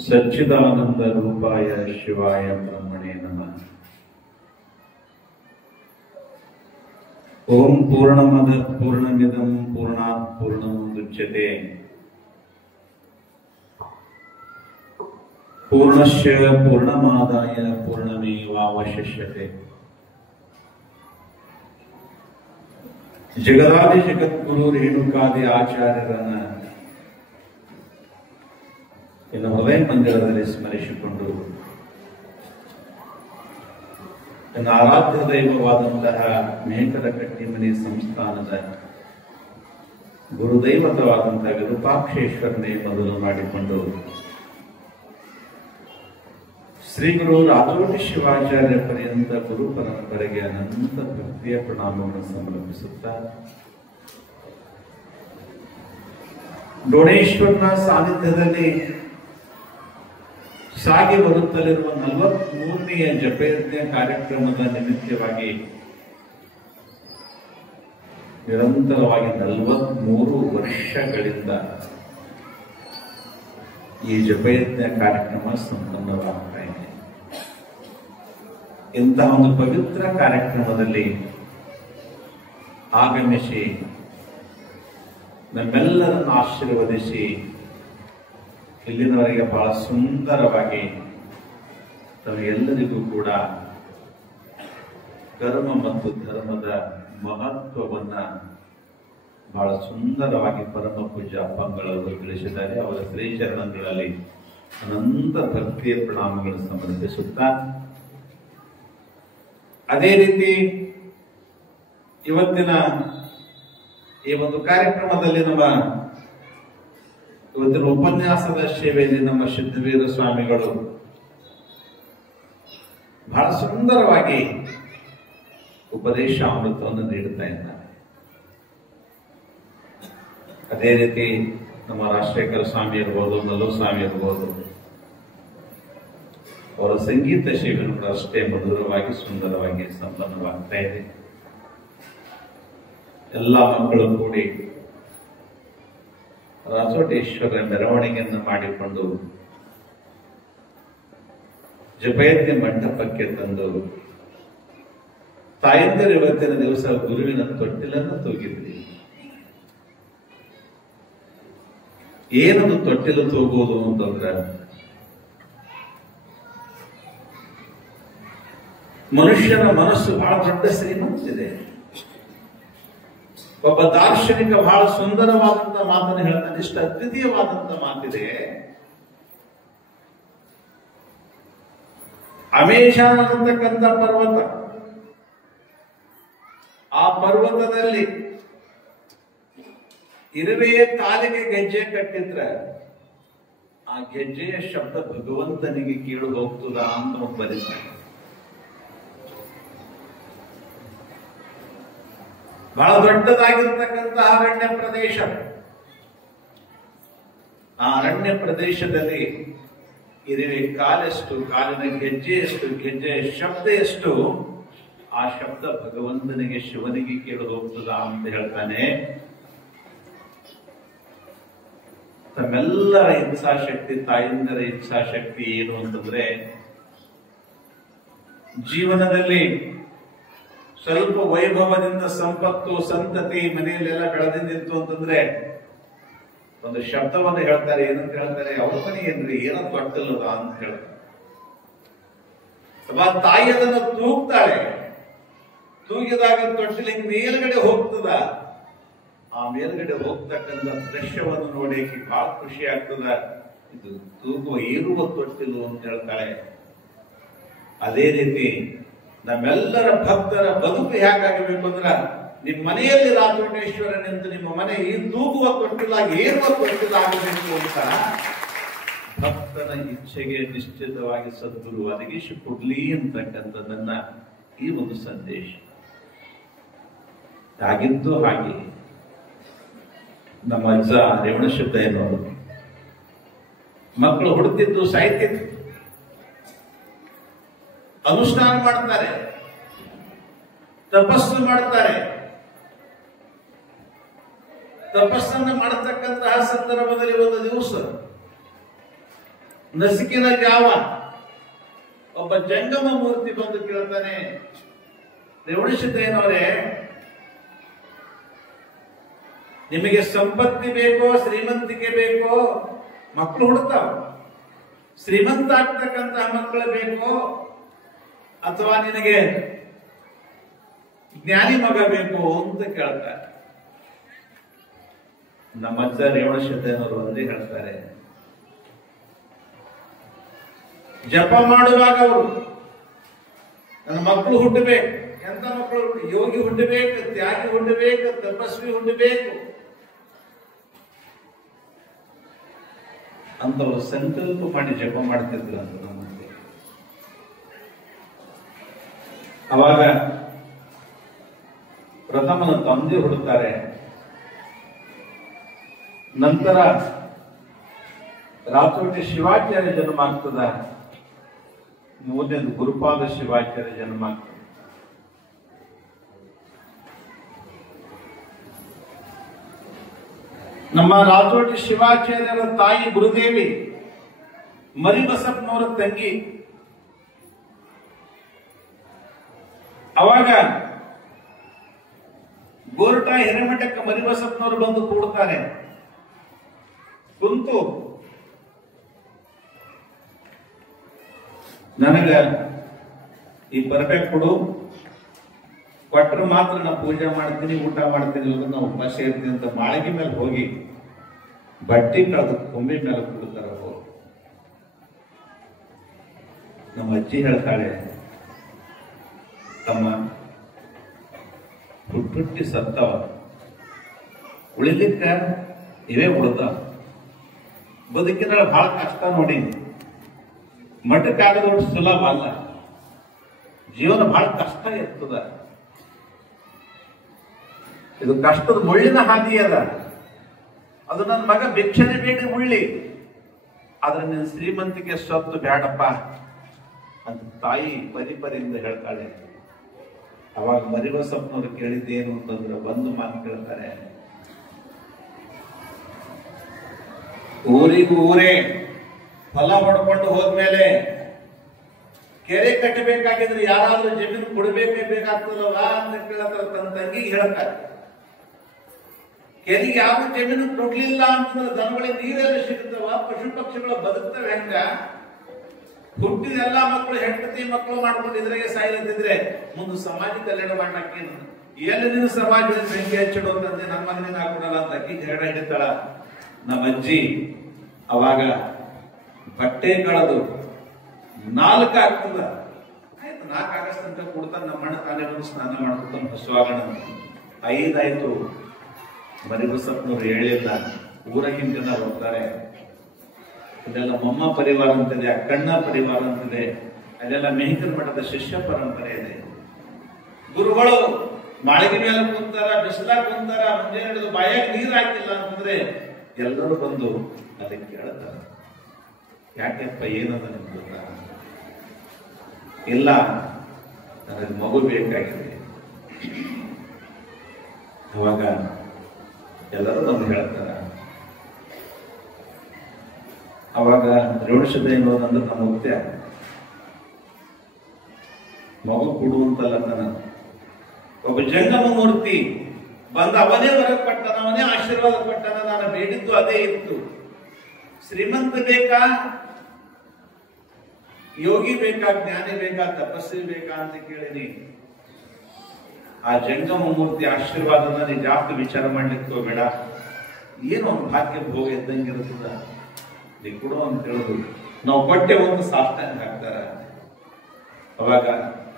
सच्चिदानंद रूपाय शिवाय ब्रह्मणे नमः। ओम पूर्णमद पूर्णमिदं पूर्णात् पूर्णमुदच्यते पूर्णस्य पूर्णमादाय पूर्णमेवावशिष्यते। जगदादि जगद्गुರು ರೇಣುಕಾದಿ ಆಚಾರ್ಯರನ್ನ ಇನ್ನು ಹೃದಯ ಮಂದಿರದಲ್ಲಿ ಸ್ಮರಿಸಿಕೊಂಡು ನನ್ನ ಆರಾಧ್ಯ ದೈವವಾದಂತಹ ಮೇಕರಕಟ್ಟಿಮನಿ ಸಂಸ್ಥಾನದ ಗುರುದೈವತವಾದಂತಹ ವಿರೂಪಾಕ್ಷೇಶ್ವರನೇ ಮೊದಲು ಮಾಡಿಕೊಂಡು ಶ್ರೀ ಗುರು ರಾಜೋಟಿ ಶಿವಾಚಾರ್ಯ ಪರ್ಯಂತ ಗುರು ಪರಂಪರೆಗೆ ಅನಂತ ಭಕ್ತಿಯ ಪ್ರಣಾಮವನ್ನು ಸಮರ್ಪಿಸುತ್ತಾ ಡೋಣೇಶ್ವರನ ಸಾನ್ನಿಧ್ಯದಲ್ಲಿ ಸಾಗಿ ಬರುತ್ತಲಿರುವ 43ನೇ ಜಪಯಜ್ಞ ಕಾರ್ಯಕ್ರಮದ ನಿಮಿತ್ತವಾಗಿ ನಿರಂತರವಾಗಿ 43 ವರ್ಷಗಳಿಂದ ಈ ಜಪಯಜ್ಞ ಕಾರ್ಯಕ್ರಮ ಸಂಪನ್ನವಾಗ್ತಾ ಇದೆ. ಇಂತಹ ಒಂದು ಪವಿತ್ರ ಕಾರ್ಯಕ್ರಮದಲ್ಲಿ ಆಗಮಿಸಿ ನಮ್ಮೆಲ್ಲರನ್ನು ಆಶೀರ್ವದಿಸಿ ಇಲ್ಲಿನವರೆಗೆ ಬಹಳ ಸುಂದರವಾಗಿ ತಮಗೆಲ್ಲರಿಗೂ ಕೂಡ ಕರ್ಮ ಮತ್ತು ಧರ್ಮದ ಮಹತ್ವವನ್ನ ಬಹಳ ಸುಂದರವಾಗಿ ಪರಮ ಪೂಜ್ಯ ಅಪ್ಪಂಗಳವರು ತಿಳಿಸಿದ್ದಾರೆ. ಅವರ ಶ್ರೀಚರಣಗಳಲ್ಲಿ ಅನಂತ ಭಕ್ತಿಯ ಪ್ರಣಾಮಗಳನ್ನು ಸಮರ್ಪಿಸುತ್ತಾ ಅದೇ ರೀತಿ ಇವತ್ತಿನ ಈ ಒಂದು ಕಾರ್ಯಕ್ರಮದಲ್ಲಿ ಇವತ್ತಿನ ಉಪನ್ಯಾಸದ ಸೇವೆಯಲ್ಲಿ ನಮ್ಮ ಸಿದ್ಧವೀರ ಸ್ವಾಮಿಗಳು ಬಹಳ ಸುಂದರವಾಗಿ ಉಪದೇಶ ಅಮೃತವನ್ನು ನೀಡುತ್ತಾ ಇದ್ದಾರೆ. ಅದೇ ರೀತಿ ನಮ್ಮ ರಾಜಶೇಖರ ಸ್ವಾಮಿ ಇರ್ಬೋದು, ಮಲ್ಲು ಸ್ವಾಮಿ ಇರ್ಬೋದು, ಅವರ ಸಂಗೀತ ಸೇವೆಯನ್ನು ಕೂಡ ಅಷ್ಟೇ ಮಧುರವಾಗಿ ಸುಂದರವಾಗಿ ಸಂಪನ್ನವಾಗ್ತಾ ಇದೆ. ಎಲ್ಲ ಮಕ್ಕಳು ಕೂಡಿ ರಾಜೋಟೇಶ್ವರ ಮೆರವಣಿಗೆಯನ್ನು ಮಾಡಿಕೊಂಡು ಜಪಯಜ್ಞ ಮಂಟಪಕ್ಕೆ ತಂದು ತಾಯಂದಿರು ಇವತ್ತಿನ ದಿವಸ ಗುರುವಿನ ತೊಟ್ಟಿಲನ್ನು ತೂಗಿದ್ರಿ. ಏನದು ತೊಟ್ಟಿಲು ತೂಗುವುದು ಅಂತಂದ್ರೆ ಮನುಷ್ಯನ ಮನಸ್ಸು ಬಹಳ ದೊಡ್ಡ ಶ್ರೀಮಂತಿದೆ. ಒಬ್ಬ ದಾರ್ಶನಿಕ ಬಹಳ ಸುಂದರವಾದಂತ ಮಾತನ್ನು ಹೇಳ್ತಾನೆ. ಇಷ್ಟು ಅದ್ವಿತೀಯವಾದಂತ ಮಾತಿದೆ. ಅಮೇಜಾನ್ ಅನ್ನತಕ್ಕಂಥ ಪರ್ವತ, ಆ ಪರ್ವತದಲ್ಲಿ ಇರುವೆಯ ಕಾಲಿಗೆ ಗೆಜ್ಜೆ ಕಟ್ಟಿದ್ರೆ ಆ ಗೆಜ್ಜೆಯ ಶಬ್ದ ಭಗವಂತನಿಗೆ ಕೇಳು ಹೋಗ್ತದ ಅಂತ ಬರೀತಾರೆ. ಬಹಳ ದೊಡ್ಡದಾಗಿರ್ತಕ್ಕಂತಹ ಅರಣ್ಯ ಪ್ರದೇಶ. ಆ ಅರಣ್ಯ ಪ್ರದೇಶದಲ್ಲಿ ಇರುವೆ ಕಾಲೆಷ್ಟು, ಕಾಲಿನ ಗೆಜ್ಜೆ ಎಷ್ಟು, ಗೆಜ್ಜೆಯ ಶಬ್ದ ಎಷ್ಟು, ಆ ಶಬ್ದ ಭಗವಂತನಿಗೆ ಶಿವನಿಗೆ ಕೇಳು ಹೋಗ್ತದ ಅಂತ ಹೇಳ್ತಾನೆ. ತಮ್ಮೆಲ್ಲರ ಇಚ್ಛಾಶಕ್ತಿ, ತಾಯಿಂದರ ಇಚ್ಛಾಶಕ್ತಿ ಏನು ಅಂತಂದ್ರೆ ಜೀವನದಲ್ಲಿ ಸ್ವಲ್ಪ ವೈಭವದಿಂದ ಸಂಪತ್ತು ಸಂತತಿ ಮನೆಯಲ್ಲೆಲ್ಲ ಬೆಳೆದಿಂದಿತ್ತು ಅಂತಂದ್ರೆ ಒಂದು ಶಬ್ದವನ್ನು ಹೇಳ್ತಾರೆ. ಏನಂತ ಹೇಳ್ತಾರೆ? ಅವ್ರ ಮನೆ ಏನ್ರಿ ಏನೋ ತೊಟ್ಟಿಲ್ಲದ ಅಂತ ಹೇಳ್ತಾರೆ. ಅಥವಾ ತಾಯಿ ಅದನ್ನು ತೂಗ್ತಾಳೆ. ತೂಗಿದಾಗ ತೊಟ್ಟಿಲಿಂಗ್ ಮೇಲ್ಗಡೆ ಹೋಗ್ತದ. ಆ ಮೇಲ್ಗಡೆ ಹೋಗ್ತಕ್ಕಂಥ ದೃಶ್ಯವನ್ನು ನೋಡಿ ಬಹಳ ಖುಷಿ ಆಗ್ತದ. ಇದು ತೂಗುವ ಏರುವ ತೊಟ್ಟಿಲು ಅಂತ ಹೇಳ್ತಾಳೆ. ಅದೇ ರೀತಿ ನಮ್ಮೆಲ್ಲರ ಭಕ್ತರ ಬದುಕು ಹೇಗಾಗಬೇಕು ಅಂದ್ರ ನಿಮ್ಮ ಮನೆಯಲ್ಲಿ ರಾಜೋಟೇಶ್ವರ ನಿಂತು ನಿಮ್ಮ ಮನೆ ಈ ತೂಗುವ ತೊಟ್ಟಿಲಾಗಿ ಏರುವ ತೊಟ್ಟಿಲಾಗಬೇಕು ಅಂತ ಭಕ್ತನ ಇಚ್ಛೆಗೆ ನಿಶ್ಚಿತವಾಗಿ ಸದ್ಗುರು ಒದಗಿಸಿ ಕೊಡ್ಲಿ ಅಂತಕ್ಕಂಥದ್ದನ್ನ ಈ ಒಂದು ಸಂದೇಶ ಆಗಿದ್ದು. ಹಾಗೆ ನಮ್ಮ ಅಜ್ಜ ರೇವಣಶುದ್ಧ ಎನ್ನುವರು ಮಕ್ಕಳು ಹುಡುತಿದ್ದು ಸಾಯ್ತಿತ್ತು. ಅನುಷ್ಠಾನ ಮಾಡ್ತಾರೆ, ತಪಸ್ಸು ಮಾಡ್ತಾರೆ. ತಪಸ್ಸನ್ನು ಮಾಡತಕ್ಕಂತಹ ಸಂದರ್ಭದಲ್ಲಿ ಒಂದು ದಿವಸ ನಸುಕಿನ ಜಾವ ಒಬ್ಬ ಜಂಗಮ ಮೂರ್ತಿ ಬಂದು ಕೇಳ್ತಾನೆ, ರೇವಣಸಿದ್ದೇನವರೇ, ನಿಮಗೆ ಸಂಪತ್ತಿ ಬೇಕೋ, ಶ್ರೀಮಂತಿಕೆ ಬೇಕೋ? ಮಕ್ಕಳು ಹುಡ್ತಾವ, ಶ್ರೀಮಂತ ಆಗ್ತಕ್ಕಂತಹ ಮಕ್ಕಳು ಬೇಕೋ, ಅಥವಾ ನಿನಗೆ ಜ್ಞಾನಿ ಮಗ ಬೇಕು ಅಂತ ಕೇಳ್ತಾರೆ. ನಮ್ಮ ಅಜ್ಜ ರೇವಣಸಿದ್ದೇನವರು ಒಂದೇ ಹೇಳ್ತಾರೆ, ಜಪ ಮಾಡುವಾಗ ಅವರು ನನ್ನ ಮಕ್ಕಳು ಹುಟ್ಟಬೇಕು. ಎಂತ ಮಕ್ಕಳು? ಯೋಗಿ ಹುಟ್ಟಬೇಕು, ತ್ಯಾಗಿ ಹುಟ್ಟಬೇಕು, ತಪಸ್ವಿ ಹುಟ್ಟಬೇಕು ಅಂತ ಅವರು ಸಂಕಲ್ಪ ಮಾಡಿ ಜಪ ಮಾಡ್ತಿದ್ರು ಅಂತ ನಮ್ಮಲ್ಲಿ. ಅವಾಗ ಪ್ರಥಮನ ತಂದೆ ಹುಡುಕ್ತಾರೆ, ನಂತರ ರಾತ್ರಿ ಶಿವಾಚಾರ್ಯ ಜನ್ಮ ಆಗ್ತದ, ಮೂರನೇದು ಗುರುಪಾದ ಶಿವಾಚಾರ್ಯ ಜನ್ಮ ಆಗ್ತದೆ. ನಮ್ಮ ರಾಜೋಟಿ ಶಿವಾಚಾರ್ಯರ ತಾಯಿ ಗುರುದೇವಿ ಮರಿಬಸಪ್ಪನವರ ತಂಗಿ. ಅವಾಗ ಗೋರಟ ಹಿರೇಮಠಕ್ಕೆ ಮರಿಬಸಪ್ಪನವರು ಬಂದು ಕೂಡ್ತಾರೆ. ಕುಂತು ನನಗ ಈ ಬರಬೇಕು ಕೊಡು, ಕೊಟ್ಟರು ಮಾತ್ರ ನಾ ಪೂಜೆ ಮಾಡ್ತೀನಿ, ಊಟ ಮಾಡ್ತೀನಿ, ನಾವು ಉಪವಾಸ ಇರ್ತೀನಿ ಅಂತ ಮಾಳಿಗೆ ಮೇಲೆ ಹೋಗಿ ಬಟ್ಟಿ ಕಳೆದು ಕೊಂಬೆ ಮೇಲೆ ಕೂಡ್ತಾರ. ನಮ್ಮ ಅಜ್ಜಿ ಹೇಳ್ತಾಳೆ, ತಮ್ಮ ಹುಟ್ಟುಟ್ಟಿ ಸತ್ತವ, ಉಳಿಲಿಕ್ಕ ಇವೇ ಉಳ್ದ, ಬದುಕಿನ ಬಹಳ ಕಷ್ಟ ನೋಡಿ, ಮಠಕ್ಕಾಗದಷ್ಟು ಸುಲಭ ಅಲ್ಲ, ಜೀವನ ಬಹಳ ಕಷ್ಟ ಇರ್ತದ, ಇದು ಕಷ್ಟದ ಮುಳ್ಳಿನ ಹಾದಿ ಅದ, ಅದು ನನ್ನ ಮಗ ಭಿಕ್ಷನೆ ಬೇಡಿ ಮುಳ್ಳಿ, ಆದ್ರೆ ನಿನ್ನ ಶ್ರೀಮಂತಿಕೆ ಸ್ವತ್ತು ಬೇಡಪ್ಪ ಅಂತ ತಾಯಿ ಪರಿಪರಿಯಿಂದ ಹೇಳ್ತಾಳೆ. ಅವಾಗ ಮರಿಬಸಪ್ಪನವ್ರು ಕೇಳಿದ್ದೇನು ಅಂತಂದ್ರೆ ಒಂದು ಮಾತು ಕೇಳ್ತಾರೆ, ಊರಿಗೂ ಊರೇ ಹೊಲ ಹೊಡ್ಕೊಂಡು ಹೋದ್ಮೇಲೆ ಕೆರೆ ಕಟ್ಟಬೇಕಾಗಿದ್ರೆ ಯಾರಾದ್ರೂ ಜಮೀನು ಕೊಡಬೇಕೇ ಬೇಕಾಗ್ತದಲ್ಲ ಅಂತ ಕೇಳ್ತಾರೆ. ತನ್ನ ತಂಗಿಗೆ ಹೇಳ್ತಾರೆ, ಕೆರೆಗೆ ಯಾವ ಜಮೀನು ಕೊಡ್ಲಿಲ್ಲ ಅಂತಂದ್ರೆ ದನಗಳಿಗೆ ನೀರೆಲ್ಲ ಸಿಗುತ್ತವ, ಪಶು ಪಕ್ಷಿಗಳು ಬದುಕ್ತವೆ. ಹೆಂಗ ಹುಟ್ಟಿದ ಎಲ್ಲಾ ಮಕ್ಕಳು ಹೆಂಡತಿ ಮಕ್ಕಳು ಮಾಡ್ಕೊಂಡು ಇದ್ರಾಗೆ ಸಾಯ್ಲತ್ತಿದ್ರೆ ಮುಂದೆ ಸಮಾಜ ಕಲ್ಯಾಣ ಮಾಡಕ್ಕೇನು, ಎಲ್ಲಿ ನೀನು ಸಮಾಜದ ಬೆಂಕಿ ಹಚ್ಚಿಡು ಅಂತಂದ್ರೆ ನನ್ನ ಮಗನೇನು ಹಾಕೊಡಲ್ಲ ಅಂತ ಅಕ್ಕಿ ಜಗಳ ಹಿಡಿತಾಳ ನಮ್ಮ ಅಜ್ಜಿ. ಅವಾಗ ಬಟ್ಟೆ ಕಳೆದು 4 ಆಗ್ತದ, ಆಯ್ತು 4 ಆಗಸ್ಟ್ ಅಂತ ಕೊಡ್ತಾನೆ. ನಮ್ಮ ಅಣ್ಣ ತಾನೇ ಬಂದು ಸ್ನಾನ ಮಾಡ್ಕೊತಾನೆ ಹಸುವಾಗಣ. 5 ಆಯ್ತು, ಮರಿಬಸಪ್ಪನವ್ರು ಹೇಳಿಲ್ಲ, ಊರಾಗಿನ ಜನ ಹೋಗ್ತಾರೆ. ಇದೆಲ್ಲ ಮೊಮ್ಮ ಪರಿವಾರ ಅಂತಿದೆ, ಅಕ್ಕಣ್ಣ ಪರಿವಾರ ಅಂತಿದೆ, ಅಲ್ಲೆಲ್ಲ ಮೆಹಿಕಲ್ ಮಠದ ಶಿಷ್ಯ ಪರಂಪರೆ ಇದೆ. ಗುರುಗಳು ಮಾಳಿಗೆ ಮೇಲೆ ಕುಂತಾರ, ಬಿಸಿಲಾಗ ಕುಂತಾರ, ಮುಂಜಾನೆ ಹಿಡಿದು ಬಾಯಾಗ ನೀರು ಹಾಕಿಲ್ಲ ಅಂತಂದ್ರೆ ಎಲ್ಲರೂ ಬಂದು ಅದಕ್ಕೆ ಕೇಳ್ತಾರ, ಯಾಕೆಪ್ಪ ಏನದ ನಿಮ್ಗೆ ಗೊತ್ತಾ? ಇಲ್ಲ, ನನಗೆ ಮಗು ಬೇಕಾಗಿದೆ. ಅವಾಗ ಎಲ್ಲರೂ ಬಂದು ಹೇಳ್ತಾರ. ಅವಾಗ ರೇವಣಸಿದ್ದೇನಂದ್ರೆ ನಮ್ಮ ಮುಕ್ತ ಮಗು ಕೊಡುವಂತಲ್ಲ, ಒಬ್ಬ ಜಂಗಮ ಮೂರ್ತಿ ಬಂದ ಅವನೇ ಹೊರಗೆ ಪಟ್ಟನ, ಅವನೇ ಆಶೀರ್ವಾದ ಪಟ್ಟನ. ನಾನು ಬೇಡಿದ್ದು ಅದೇ ಇತ್ತು, ಶ್ರೀಮಂತ ಬೇಕಾ, ಯೋಗಿ ಬೇಕಾ, ಜ್ಞಾನಿ ಬೇಕಾ, ತಪಸ್ವಿ ಬೇಕಾ ಅಂತ ಕೇಳಿನಿ. ಆ ಜಂಗಮ ಮೂರ್ತಿ ಆಶೀರ್ವಾದನ ನೀ ಜಾಸ್ತಿ ವಿಚಾರ ಮಾಡ್ಲಿಕ್ಕೆ ಹೋಗ್ಬೇಡ, ಏನು ಒಂದು ಭಾಗ್ಯ ಭೋಗ ಇದ್ದಂಗಿರ್ತದ, ನೀ ಕೊಡು ಅಂತ ಹೇಳುದು. ನಾವು ಬಟ್ಟೆ ಒಂದು ಸಾಷ್ಟಾಂಗ ಹಾಕ್ತಾರ. ಅವಾಗ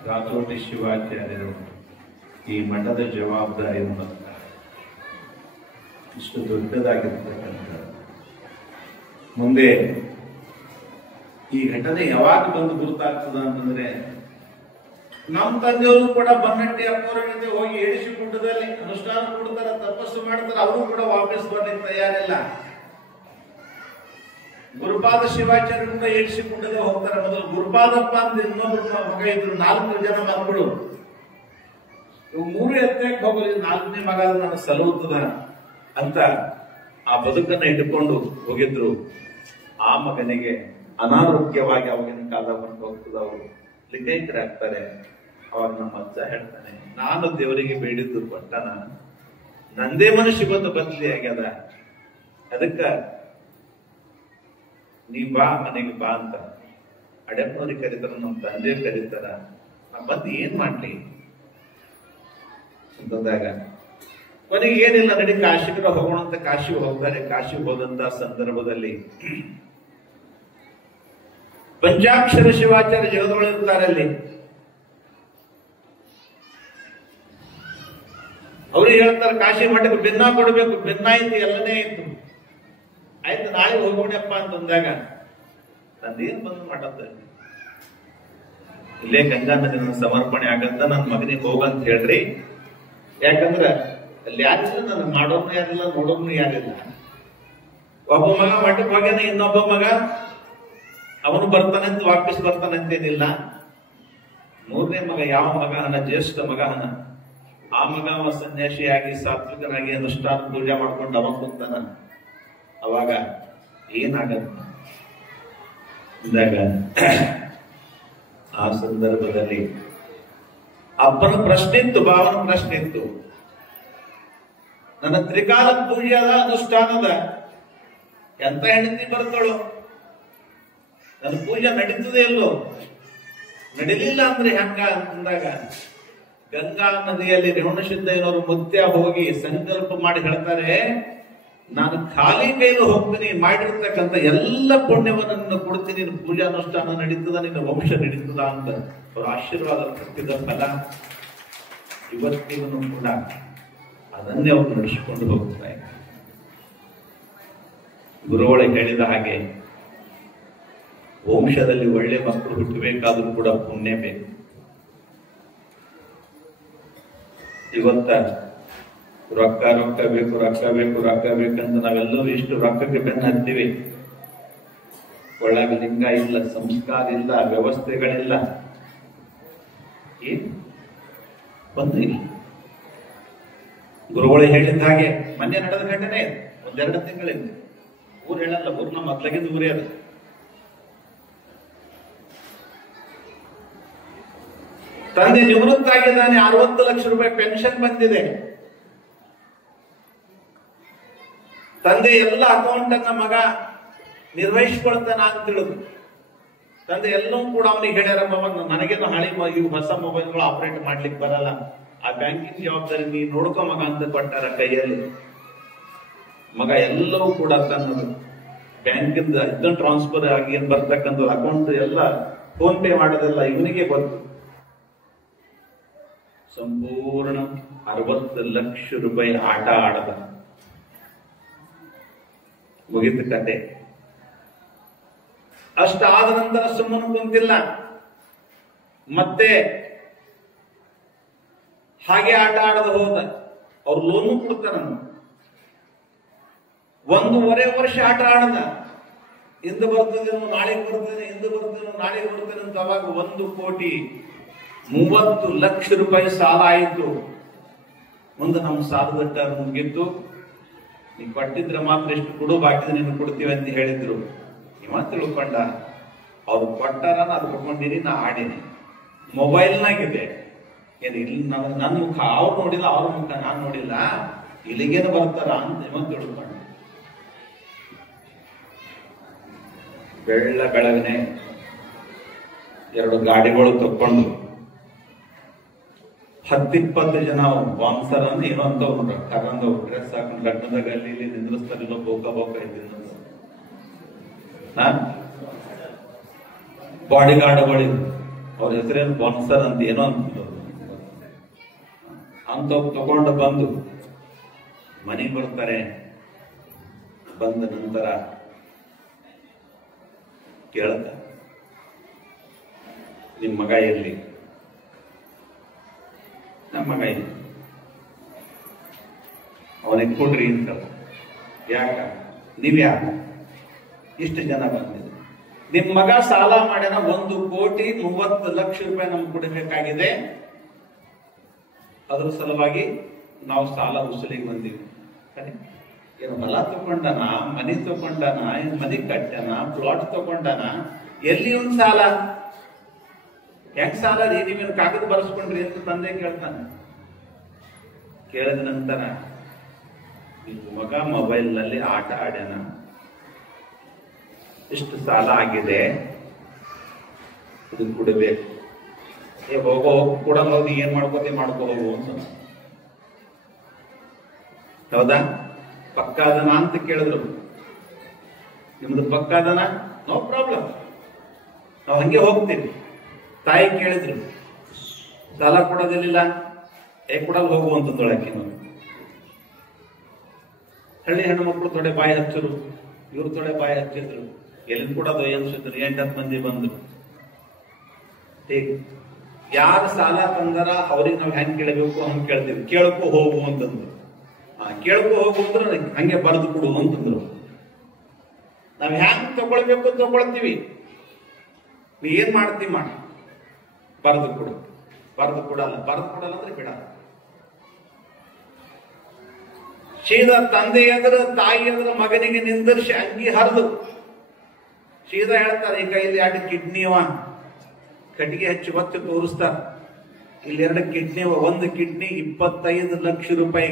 ರಾಜೋಟಿ ಶಿವಾಚಾರ್ಯರು ಈ ಮಠದ ಜವಾಬ್ದಾರಿಯನ್ನು ಇಷ್ಟು ದೊಡ್ಡದಾಗಿರ್ತಕ್ಕಂಥ, ಮುಂದೆ ಈ ಘಟನೆ ಯಾವಾಗ ಬಂದು ಗುರುತಾಗ್ತದ ಅಂತಂದ್ರೆ, ನಮ್ಮ ತಂದೆಯವರು ಕೂಡ ಬನ್ನಟ್ಟಿ ಅಪ್ಪವರ ಜೊತೆ ಹೋಗಿ ಏಳಿಸಿಕೊಂಡದಲ್ಲಿ ಅನುಷ್ಠಾನ ಕೊಡ್ತಾರ, ತಪಸ್ಸು ಮಾಡ್ತಾರ, ಅವರು ಕೂಡ ವಾಪಸ್ ಬರ್ಲಿಕ್ಕೆ ತಯಾರಿಲ್ಲ. ಗುರುಪಾದ ಶಿವಾಚಾರ್ಯರಿಂದ ಏಳಿಸಿಕೊಂಡದೆ ಹೋಗ್ತಾರೆ. ಮೊದಲು ಗುರುಪಾದಪ್ಪ ಅಂತ ಇನ್ನೊಬ್ರು ಮಗ ಇದ್ರು, 4 ಜನ ಮಕ್ಕಳು. ಇವು 3 ಎತ್ತಕ್ಕೆ ಹೋಗಲಿ, 4ನೇ ಮಗ ನನಗೆ ಸಲುತ್ತದ ಅಂತ ಆ ಬದುಕನ್ನ ಇಟ್ಟುಕೊಂಡು ಹೋಗಿದ್ರು. ಆ ಮಗನಿಗೆ ಅನಾರೋಗ್ಯವಾಗಿ ಅವಾಗಿನ ಕಾಲ ಬಂದು ಹೋಗ್ತದ, ಅವರು ಲಿಂಗೈಕ್ಯರಾಗ್ತಾರೆ. ಅವಾಗ ನಮ್ಮ ಅಜ್ಜ ಹೇಳ್ತಾನೆ, ನಾನು ದೇವರಿಗೆ ಬೇಡಿದ್ದು ಕೊಟ್ಟನ, ನಂದೇ ಮನುಷ್ಯ ಬಂದು ಬದಲಿ ಆಗ್ಯದ, ಅದಕ್ಕ ನೀ ಬಾ ಮನೆಗೆ ಬಾ ಅಂತ ಅಡೆಪ್ಪನವ್ರಿಗೆ ಕರೀತಾರ, ನಮ್ಮ ತಂದೆ ಕರೀತಾರ. ನಾ ಬಂದು ಏನ್ ಮಾಡ್ಲಿ ಅಂತಂದಾಗ ಕೊನೆಗೆ ಏನಿಲ್ಲ, ನಡಿ ಕಾಶಿಗೆ ಹೋಗೋಣ ಅಂತ ಕಾಶಿಗೆ ಹೋಗ್ತಾರೆ. ಕಾಶಿಗೆ ಹೋದಂತ ಸಂದರ್ಭದಲ್ಲಿ ಪಂಚಾಕ್ಷರ ಶಿವಾಚಾರ್ಯ ಜಗದೊಳಗಿರ್ತಾರೆ. ಅಲ್ಲಿ ಅವ್ರಿಗೆ ಹೇಳ್ತಾರೆ, ಕಾಶಿ ಮಠಕ್ಕೆ ಭಿನ್ನ ಕೊಡ್ಬೇಕು, ಭಿನ್ನ ಇತ್ತು, ಎಲ್ಲನೇ ಇತ್ತು. ಆಯ್ತು ನಾಳೆ ಹೋಗೋಣಪ್ಪ ಅಂತಂದಾಗ ನಂದೇನ್ ಬಂದು ಮಾಡತ್ತ, ಇಲ್ಲೇ ಗಂಗಾ ನದಿ ಸಮರ್ಪಣೆ ಆಗಂತ ನನ್ನ ಮಗನಿಗೆ ಹೋಗಂತ ಹೇಳ್ರಿ. ಯಾಕಂದ್ರ ಅಲ್ಲಿ ಯಾರಿಲ್ಲ, ನನ್ನ ಮಾಡೋನು ಯಾರಿಲ್ಲ, ನೋಡೋನು ಯಾರಿಲ್ಲ. ಒಬ್ಬ ಮಗ ಮಠಕ್ಕೆ ಹೋಗ್ಯಾನ, ಇನ್ನೊಬ್ಬ ಮಗ ಅವನು ಬರ್ತಾನಂತ ವಾಪಸ್ ಬರ್ತಾನಂತೇನಿಲ್ಲ. ಮೂರನೇ ಮಗ ಯಾವ ಮಗ ಹನ, ಜ್ಯೇಷ್ಠ ಮಗ ಹನ, ಆ ಮಗ ಅವ ಸನ್ಯಾಸಿಯಾಗಿ ಸಾತ್ವಿಕನಾಗಿ ಅನುಷ್ಠಾನ ಪೂಜೆ ಮಾಡ್ಕೊಂಡು ಅವ ಕುಂತಾನ. ಅವಾಗ ಏನಾಗತ್ತ ಅಂದಾಗ ಆ ಸಂದರ್ಭದಲ್ಲಿ ಅಪ್ಪನ ಪ್ರಶ್ನೆ ಇತ್ತು, ಭಾವನ ಪ್ರಶ್ನೆ ಇತ್ತು, ನನ್ನ ತ್ರಿಕಾಲ ಪೂಜೆದ ಅನುಷ್ಠಾನದ ಎಂತ ಹೆಂಡತಿ ಬರ್ತಾಳು, ನನ್ನ ಪೂಜೆ ನಡೀತದೆ ಇಲ್ಲೋ, ನಡಿಲಿಲ್ಲ ಅಂದ್ರೆ ಹೆಂಗ ಅಂದಾಗ ಗಂಗಾ ನದಿಯಲ್ಲಿ ರೇವಣಸಿದ್ದಯ್ಯನವರು ಮುತ್ಯ ಹೋಗಿ ಸಂಕಲ್ಪ ಮಾಡಿ ಹೇಳ್ತಾರೆ, ನಾನು ಖಾಲಿ ಕೈಲು ಹೋಗ್ತೀನಿ, ಮಾಡಿರ್ತಕ್ಕಂಥ ಎಲ್ಲ ಪುಣ್ಯವನ್ನು ಕೊಡ್ತೀನಿ, ನಿನ್ನ ಪೂಜಾನುಷ್ಠಾನ ನಡೀತದ, ನಿನ್ನ ವಂಶ ನಡೀತದ ಅಂತ ಅವ್ರ ಆಶೀರ್ವಾದ ಕೊಟ್ಟಿದ್ದ ಫಲ ಇವತ್ತಿಗೂ ಕೂಡ ಅದನ್ನೇ ಅವರು ನಡೆಸಿಕೊಂಡು ಹೋಗ್ತಾರೆ. ಗುರುವೊಳಗೆ ಹೇಳಿದ ಹಾಗೆ ವಂಶದಲ್ಲಿ ಒಳ್ಳೆ ಮಕ್ಕಳು ಹುಟ್ಟಬೇಕಾದ್ರೂ ಕೂಡ ಪುಣ್ಯ ಬೇಕು. ಇವತ್ತ ರೊಕ್ಕ ರೊಕ್ಕ ಬೇಕು, ರೊಕ್ಕ ಬೇಕು, ರೊಕ್ಕ ಬೇಕಂತ ನಾವೆಲ್ಲರೂ ಇಷ್ಟು ರೊಕ್ಕಕ್ಕೆ ಬೆನ್ನು ಹತ್ತೀವಿ. ಒಳಗೆ ಲಿಂಗ ಇಲ್ಲ, ಸಂಸ್ಕಾರ ಇಲ್ಲ, ವ್ಯವಸ್ಥೆಗಳಿಲ್ಲ, ಏನು ಬಂದಿಲ್ಲ. ಗುರುಗಳು ಹೇಳಿದ ಹಾಗೆ ಮೊನ್ನೆ ನಡೆದ ಘಟನೆ, ಒಂದೆರಡು ತಿಂಗಳಿಂದ, ಊರು ಹೇಳಲ್ಲ, ಊರ್ನ ಮೊದ್ಲಾಗಿದ್ದು ಊರೇ ಅದು. ತಂದೆ ನಿವೃತ್ತ ಆಗಿದ್ದಾನೆ, 60 ಲಕ್ಷ ರೂಪಾಯಿ ಪೆನ್ಷನ್ ಬಂದಿದೆ. ತಂದೆ ಎಲ್ಲ ಅಕೌಂಟ್ ಅನ್ನ ಮಗ ನಿರ್ವಹಿಸ್ಕೊಳ್ತಾನ ಅಂತ ತಿಳಿದು ತಂದೆ ಎಲ್ಲವೂ ಕೂಡ ಅವನಿಗೆ ಹೇಳ್ಯಾರಮ್ಮ, ನನಗೇನು ಹಳಿ ಇವು ಹೊಸ ಮೊಬೈಲ್ಗಳು ಆಪರೇಟ್ ಮಾಡ್ಲಿಕ್ಕೆ ಬರಲ್ಲ, ಆ ಬ್ಯಾಂಕಿಂಗ್ ಜವಾಬ್ದಾರಿ ನೀ ನೋಡ್ಕೊ ಮಗ ಅಂತ ಕೊಟ್ಟಾರ ಕೈಯಲ್ಲಿ. ಮಗ ಎಲ್ಲವೂ ಕೂಡ ತನ್ನದು ಬ್ಯಾಂಕಿಂದ ಇದನ್ನ ಟ್ರಾನ್ಸ್ಫರ್ ಆಗಿ ಏನ್ ಬರ್ತಕ್ಕಂಥ ಅಕೌಂಟ್ ಎಲ್ಲ ಫೋನ್ ಪೇ ಮಾಡೋದೆಲ್ಲ ಇವನಿಗೆ ಗೊತ್ತು. ಸಂಪೂರ್ಣ 60 ಲಕ್ಷ ರೂಪಾಯಿ ಆಟ ಆಡದ, ಮುಗಿದ ಕತೆ. ಅಷ್ಟಾದ ನಂತರ ಸುಮ್ಮನೆ ಕುಂತಿಲ್ಲ, ಮತ್ತೆ ಹಾಗೆ ಆಟ ಆಡದ ಹೋದ. ಅವ್ರು ಲೋನು ಕೊಡ್ತಾರ, 1.5 ವರ್ಷ ಆಟ ಆಡದ. ಇಂದು ಬರ್ತದೇನೋ ನಾಳೆಗೆ ಬರ್ತೇನೆ, ಇಂದು ಬರ್ತೇನೋ ನಾಳೆಗೆ ಬರ್ತೇನೆ ಅಂತ. ಅವಾಗ 1,30,00,000 ರೂಪಾಯಿ ಸಾಲ ಆಯಿತು. ಮುಂದೆ ನಮ್ಮ ಸಾಲದಟ್ಟ ಮುಗಿತ್ತು. ನೀವು ಕೊಟ್ಟಿದ್ರೆ ಮಾತ್ರ ಎಷ್ಟು ಕೊಡು, ಬಾಕಿ ನೀನು ಕೊಡ್ತೀವಿ ಅಂತ ಹೇಳಿದ್ರು. ಇವ ತಿಳ್ಕೊಂಡ ಅವ್ರು ಕೊಟ್ಟಾರ, ಅದು ಕೊಟ್ಕೊಂಡಿನಿ, ನಾ ಆಡಿನಿ. ಮೊಬೈಲ್ನಾಗಿದೆ ಏನು, ಇಲ್ಲಿ ನನ್ನ ಮುಖ ಅವ್ರು ನೋಡಿಲ್ಲ, ಅವ್ರ ಮುಖ ನಾನು ನೋಡಿಲ್ಲ, ಇಲ್ಲಿಗೇನು ಬರ್ತಾರ ಅಂತ ಇವ ತಿಳ್ಕೊಂಡ. ಬೆಳಗನೆ 2 ಗಾಡಿಗಳು ತಕ್ಕೊಂಡು 10-20 ಜನ ಬಾನ್ಸರ್ ಅನ್ನು ಏನೋ ಅಂತ ಕರಂದವ್ರು ಡ್ರೆಸ್ ಹಾಕೊಂಡು ಲಗ್ನದಾಗ ಅಲ್ಲಿ ಇಲ್ಲಿ ನಿಂದ್ರಿಸ್ತಾರಿಲ್ಲ, ಬೋಕ ಇದ್ದೀನಿ ಬಾಡಿ ಗಾರ್ಡ್ಗಳಿದ್ರು. ಅವ್ರ ಹೆಸರೇನು ಬಾನ್ಸರ್ ಅಂತ ಏನೋ ಅಂತ ತಗೊಂಡು ಬಂದು ಮನೆಗೆ ಬರ್ತಾರೆ. ಬಂದ ನಂತರ ಕೇಳ್ತ, ನಿಮ್ ಮಗ ಎಲ್ಲಿ? ನಮ್ಮ ಮಗ ಇಲ್ಲಿ. ಅವನಿಗೆ ಕೊಡ್ರಿ ಅಂತ. ಯಾಕ? ನೀವ್ಯಾಕ ಇಷ್ಟು ಜನ ಬಂದಿದೆ? ನಿಮ್ ಮಗ ಸಾಲ ಮಾಡ್ಯಾನ, 1,30,30,00,000 ರೂಪಾಯಿ ನಮ್ಗೆ ಕೊಡಬೇಕಾಗಿದೆ. ಅದ್ರ ಸಲುವಾಗಿ ನಾವು ಸಾಲ ವಸೂಲಿಗೆ ಬಂದಿವಿ. ಏನು ಹೊಲ ತಗೊಂಡನ, ಮನೆ ತಗೊಂಡನ, ಏನು ಮನೆ ಕಟ್ಟನ, ಪ್ಲಾಟ್ ತಗೊಂಡನ, ಎಲ್ಲಿ ಒಂದು ಸಾಲ? ಹೆಂಗ್ ಸಾಲ ರೀ? ನೀವೇನು ಕಾಗದ ಬರೆಸ್ಕೊಂಡ್ರಿ ಅಂತ ತಂದೆ ಕೇಳ್ತಾನೆ. ಕೇಳಿದ ನಂತರ ಈ ಮಗ ಮೊಬೈಲ್ ನಲ್ಲಿ ಆಟ ಆಡ್ಯಾನ, ಇಷ್ಟು ಸಾಲ ಆಗಿದೆ, ಇದು ಕೊಡಬೇಕು. ಹೋಗೋ ಕೊಡಲ್ಲ, ಹೋಗಿ ಏನ್ ಮಾಡ್ಕೋತಿ ಮಾಡ್ಕೋ ಹೋಗು ಅಂತ. ಹೌದಾ? ಪಕ್ಕಾದನ ಅಂತ ಕೇಳಿದ್ರು. ನಿಮ್ದು ಪಕ್ಕಾದನ? ನೋ ಪ್ರಾಬ್ಲಮ್, ನಾವು ಹಂಗೆ ಹೋಗ್ತೀವಿ. ತಾಯಿ ಕೇಳಿದ್ರು, ಸಾಲ ಕೊಡೋದಿಲ್ಲ, ಕೊಡಲ್ ಹೋಗು ಅಂತಂದೊಳಕ್ಕೆ. ಹಳ್ಳಿ ಹೆಣ್ಣು ಮಕ್ಕಳು ತೊಡೆ ಬಾಯಿ ಹಚ್ಚರು, ಇವ್ರು ತೊಡೆ ಬಾಯಿ ಹಚ್ಚಿದ್ರು. ಎಲ್ಲಿ ಕೊಡೋದು ಅನ್ಸಿದ್ರು. 8-10 ಮಂದಿ ಬಂದ್ರು. ಯಾರು ಸಾಲ ತಂದಾರ ಅವ್ರಿಗೆ ನಾವು ಹೆಂಗ್ ಕೇಳಬೇಕು ಹಂಗೆ ಕೇಳ್ತೀವಿ. ಕೇಳಕ್ಕೂ ಹೋಗು ಅಂತಂದ್ರು. ಕೇಳಕ್ಕೂ ಹೋಗು ಅಂದ್ರೆ ಹಂಗೆ ಬರೆದು ಕೊಡು ಅಂತಂದ್ರು. ನಾವ್ ಹ್ಯಾಂಗ್ ತಗೊಳ್ಬೇಕು ತಗೊಳ್ತೀವಿ. ನೀ ಏನ್ ಮಾಡ್ತೀವಿ ಮಾಡಿ, ಬರೆದು ಕೊಡು. ಬರೆದು ಕೊಡಲ್ಲ ಅಂದ್ರೆ ಬಿಡಲ್ಲ. ಸೀದಾ ತಂದೆ ಎದುರು ತಾಯಿ ಎದುರು ಮಗನಿಗೆ ನಿಂದರ್ಸಿ ಅಂಗಿ ಹರಿದು ಸೀದಾ ಹೇಳ್ತಾರೆ, ಈ ಕೈಯಲ್ಲಿ 2 ಕಿಡ್ನಿ ಅವ, ಕಟ್ಟಿಗೆ ಹಚ್ಚಿ ಒತ್ತು ತೋರಿಸ್ತಾರ. ಇಲ್ಲಿ 2 ಕಿಡ್ನಿ, ಒಂದು ಕಿಡ್ನಿ 25 ಲಕ್ಷ ರೂಪಾಯಿ,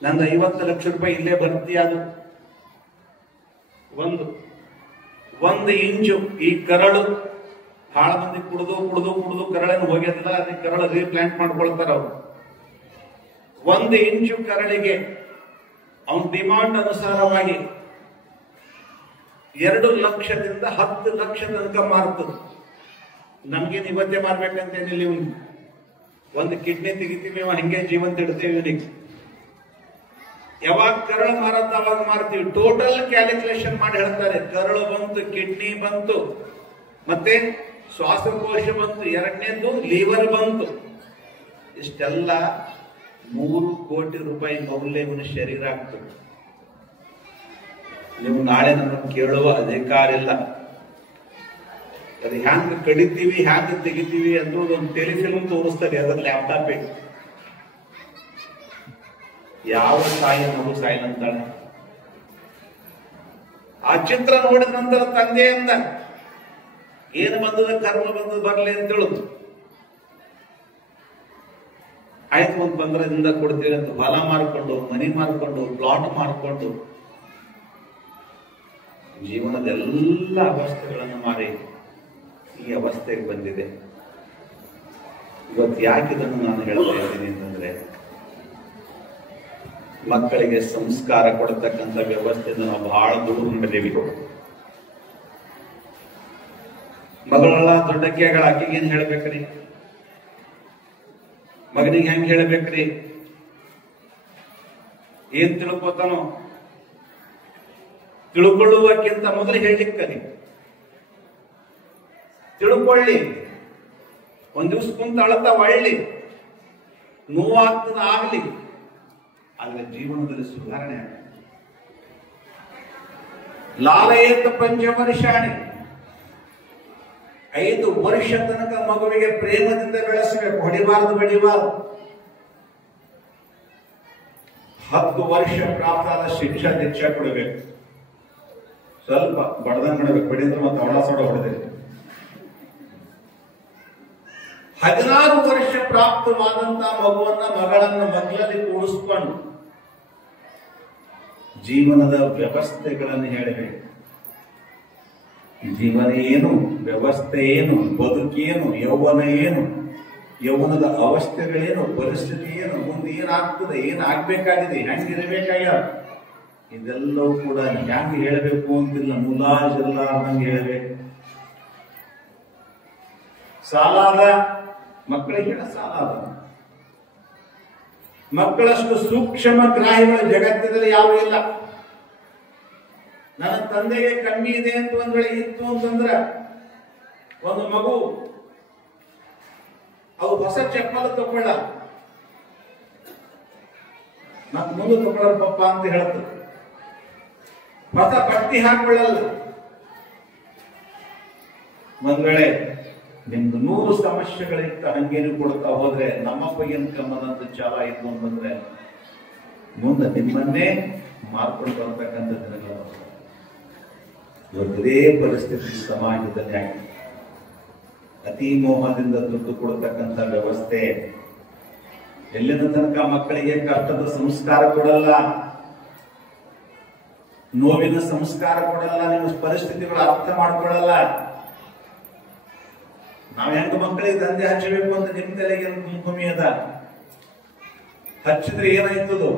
ನಂದು 50 ಲಕ್ಷ ರೂಪಾಯಿ ಇಲ್ಲೇ ಬರ್ತೀಯ. ಅದು ಒಂದು ಇಂಚು ಈ ಕರಳು, ಬಹಳ ಮಂದಿ ಕುಡಿದು ಕರಳನ್ನು ಹೋಗ್ಯದಿಲ್ಲ, ಅದಕ್ಕೆ ಕರಳು ರೀಪ್ಲಾಂಟ್ ಮಾಡ್ಕೊಳ್ತಾರ ಅವ್ರು. 1 ಇಂಚು ಕರಳಿಗೆ ಅವನ ಡಿಮಾಂಡ್ ಅನುಸಾರವಾಗಿ 2 ಲಕ್ಷದಿಂದ 10 ಲಕ್ಷ ತನಕ ಮಾರ್ತದೆ. ನಮ್ಗೇನು ಇವತ್ತೇ ಮಾರ್ಬೇಕಂತೇನಿಲ್ಲ. ಇವನು ಒಂದು ಕಿಡ್ನಿ ತೆಗಿತೀವಿ, ಹಂಗೆ ಜೀವಂತ ಇಡ್ತೇವೆ. ಇವನಿಗೆ ಯಾವಾಗ ಕರಳು ಮಾರತ್ತ ಅವಾಗ ಮಾರ್ತೀವಿ. ಟೋಟಲ್ ಕ್ಯಾಲ್ಕುಲೇಷನ್ ಮಾಡಿ ಹೇಳ್ತಾರೆ. ಕರಳು ಬಂತು, ಕಿಡ್ನಿ ಬಂತು, ಮತ್ತೆ ಶ್ವಾಸಕೋಶ ಬಂತು, 2ನೇದು ಲಿವರ್ ಬಂತು. ಇಷ್ಟೆಲ್ಲ 3 ಕೋಟಿ ರೂಪಾಯಿ ಮೌಲ್ಯ ಇವನ ಶರೀರ ಆಗ್ತದೆ. ನೀವು ನಾಳೆ ನಮ್ಮನ್ನು ಕೇಳುವ ಅಧಿಕಾರ ಇಲ್ಲ. ಅದು ಹ್ಯಾಂಗ ಕಡಿತೀವಿ, ಹ್ಯಾಂಗ ತೆಗಿತೀವಿ ಅನ್ನೋದು ಒಂದು ಟೆಲಿಫಿಲ್ಮ್ ತೋರಿಸ್ತಾರೆ. ಅದರ ಲ್ಯಾಪ್ಟಾಪ್ ಇಟ್ಟು ಯಾವ ತಾಯಿ ಮಗು ಸಾಯಿಲಂತಾಳೆ. ಆ ಚಿತ್ರ ನೋಡಿದ ನಂತರ ತಂದೆಯಿಂದ ಏನು ಬಂದದ, ಕರ್ಮ ಬಂದದ, ಬರ್ಲಿ ಅಂತ ಹೇಳುದು. ಆಯ್ತು, ಒಂದು 15 ದಿನದ ಕೊಡ್ತೀವಿ ಅಂತ ಹೊಲ ಮಾರ್ಕೊಂಡು, ಮನಿ ಮಾರ್ಕೊಂಡು, ಪ್ಲಾಟ್ ಮಾರ್ಕೊಂಡು, ಜೀವನದ ಎಲ್ಲ ಅವಸ್ಥೆಗಳನ್ನು ಮಾರಿ ಈ ಅವಸ್ಥೆಗೆ ಬಂದಿದೆ. ಇವತ್ತು ಯಾಕಿದನ್ನು ನಾನು ಹೇಳ್ತಾ ಇದ್ದೀನಿ ಅಂತಂದ್ರೆ, ಮಕ್ಕಳಿಗೆ ಸಂಸ್ಕಾರ ಕೊಡತಕ್ಕಂಥ ವ್ಯವಸ್ಥೆಯನ್ನು ನಾವು ಬಹಳ ದೂರ ಮಾಡಿದ್ದೇವೆ. ಮಗಳೆಲ್ಲ ದೊಡ್ಡಕ್ಕಿಗಳ ಆಕೆಗೆ ಏನ್ ಹೇಳ್ಬೇಕ್ರಿ, ಮಗನಿಗೆ ಹೆಂಗ್ ಹೇಳ್ಬೇಕ್ರಿ, ಏನ್ ತಿಳ್ಕೊತಾನೋ ತಿಳ್ಕೊಳ್ಳುವಕ್ಕಿಂತ ಮೊದಲು ಹೇಳಿಕ್ಕರಿ. ತಿಳ್ಕೊಳ್ಳಿ, ಒಂದ್ ದಿವ್ಸ ಕುಂತ ಅಳತ ಒಳ್ಳಿ, ನೋವಾಗ್ತದ ಆಗ್ಲಿ, ಆದ್ರೆ ಜೀವನದಲ್ಲಿ ಸುಧಾರಣೆ ಆಗ. ಲಾಲಯೇತ ಪಂಚವರ್ಷಾಣಿ, 5 ವರ್ಷ ತನಕ ಮಗುವಿಗೆ ಪ್ರೇಮದಿಂದ ಬೆಳೆಸಬೇಕು. ಹೊಡಿಬಾರದು, ಬೆಳಿಬಾರದು. 10 ವರ್ಷ ಪ್ರಾಪ್ತಾದ ಶಿಕ್ಷಾ ದೀಕ್ಷಾ ಕೊಡಬೇಕು. ಸ್ವಲ್ಪ ಬಡದಂಗ್ ಮಾಡಬೇಕು, ಬಡಿದ್ರೆ ಮತ್ತೆ ಅವಳ ಸೊಡ ಹೊಡೆದಿದೆ. 16 ವರ್ಷ ಪ್ರಾಪ್ತವಾದಂತಹ ಮಗುವನ್ನ, ಮಗಳನ್ನ ಮಕ್ಕಳಲ್ಲಿ ಕೂಡಿಸ್ಕೊಂಡು ಜೀವನದ ವ್ಯವಸ್ಥೆಗಳನ್ನು ಹೇಳಬೇಕು. ಜೀವನ ಏನು, ವ್ಯವಸ್ಥೆ ಏನು, ಬದುಕೇನು, ಯೌವನ ಏನು, ಯೌವನದ ಅವಸ್ಥೆಗಳೇನು, ಪರಿಸ್ಥಿತಿ ಏನು, ಮುಂದೆ ಏನಾಗ್ತದೆ, ಏನಾಗಬೇಕಾಗಿದೆ, ಹೆಂಗಿರಬೇಕಾಗ್ಯ, ಇದೆಲ್ಲವೂ ಕೂಡ ಹ್ಯಾಂಗೆ ಹೇಳಬೇಕು ಅಂತಿಲ್ಲ, ಮುಲಾಜಿಲ್ಲಾರ್ದಂಗೆ ಹೇಳಬೇಕು. ಸಾಲಾದ ಮಕ್ಕಳಿಗೆ ಸಾಲಾದ ಮಕ್ಕಳಷ್ಟು ಸೂಕ್ಷ್ಮ ಗ್ರಾಹಿಗಳು ಜಗತ್ತಿನಲ್ಲಿ ಯಾರು ಇಲ್ಲ. ನನ್ನ ತಂದೆಗೆ ಕಮ್ಮಿ ಇದೆ ಅಂತ ಒಂದ್ ವೇಳೆ ಇತ್ತು ಅಂತಂದ್ರೆ, ಒಂದು ಮಗು ಅವು ಹೊಸ ಚಪ್ಪಲ ತಗೊಳ್ಳ, ಮತ್ ಮುಂದೆ ತಗೊಳ್ಳೋರು ಪಪ್ಪ ಅಂತ ಹೇಳ್ತದೆ. ಹೊಸ ಬಟ್ಟಿ ಹಾಕೊಳ್ಳಲ್ಲ. ಒಂದ್ ವೇಳೆ ನಿಮ್ದು 100 ಸಮಸ್ಯೆಗಳಿತ್ತ ಹಂಗೇನು ಕೊಡ್ತಾ ಹೋದ್ರೆ, ನಮ್ಮಪ್ಪ ಏನ್ ಕಮ್ಮದಂತ ಚಾಲ ಆಯ್ತು ಅಂತಂದ್ರೆ ಮುಂದೆ ನಿಮ್ಮನ್ನೇ ಮಾರ್ಕೊಂಡು ಬರ್ತಕ್ಕಂಥ ದಿನಗಳು ಬರ್ತವೆ. ಇವತ್ತು ಇದೇ ಪರಿಸ್ಥಿತಿ ಸಮಾಜದಲ್ಲಿ ಆಗಿದೆ. ಅತಿ ಮೋಹದಿಂದ ದುಡ್ಡು ಕೊಡತಕ್ಕಂಥ ವ್ಯವಸ್ಥೆ. ಎಲ್ಲಿನ ತನಕ ಮಕ್ಕಳಿಗೆ ಕಷ್ಟದ ಸಂಸ್ಕಾರ ಕೊಡಲ್ಲ, ನೋವಿನ ಸಂಸ್ಕಾರ ಕೊಡಲ್ಲ, ನಿಮ್ಮ ಪರಿಸ್ಥಿತಿಗಳು ಅರ್ಥ ಮಾಡ್ಕೊಳ್ಳಲ್ಲ. ನಾವ್ ಹೆಂಗ ಮಕ್ಕಳಿಗೆ ದಂಧೆ ಹಚ್ಚಬೇಕು ಅಂತ ನಿಮ್ ತಲೆಗೆ ಭೂಮಿ ಅದ. ಹಚ್ಚಿದ್ರೆ ಏನಾಯ್ತದು?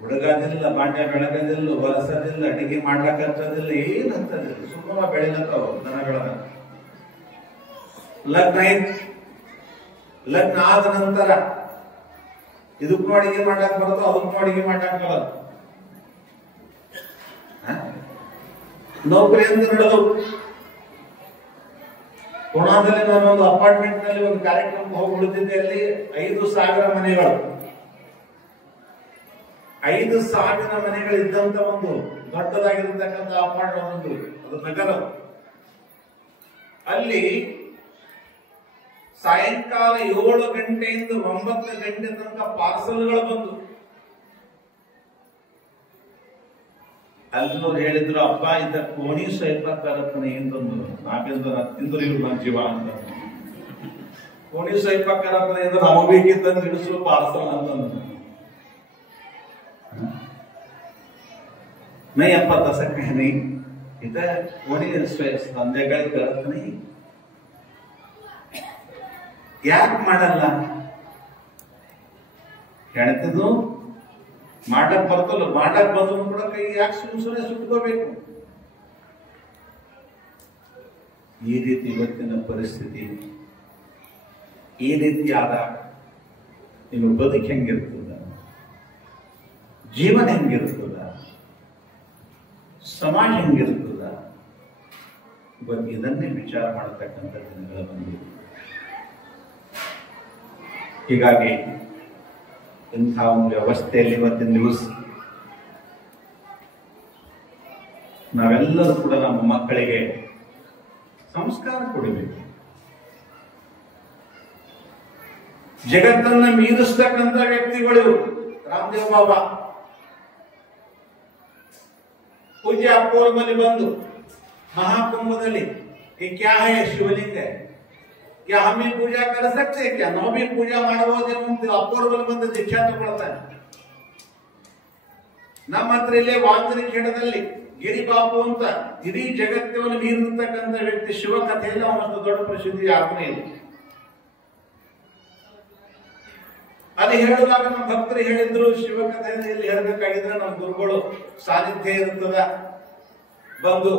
ಹುಡುಗದಿಲ್ಲ, ಬಾಂಡ್ಯ ಬೆಳಗದಿಲ್ಲ, ಹೊಲಸದಿಲ್ಲ, ಅಡಿಗೆ ಮಾಡ್ಲಕ್ ಹಚ್ಚೋದಿಲ್ಲ, ಏನ್ ಹಚ್ಚದಿಲ್ಲ. ಸುಮ್ಮನೆ ಬೆಳಿಲತ್ತಾವ ದನಗಳ. ಲಗ್ನ ಆಯ್ತು, ಲಗ್ನ ಆದ ನಂತರ ಇದಕ್ಕೂ ಅಡಿಗೆ ಮಾಡಕ್ ಬರೋದು, ಅದಕ್ಕೂ ಅಡಿಗೆ ಮಾಡಕ್ ಬರೋದು. ನೌಕರಿ ಅಂತ ನಡೆದು ಪುಣಾದಲ್ಲಿ ನಾನೊಂದು ಅಪಾರ್ಟ್ಮೆಂಟ್ ನಲ್ಲಿ ಒಂದು ಕಾರ್ಯಕ್ರಮ ಹೋಗಿ ಉಳಿದಿದ್ದೆ. ಅಲ್ಲಿ 5,000 ಮನೆಗಳು, 5,000 ಮನೆಗಳಿದ್ದಂತ ಒಂದು ದೊಡ್ಡದಾಗಿರತಕ್ಕಂಥ ಅಪಾರ್ಟ್ಮೆಂಟ್, ಅದು ನಗರ. ಅಲ್ಲಿ ಸಾಯಂಕಾಲ 7 ಗಂಟೆಯಿಂದ 9 ಗಂಟೆ ತನಕ ಪಾರ್ಸಲ್ಗಳು ಬಂದು ಅಲ್ಲೂ ಹೇಳಿದ್ರು, ಅಪ್ಪ ಇದ್ದ ಕೋಣಿ ಸ್ವಯಂಪಾಕರಪ್ಪನ ಏನಂದು ನಾಲ್ಕಿಂದ ತಿಂದ್ರು ಇವ್ರು ನನ್ನ ಜೀವ ಅಂತ. ಕೋಣಿ ಸ್ವಯಂಪಾಕರಪ್ಪನ ಎಂದು ನಾವು ಬೇಕಿದ್ದಂದ್ರೆ ಹಿಡಿಸಲು ಪಾರ್ಸಲ್ ಅಂತಂದು. नहीं अब बता सकते हैं नहीं इधर कोणी संध्याकाळी करत नाही. ಯಾಕೆ ಮಾಡಲ್ಲ? ಹೆಣ್ತಿದ್ದು ಮಾಡಕ್ ಬರ್ತಲ್ಲ, ಮಾಡಕ್ ಬಂದ್ರು ಕೂಡ ಕೈ ಯಾಕೆ ಸುಮ್ಮನೆ ಸುಟ್ಕೋಬೇಕು? ಈ ರೀತಿ ಇವತ್ತಿನ ಪರಿಸ್ಥಿತಿ ಈ ರೀತಿ ಆದಾಗ ನಿಮ್ಮ ಬದುಕು ಹೆಂಗಿರ್ತದ, ಜೀವನ ಹೆಂಗಿರ್ತದ, ಸಮಾಜ ಹೆಂಗಿರ್ತದ, ಇವತ್ತು ಇದನ್ನೇ ವಿಚಾರ ಮಾಡತಕ್ಕಂಥ ದಿನಗಳ ಬಂದಿದೆ. ಹೀಗಾಗಿ ಇಂಥ ಒಂದು ವ್ಯವಸ್ಥೆಯಲ್ಲಿ ಇವತ್ತಿನ ದಿವಸ ನಾವೆಲ್ಲರೂ ಕೂಡ ನಮ್ಮ ಮಕ್ಕಳಿಗೆ ಸಂಸ್ಕಾರ ಕೊಡಬೇಕು. ಜಗತ್ತನ್ನ ಮೀರಿಸ್ತಕ್ಕಂಥ ವ್ಯಕ್ತಿಗಳು ರಾಮದೇವ್ ಬಾಬಾ ಪೂಜ್ಯ ಅಪೂರ್ವದಲ್ಲಿ ಬಂದು महाकुंभ ये क्या है? शिवलिंग है, क्या हम भी पूजा कर सकते हैं? क्या ನಾವು भी पूजा ಮಾಡಬಹುದು? ಅಪೂರ್ವದಲ್ಲಿ ಬಂದು ದೀಕ್ಷಾ ತಗೊಳ್ತಾನೆ. ನಮ್ಮ ಹತ್ರ ಇಲ್ಲೇ ವಾಂತರಿಖೇಡದಲ್ಲಿ ಗಿರಿಬಾಬು ಅಂತ ಇಡೀ ಜಗತ್ತವನ್ನು ಮೀರಿರ್ತಕ್ಕಂಥ ವ್ಯಕ್ತಿ. ಶಿವಕಥೆಯಲ್ಲಿ ಅವನಷ್ಟು ದೊಡ್ಡ ಪ್ರಸಿದ್ಧಿ ಯಾರನೇ ಇಲ್ಲ. ಅಲ್ಲಿ ಹೇಳುವಾಗ ನಮ್ಮ ಭಕ್ತರು ಹೇಳಿದ್ರು, ಶಿವಕಥೆಯಲ್ಲಿ ಹೇಳಬೇಕಾಗಿದ್ರೆ ನಮ್ಮ ಗುರುಗಳು ಸಾನ್ನಿಧ್ಯ ಇರ್ತದ, ಬಂದು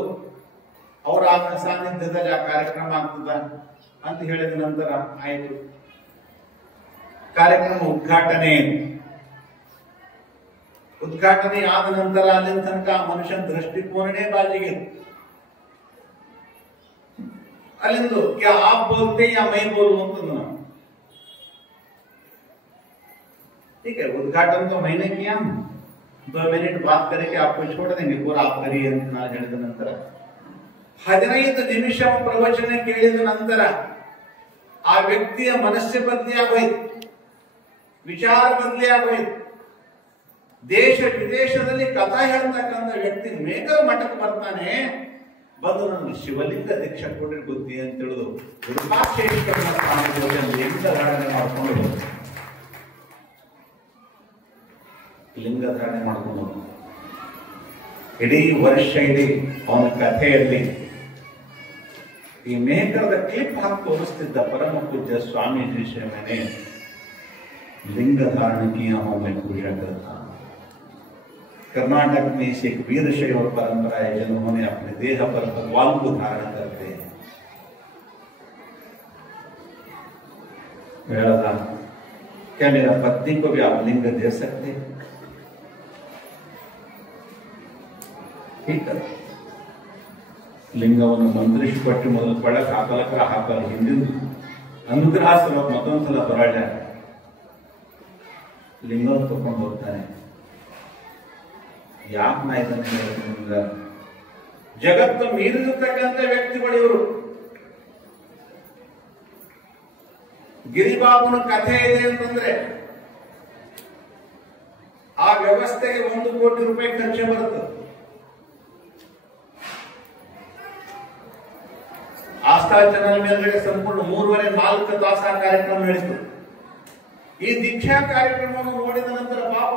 ಅವರ ಸಾನ್ನಿಧ್ಯದಲ್ಲಿ ಆ ಕಾರ್ಯಕ್ರಮ ಆಗ್ತದ ಅಂತ ಹೇಳಿದ ನಂತರ ಆಯ್ತು. ಕಾರ್ಯಕ್ರಮ ಉದ್ಘಾಟನೆ ಆದ ನಂತರ ಅಲ್ಲಿನ ತನಕ ಮನುಷ್ಯನ ದೃಷ್ಟಿಕೋನನೇ ಬಾಜಿಗೆ. ಅಲ್ಲಿಂದು ಕ್ಯಾ ಆಪ್ ಬೋಲ್ತೆ ಯಾ ಮೈ ಬೋಲು ಅಂತಂದು ನಾವು. ठीक है, उद्घाटन तो मैंने किया, 2 मिनट बात करके आपको छोड़ देंगे, पूरा आप करिए ಅಂತ ನಾನು ಹೇಳಿದ ನಂತರ 15 ನಿಮಿಷ ಪ್ರವಚನ ಕೇಳಿದ ನಂತರ ಆ ವ್ಯಕ್ತಿಯ ಮನಸ್ಸು ಬದಲಿ ಆಗೋಯ್ತು, ವಿಚಾರ ಬದಲಿ ಆಗೋಯ್ತು. ದೇಶ ವಿದೇಶದಲ್ಲಿ ಕಥಾ ಹೇಳ್ತಕ್ಕಂಥ ವ್ಯಕ್ತಿ ಮೇಘ ಮಠಕ್ಕೆ ಬರ್ತಾನೆ, ಬಂದು ನನಗೆ ಶಿವಲಿಂಗ ದೀಕ್ಷೆ ಕೊಡ್ರಿ ಬುದ್ಧಿ ಅಂತ ತಿಳಿದು ವಿರೂಪಾಕ್ಷೇಶ್ವರನ ಸ್ಥಾನದಲ್ಲಿ ಲಿಂಗಧಾರಣೆ ಮಾಡ್ಕೊಂಡು ಲಿಂಗಧಾರಣೆ ಮಾಡ್ಕೊಂಡು ಇಡೀ ವರ್ಷ ಇಡೀ ಅವನ ಕಥೆಯಲ್ಲಿ ಈ ಮೇಕರದ ಕ್ಲಿಪ್ ಹಾಕಿ ತೋರಿಸ್ತಿದ್ದ परम पूज्य स्वामी जी से मैंने लिंग धारण किया हूं, मैं पूजा करता हूं. कर्नाटक में इसे एक वीरशैव परंपरा है जिन्होंने अपने देह पर भगवान को धारण करते हैं. क्या मेरा पत्नी को भी आप लिंग दे सकते? ठीक है, ಲಿಂಗವನ್ನು ಮಂತ್ರಿಸಿ ಪಟ್ಟಿ ಮೊದಲು ಪಡಕ್ ಹಾಕಲಕ್ರ ಹಾಕಲ್ಲ, ಹಿಂದಿನ ಅನುಗ್ರಹ ಸಲ ಮತ್ತೊಂದ್ಸಲ ಬರಾಳ ಲಿಂಗವನ್ನು ತಗೊಂಡು ಹೋಗ್ತಾನೆ. ಯಾಕೆ ನಾ ಇದನ್ನ ಹೇಳ್ತೀನಿ? ಜಗತ್ತು ಮೀರಿರ್ತಕ್ಕಂಥ ವ್ಯಕ್ತಿಗಳು ಇವರು. ಗಿರಿಬಾಬುನ ಕಥೆ ಇದೆ ಅಂತಂದ್ರೆ ಆ ವ್ಯವಸ್ಥೆಗೆ 1 ಕೋಟಿ ರೂಪಾಯಿ ಖರ್ಚು ಬರುತ್ತೆ. ಆಸ್ಥಾ ಚಾನೆಲ್ ಮೇಲ್ಗಡೆ ಸಂಪೂರ್ಣ 3.5-4 ತಾಸು ಆ ಕಾರ್ಯಕ್ರಮ ನಡೆಯಿತು. ಈ ದೀಕ್ಷಾ ಕಾರ್ಯಕ್ರಮವನ್ನು ನೋಡಿದ ನಂತರ ಪಾಪ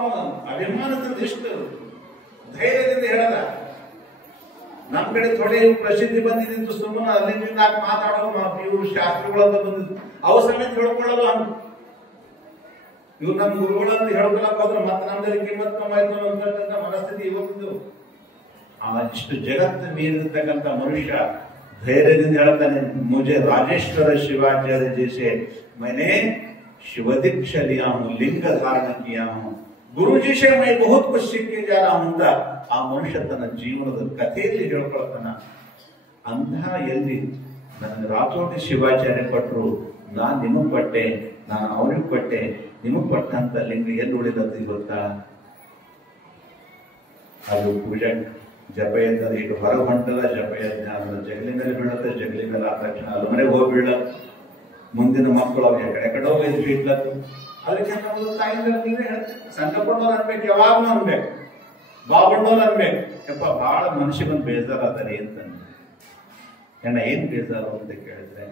ಅಭಿಮಾನದಿಂದ ಇಷ್ಟು ಧೈರ್ಯದಿಂದ ಹೇಳದ, ನಮ್ ಕಡೆ ಥೋಡೆ ಪ್ರಸಿದ್ಧಿ ಬಂದಿದ್ದು ಸುಮ್ಮನೆ ಅಲ್ಲಿಂದ ಮಾತಾಡೋ ಇವರು ಶಾಸ್ತ್ರಿಗಳಂತ ಬಂದಿದ್ದು ಅವ ಸಮೇತ ಹೇಳ್ಕೊಳ್ಳೋದು ಇವ್ರು ನಮ್ಮ ಗುರುಗಳಂತ ಹೇಳ್ಕೊಳಕ್ ಹೋದ್ರೆ ಮತ್ತೆ ನಮ್ದಲ್ಲಿ ಕಿಮ್ಮತ್ ಕಮ್ಮಾಯ್ತು ಅಂತಕ್ಕಂಥ ಮನಸ್ಥಿತಿ ಇವತ್ತು. ಇಷ್ಟು ಜಗತ್ತು ಮೀರಿರ್ತಕ್ಕಂಥ ಮನುಷ್ಯ धैर्यದಿಂದ ಹೇಳ್ತಾನೆ, मुझे राजेश्वर शिवाचार्य जैसे मैंने शिव दीक्षा लिया हूं, लिंग धारण किया हूं, गुरु जी से मैं बहुत कुछ सीख के जा रहा हूं ಅಂತ ಆ ಮನುಷ್ಯ ತನ್ನ ಜೀವನದ ಕಥೆಯಲ್ಲಿ ಹೇಳ್ಕೊಳ್ತಾನ. ಅಂತಹ ಎಲ್ಲಿ ನನಗೆ ರಾಚೋಟಿ ಶಿವಾಚಾರ್ಯ ಕೊಟ್ಟರು, ನಾನ್ ನಿಮಗ್ ಪಟ್ಟೆ, ನಾನು ಅವ್ರಿಗೆ ಪಟ್ಟೆ, ನಿಮಗ್ ಪಟ್ಟಂತ ಲಿಂಗ ಎಲ್ಲಿ ಉಳಿದಂತ ಗೊತ್ತಾ? ಅದು ಪೂಜಾ ಜಪಯಂತ ಈಗ ಹೊರ ಹೊಂಟದ ಜಪಯಜ್ಞ ಜಗಲಿ ಮೇಲೆ ಬೀಳತ್ತೆ, ಜಗಲಿ ಮೇಲೆ ಆದ ತಕ್ಷಣ ಅಲ್ಲ ಮನೆಗೆ ಹೋಗಿ ಬೀಳತ್, ಮುಂದಿನ ಮಕ್ಕಳು ಅವ್ರಿಗೆ ಕಡೆ ಹೋಗಿ ಇಟ್ಲತ್ತು. ಅದಕ್ಕೆ ನಮ್ದು ತಾಯಿಗಳು ನೀವೇ ಹೇಳ್ತೀವಿ, ಸಂಘಪಟ್ಟವ್ರು ಅನ್ಬೇಕು, ಯಾವಾಗ್ಲೂ ಅನ್ಬೇಕು, ಬಾಬಣ್ಣವ್ರು ಅನ್ಬೇಕು. ಯಪ್ಪ ಬಹಳ ಮನುಷ್ಯಗೊಂದು ಬೇಜಾರಾದರೆ ಅಂತಂದ್ರೆ ಏನ ಏನ್ ಬೇಜಾರು ಅಂತ ಕೇಳಿದ್ರೆ,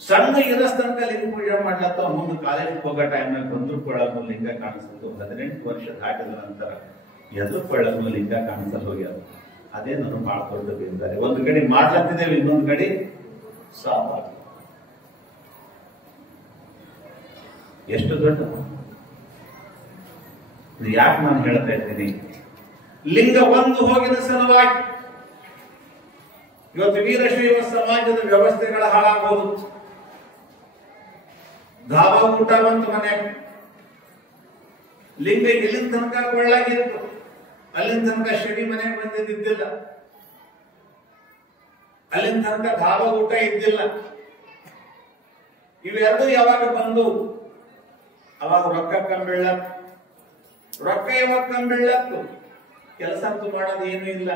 ಸಣ್ಣ ಇರಸ್ತನಕ ಲಿಂಗ ಪೂಜೆ ಮಾಡ್ಲತ್ತ, ಮುಂದೆ ಕಾಲೇಜ್ ಹೋಗೋ ಟೈಮ್ನಾಗ ಬಂದ್ರು ಕೊಳ್ಳಲು ಲಿಂಗ ಕಾಣಿಸ್ತದೆ. 18 ವರ್ಷ ದಾಟಿದ ನಂತರ ಎದುರು ಕೊಳ್ಳಲು ಲಿಂಗ ಕಾಣಿಸಲು ಹೋಗ್ಯಾರ. ಅದೇ ನಾನು ಬಹಳ ದೊಡ್ಡ ಬೇಜಾರೆ. ಒಂದು ಕಡೆ ಮಾಡ್ಲತ್ತಿದ್ದೇವೆ, ಇನ್ನೊಂದು ಕಡೆ ಸಾವು. ಎಷ್ಟು ದೊಡ್ಡ ಯಾಕೆ ನಾನು ಹೇಳ್ತಾ ಇದ್ದೀನಿ? ಲಿಂಗ ಒಂದು ಹೋಗಿದ ಸಲುವಾಗಿ ಇವತ್ತು ವೀರಶೈವ ಸಮಾಜದ ವ್ಯವಸ್ಥೆಗಳ ಹಾಳಾಗೋದು. ಧಾಬಾ ಊಟ ಬಂತು ಮನೆ, ಲಿಂಗ ಎಲ್ಲಿನ ತನಕ ಕೊಳ್ಳಾಗಿತ್ತು, ಅಲ್ಲಿನ ತನಕ ಶನಿ ಮನೆಗೆ ಬಂದಿದ್ದಿಲ್ಲ, ಅಲ್ಲಿನ ತನಕ ಧಾಬಾ ಊಟ ಇದ್ದಿಲ್ಲ. ಇವೆರಡು ಯಾವಾಗ ಬಂದು ಅವಾಗ ರೊಕ್ಕ ಕಂಬೀಳತ್ತು. ರೊಕ್ಕ ಯಾವಾಗ ಕಂಬೀಳತ್ತು, ಕೆಲಸ ಅಂತೂ ಮಾಡೋದು ಏನೂ ಇಲ್ಲ.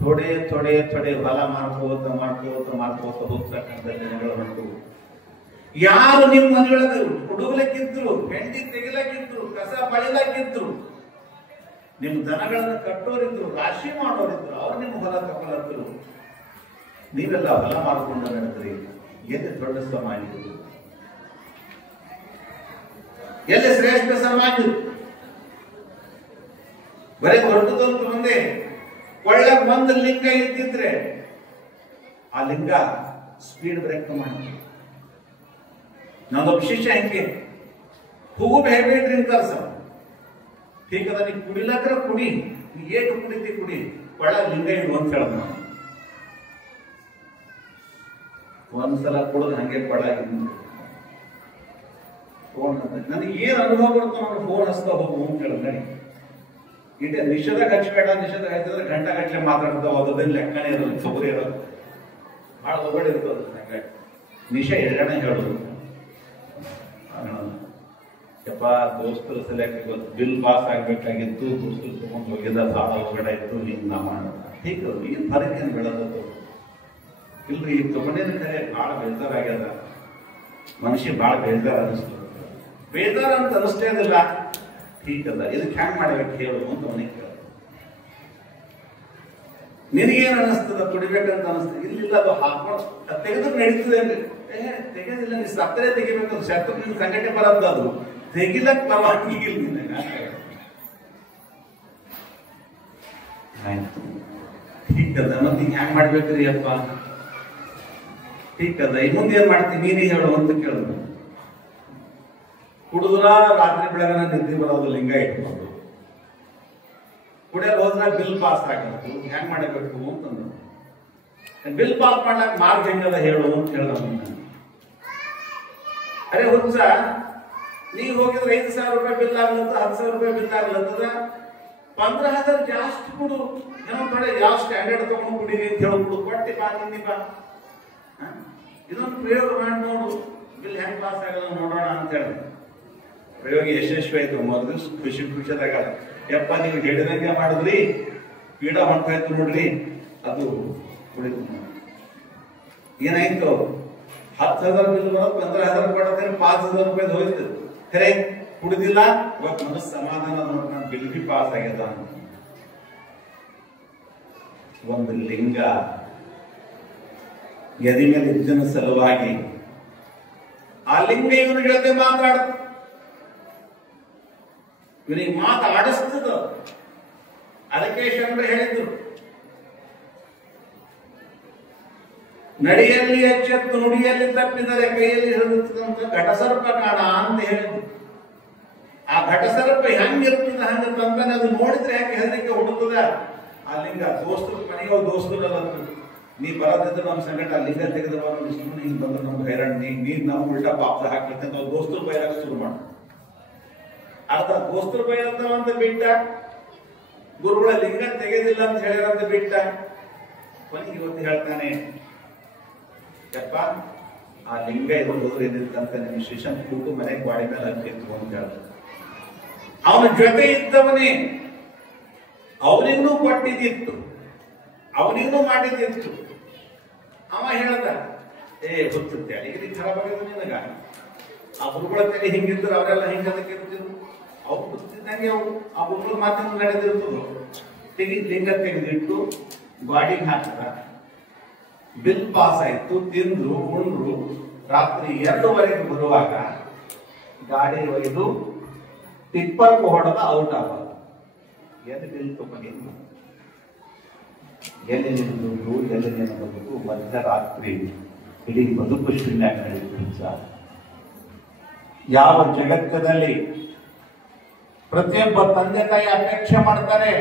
ಥೋಡೆ ಥೋಡೆ ಥೋಡೆ ಹೊಲ ಮಾಡ್ಕೋತ ಮಾಡ್ಕೋತ ಮಾಡ್ಕೋತ ಹೋಗ್ತಕ್ಕಂಥ ಜನಗಳು ಹೊರಟು. ಯಾರು ನಿಮ್ಮ ಮನೆಯೊಳಗೆ ಹುಡುಗಲಕ್ಕಿದ್ರು, ಹೆಂಡಿ ತೆಗಿಲಕ್ಕಿದ್ರು, ಕಸ ಬಳಿಲಕ್ಕಿದ್ರು, ನಿಮ್ ದನಗಳನ್ನ ಕಟ್ಟೋರಿದ್ರು, ರಾಶಿ ಮಾಡೋರಿದ್ರು, ಅವ್ರು ನಿಮ್ಮ ಹೊಲ ತಗೊಳದ್ರು. ನೀವೆಲ್ಲ ಹೊಲ ಮಾಡ್ಕೊಂಡು ನಡೆದ್ರಿ. ಎಲ್ಲಿ ದೊಡ್ಡ ಸಮಾಜ, ಎಲ್ಲಿ ಶ್ರೇಷ್ಠ ಸಮಾಜ? ಬರೀ ದೊಡ್ಡದಂತ ಮುಂದೆ ಕೊಳ್ಳಕ್ ಬಂದ ಲಿಂಗ ಇದ್ದಿದ್ರೆ ಆ ಲಿಂಗ ಸ್ಪೀಡ್ ಬ್ರೇಕ್ ಮಾಡಿ. ನಮ್ದೊಬ್ಬ ಶಿಷ್ಯ ಹೆಂಗೆ ಹೂವು ಹೆವಿ ಡ್ರಿಂಕರ್ಸ್, ಹೀಗದ ನೀ ಕುಡಿಲಕ್ರ ಕುಡಿ, ನೀ ಏಟು ಕುಡಿತಿ ಕುಡಿ, ಒಳ ಲಿಂಗ ಇಡು ಅಂತ ಹೇಳ್ದ. ನಾವು ಒಂದ್ಸಲ ಕುಡಿದು ಹಂಗೆ ಕೊಡಾಗಿ ಫೋನ್ ನನಗೆ ಏನ್ ಅನುಭವ ಬರುತ್ತೋ ನಾನು ಫೋನ್ ಹಚ್ತಾ ಹೋಗು ಅಂತ ಹೇಳಿದ್ರೆ, ಇಟೇ ನಿಷೇಧಾಗ ಹಚ್ಬೇಡ, ನಿಷೇಧಾಗ ಹಚ್ಚಿದ್ರೆ ಗಂಟೆ ಗಟ್ಟಲೆ ಮಾತಾಡ್ತಾ ಹೋಗೋದ್ರಲ್ಲಿ ಲೆಕ್ಕನೇ ಇರೋದು, ತೊಗರಿ ಇರೋದು, ಬಹಳ ಹೊಗಡೆ ಇರ್ತದೆ. ಹಂಗಾಗಿ ನಿಷ ಎಳ್ಳಣ ಹೇಳೋದು. ಯಪ್ಪ ದೋಸ್ತರ ಸಲಕ್ಕೆ ಇವತ್ತು ಬಿಲ್ ಪಾಸ್ ಆಗ್ಬೇಕಾಗಿತ್ತು, ದೋಸ್ತರು ತಗೊಂಡು ಹೋಗಿದ್ದ, ಭಾಳ ಹೊಗಡೆ ಇತ್ತು, ಹಿಂಗ್ ನಾ ಮಾಡೋಣ ಹೀಗೆ ಈ ಫರಕೇನು ಬೆಳೆದದ್ದು ಇಲ್ರಿ. ಈಗ ತಗೊಂಡಿನ ಕರೆ ಭಾಳ ಬೇಜಾರಾಗ್ಯದ, ಮನುಷ್ಯ ಭಾಳ ಬೇಜಾರ ಅನಿಸ್ತು. ಬೇಜಾರ ಅಂತ ಅನಿಸ್ತೇ ಇದಿಲ್ಲ, ಹೀಗಲ್ಲ, ಇದಕ್ಕೆ ಹ್ಯಾಂಗ್ ಮಾಡ್ಬೇಕು ಹೇಳು ಅಂತ ಅವನಿಗೆ ಕೇಳ. ನಿನಗೇನು ಅನಿಸ್ತದ, ಕುಡಿಬೇಕಂತ ಅನಿಸ್ತದೆ? ಇಲ್ಲಿಲ್ಲ, ಅದು ಹಾಕೊಂಡು ತೆಗೆದ್ರೆ ನಡೀತದೆ ಅಂದ್ರೆ ತೆಗೆದಿಲ್ಲ, ನೀ ಸತ್ತರೆ ತೆಗಿಬೇಕು, ಶತ್ರು ನಿನ್ ಸಂಘಟನೆ ಬರದ್ದು, ಅದು ತೆಗಿಲಕ್ ಪರವಾಗಿ ಇಲ್ಲ. ಆಯ್ತು ಹೀಗದ, ಮತ್ತೆ ಈಗ ಹ್ಯಾಂಗ್ ಮಾಡ್ಬೇಕ್ರಿ ಅಪ್ಪ? ಹೀಗದ, ಈ ಮುಂದೆ ಏನ್ ಮಾಡ್ತೀನಿ ನೀನೇ ಹೇಳು ಅಂತ ಕೇಳಿದ್ರು. ಕುಡಿದ್ರ ರಾತ್ರಿ ಬೆಳಗನ ನಿದ್ದೆ ಬರೋದು, ಲಿಂಗ ಇಟ್ಕೊಂಡು ಕುಡಿಯಲು ಹೋದ್ರ ಬಿಲ್ ಪಾಸ್ ಆಗಬೇಕು, ಹೆಂಗ್ ಮಾಡಬೇಕು ಅಂತಂದ್ರು. ಬಿಲ್ ಪಾಸ್ ಮಾಡ್ಲಾಕ ಮಾರ್ಗ ಹೆಂಗದ ಹೇಳು ಅಂತ ಹೇಳ್ದ. ಅರೆ ಹುಚ್ಚ, ನೀವ್ ಹೋಗಿದ್ರೆ 5,000 ರೂಪಾಯಿ ಬಿಲ್ ಆಗ್ಲತ್ತ, 10,000 ರೂಪಾಯಿ ಬಿಲ್ ಆಗ್ಲತ್ತದ, 15,000 ಜಾಸ್ತಿ ಕೊಡು, ಏನೋ ಕಡೆ ಯಾವ ಸ್ಟ್ಯಾಂಡರ್ಡ್ ತಗೊಂಡು ಕುಡೀರಿ ಅಂತ ಹೇಳ್ಬಿಡು, ಕೊಟ್ಟಿ ಬಾ ನಿನ್ನಿ ಬಾ, ಇದೊಂದು ಪ್ರಯೋಗ ಮಾಡಿ ನೋಡು, ಬಿಲ್ ಹೆಂಗ್ ಪಾಸ್ ಆಗಲ್ಲ ನೋಡೋಣ ಅಂತ ಹೇಳಿ. ಪ್ರಯೋಗ ಯಶಸ್ವಿ ಆಯ್ತು. ಮೊದಲು ಖುಷಿ ಖುಷಿಯಾಗ, ಯಪ್ಪ ನೀವು ಹೇಳಿದಂಗೆ ಮಾಡಿದ್ರಿ, ಪೀಡ ಹೊಂಟಾಯ್ತು ನೋಡ್ರಿ, ಅದು ಕುಡಿದು ಏನಾಯ್ತು, 10,000 ಬಿಲ್ ಬರೋದು 15,000 ಕೊಡೋದ್ರೆ 5,000 ರೂಪಾಯಿ ಹೋಯ್ತು. ಖರೆ ಕುಡಿದಿಲ್ಲ, ಇವತ್ತು ಮನಸ್ಸು ಸಮಾಧಾನ ನೋಡಿ ನಾನು ಬಿಲ್ಬಿ ಪಾಸ್ ಆಗ್ಯದ. ಒಂದು ಲಿಂಗ ಎದೆ ಮೇಲೆ ಇದ್ದನ ಸಲುವಾಗಿ ಆ ಲಿಂಗ ಇವನ ಜೊತೆ ಮಾತಾಡ್ತ, ಇವನಿಗೆ ಮಾತಾಡಿಸ್ತದ. ಅದಕ್ಕೆ ಶಂಕರ ಹೇಳಿದ್ರು, ನಡಿಯಲ್ಲಿ ಎಚ್ಚೆತ್ತು ನುಡಿಯಲ್ಲಿ ತಪ್ಪಿದರೆ ಕೈಯಲ್ಲಿ ಹಿಡಿದಿರ್ತಕ್ಕಂಥ ಘಟಸರ್ಪ ಕಾಣ ಅಂತ ಹೇಳಿದ್ರು. ಆ ಘಟಸರ್ಪ ಹೆಂಗಿರ್ತದ ಹಂಗ ತಂತಾನೆ, ಅದು ನೋಡಿದ್ರೆ ಯಾಕೆ ಹೆದರಿಕೆ ಹುಡುಕದ. ಆ ಲಿಂಗ ದೋಸ್ತರು ಮನೆಯೋ ದೋಸ್ತರಲ್ಲ, ನೀ ಬರೋದಿದ್ರೆ ನಮ್ಮ ಸಂಗಟ ಆ ಲಿಂಗ ತೆಗೆದು ಸುಮ್ಮನೆ ಹಿಂಗ್ ಬಂದ್ರೆ ನಮ್ಗೆ ಹೈರಾಣ, ನೀನ್ ನಾವು ಉಲ್ಟಾ ಪಾಪ ಹಾಕ್ಲಿಕ್ಕೆ ನಾವು ದೋಸ್ತರು ಬೈರಾಗ ಶುರು ಮಾಡ. ಅರ್ಧ ದೋಸ್ತರು ಬೈರಂತ ಬಿಟ್ಟ, ಗುರುಗಳ ಲಿಂಗ ತೆಗೆದಿಲ್ಲ ಅಂತ ಹೇಳಿರಂತ ಬಿಟ್ಟ. ಕೊನೆಗೆ ಇವತ್ತು ಹೇಳ್ತಾನೆ, ಯಪ್ಪ ಆ ಲಿಂಗ ಇದು ಹೋದ್ರೆ ಏನಿರ್ತಂತ ನಿನ್ನ ಶಿಷ್ಯನ್ ಕೂತು ಮನೆ ಗಾಡಿ ಮೇಲೆ ಹತ್ತಿತ್ತು ಅಂತ ಹೇಳ್ತಾರೆ. ಅವನ ಜೊತೆ ಇದ್ದವನೇ ಅವನಿಗೂ ಕೊಟ್ಟಿದ್ದಿತ್ತು, ಅವನಿಗೂ ಮಾಡಿದ್ದಿತ್ತು. ಅವ ಹೇಳ್ದ, ಗೊತ್ತುತ್ತೆ ಅಡಿಗೆ ಖರಾಬ್ ಆಗಿದೆ ನಿನಗ. ಆ ಗುರುಗಳ ತಲೆ ಹಿಂಗಿದ್ರು ಅವರೆಲ್ಲ ಹಿಂಗದಕ್ಕೆ ಇರ್ತಿದ್ರು. ಅವ್ರು ಗೊತ್ತಿದ್ದಂಗೆ ಅವರು ಆ ಗುರುಗಳ ಮಾತಿನ ನಡೆದಿರ್ತದ್ರು. ಲಿಂಗ ತೆಗೆದಿಟ್ಟು ಗಾಡಿಗೆ ಹಾಕಿದ, ಬಿಲ್ ಪಾಸ್ ಆಯ್ತು, ತಿಂದ್ರು ಉಂಡ್ರು. ರಾತ್ರಿ 2:30 ಬರುವಾಗ ಗಾಡಿ ಒಯ್ದು ಟಿಪ್ಪರ್ ಹೊಡೆದ ಔಟ್ ಆಗೋದು. ಎಲ್ಲಿ ಬಿಲ್ ತಗೊಂಡಿದ್ದು, ಎಲ್ಲಿ ನಿನ್ನ ದುಡ್ಡು, ಎಲ್ಲಿ ನಿನ್ನ ಬದುಕು. ಮಧ್ಯರಾತ್ರಿ ಇಡೀ ಬದುಕು ಶೂನ್ಯಾಗ ನಡೀತು. ಯಾವ ಜಗತ್ತದಲ್ಲಿ ಪ್ರತಿಯೊಬ್ಬ ತಂದೆ ತಾಯಿ ಅಪೇಕ್ಷೆ ಮಾಡ್ತಾರೆ,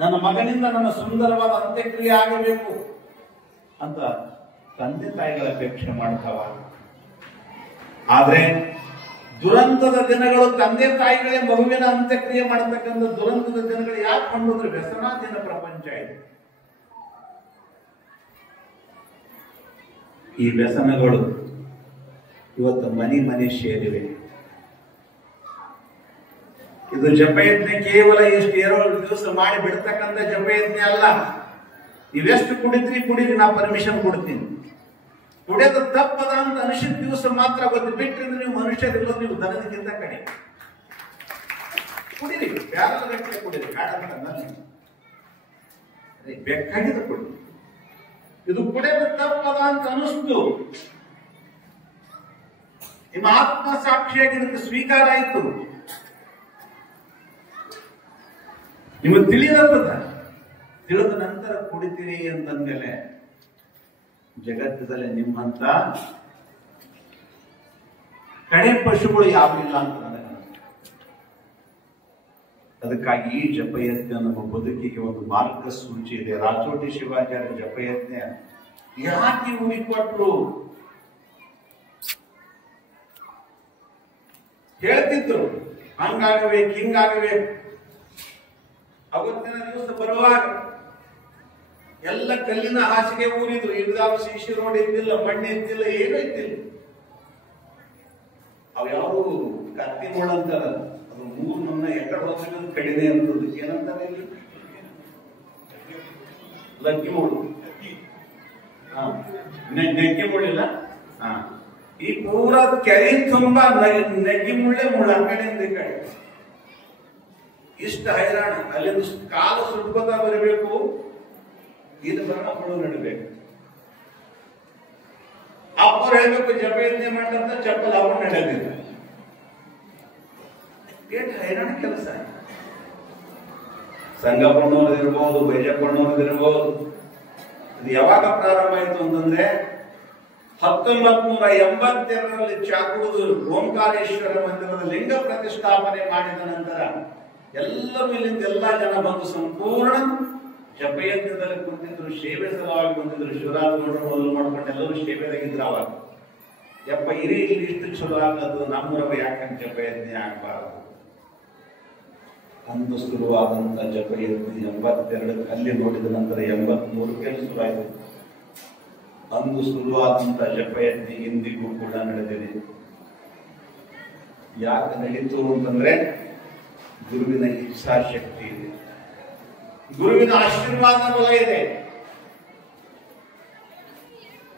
ನನ್ನ ಮಗನಿಂದ ನನ್ನ ಸುಂದರವಾದ ಅಂತ್ಯಕ್ರಿಯೆ ಆಗಬೇಕು ಅಂತ ತಂದೆ ತಾಯಿಗಳ ಅಪೇಕ್ಷೆ ಮಾಡ್ತಾವ. ಆದ್ರೆ ದುರಂತದ ದಿನಗಳು ತಂದೆ ತಾಯಿಗಳೇ ಮಗುವಿನ ಅಂತ್ಯಕ್ರಿಯೆ ಮಾಡತಕ್ಕಂಥ ದುರಂತದ ದಿನಗಳು ಯಾಕೆ ಕೊಂಡೋದ್ರೆ ವ್ಯಸನಾಧೀನ ಪ್ರಪಂಚ ಇದೆ. ಈ ವ್ಯಸನಗಳು ಇವತ್ತು ಮನೆ ಸೇರಿವೆ. ಇದು ಜಪಯಜ್ಞೆ ಕೇವಲ ಎಷ್ಟು 2 ದಿವಸ ಮಾಡಿ ಬಿಡ್ತಕ್ಕಂಥ ಜಪಯಜ್ಞೆ ಅಲ್ಲ. ನೀವೆಷ್ಟು ಕುಡಿದ್ರಿ ಕುಡೀರಿ, ನಾ ಪರ್ಮಿಷನ್ ಕೊಡ್ತೀನಿ. ಕುಡಿಯೋದು ತಪ್ಪದ ಅಂತ ಅನಿಸಿದ ದಿವಸ ಮಾತ್ರ ಗೊತ್ತು, ಬಿಟ್ಟರೆ ನೀವು ಮನುಷ್ಯರಿರೋದು ನೀವು ದನದಕ್ಕಿಂತ ಕಡೆ. ಕುಡೀರಿ, ಬ್ಯಾರಲ್ ಗಟ್ಟಲೆ ಕುಡೀರಿ, ಬೇಕಾಗಿದ್ದು ಕುಡಿ. ಇದು ಕುಡಿಯೋದು ತಪ್ಪದ ಅಂತ ಅನಿಸ್ತು, ನಿಮ್ಮ ಆತ್ಮ ಸಾಕ್ಷಿಯಾಗಿ ಇದಕ್ಕೆ ಸ್ವೀಕಾರ ಆಯಿತು, ನಿಮಗೆ ತಿಳಿಯದ ತಿಳಿದ ನಂತರ ಕುಡಿತೀರಿ ಅಂತಂದ್ಮೇಲೆ ಜಗತ್ತದಲ್ಲಿ ನಿಮ್ಮಂತ ಕಡೆ ಪಶುಗಳು ಯಾವಿಲ್ಲ ಅಂತ ನನಗೆ. ಅದಕ್ಕಾಗಿ ಈ ಜಪಯಜ್ಞ ನಮ್ಮ ಬದುಕಿಗೆ ಒಂದು ಮಾರ್ಗಸೂಚಿ ಇದೆ. ರಾಚೋಟಿ ಶಿವಾಚಾರ್ಯ ಜಪಯಜ್ಞ ಯಾಕೆ ಹುಡುಕೊಟ್ರು ಹೇಳ್ತಿದ್ರು, ಹಂಗಾಗಬೇಕು ಹಿಂಗಾಗಬೇಕು. ಅವತ್ತಿನ ದಿವಸ ಬರುವಾಗ ಎಲ್ಲ ಕಲ್ಲಿನ ಹಾಸಿಗೆ ಊರಿದ್ರು. ಇದ್ದಾಗ ಶಿಶಿ ರೋಡ್ ಇದ್ದಿಲ್ಲ, ಮಣ್ಣು ಇದ್ದಿಲ್ಲ, ಏನೂ ಇದ್ದಿಲ್ಲ. ಅವು ಯಾವ ಕತ್ತಿ ಮುಳ್ಳು ಅಂತಾರ, ಅದು 3 ನನ್ನ ಎಕಡೆ ಹೋಗ್ಬೇಕು ಕಡಿಮೆ ಅಂತದ್ದು. ಏನಂತಾರೆ ಇಲ್ಲಿ? ಲಕ್ಕಿ ಮುಳ್ಳು. ನೆಗ್ಗಿ ಮುಳ್ಳಿಲ್ಲ. ಈ ಪೂರ ಕೆರೆ ತುಂಬಾ ನೆಗ್ಗಿ ಮುಳ್ಳೆ ಮುಳ್ಳು, ಆ ಕಡೆಯಿಂದ ಈ ಕಡೆ ಇಷ್ಟ ಹೈರಾಣ. ಅಲ್ಲಿಂದ ಕಾಲು ಸುಟ್ಕೋತಾ ಬರಬೇಕು, ಇದು ಬರೋಣ ಹುಳು ನಡಬೇಕು. ಅಪ್ಪರು ಹೇಳ್ಬೇಕು ಜಪಯಜ್ಞೆ ಮಾಡಂತ ಚಪ್ಪಲ್ ಅವ್ರು ನಡೆದಿಲ್ಲ. ಎಷ್ಟು ಹೈರಾಣ ಕೆಲಸ. ಸಂಗಪ್ಪಣ್ಣವ್ರದಿರ್ಬೋದು, ಬೈಜಪ್ಪಣ್ಣವ್ರದಿರ್ಬೋದು. ಇದು ಯಾವಾಗ ಪ್ರಾರಂಭ ಆಯಿತು ಅಂತಂದ್ರೆ 1982ರಲ್ಲಿ ಚಾಕುಡು ಓಂಕಾರೇಶ್ವರ ಮಂದಿರದ ಲಿಂಗ ಪ್ರತಿಷ್ಠಾಪನೆ ಮಾಡಿದ ನಂತರ ಎಲ್ಲರೂ ಇಲ್ಲಿಂದ ಎಲ್ಲಾ ಜನ ಬಂದು ಸಂಪೂರ್ಣ ಜಪಯಜ್ಞದಲ್ಲಿ ಕುಂತಿದ್ರು, ಸೇವೆ ಸಲುವಾಗಿ ಬಂದಿದ್ರು. ಶಿವರಾಜ್ ನೋಡ್ರು ಮೊದಲು ಮಾಡ್ಕೊಂಡು ಎಲ್ಲರೂ ಸೇವೆದಾಗಿದ್ರು. ಅವಾಗ ಯಪ್ಪ ಇರಿ ಇಲ್ಲಿ ಇಷ್ಟು ಚಲೋ ಆಗದು, ನಮ್ಮೂರವ ಯಾಕಂತ ಜಪಯಜ್ಞೆ ಆಗಬಾರದು ಅಂದು ಶುರುವಾದಂತ ಜಪಯಜ್ಞೆ 82 ಅಲ್ಲಿ ನೋಡಿದ ನಂತರ 83ಕ್ಕೆ ಶುರುವಾಯಿತು. ಅಂದು ಶುರುವಾದಂತ ಜಪಯಜ್ಞೆ ಇಂದಿಗೂ ಕೂಡ ನಡೆದಿದೆ. ಯಾಕೆ ನಡೀತು ಅಂತಂದ್ರೆ ಗುರುವಿನ ಇಚ್ಛಾಶಕ್ತಿ ಇದೆ, ಗುರುವಿನ ಆಶೀರ್ವಾದ ಬಲ ಇದೆ.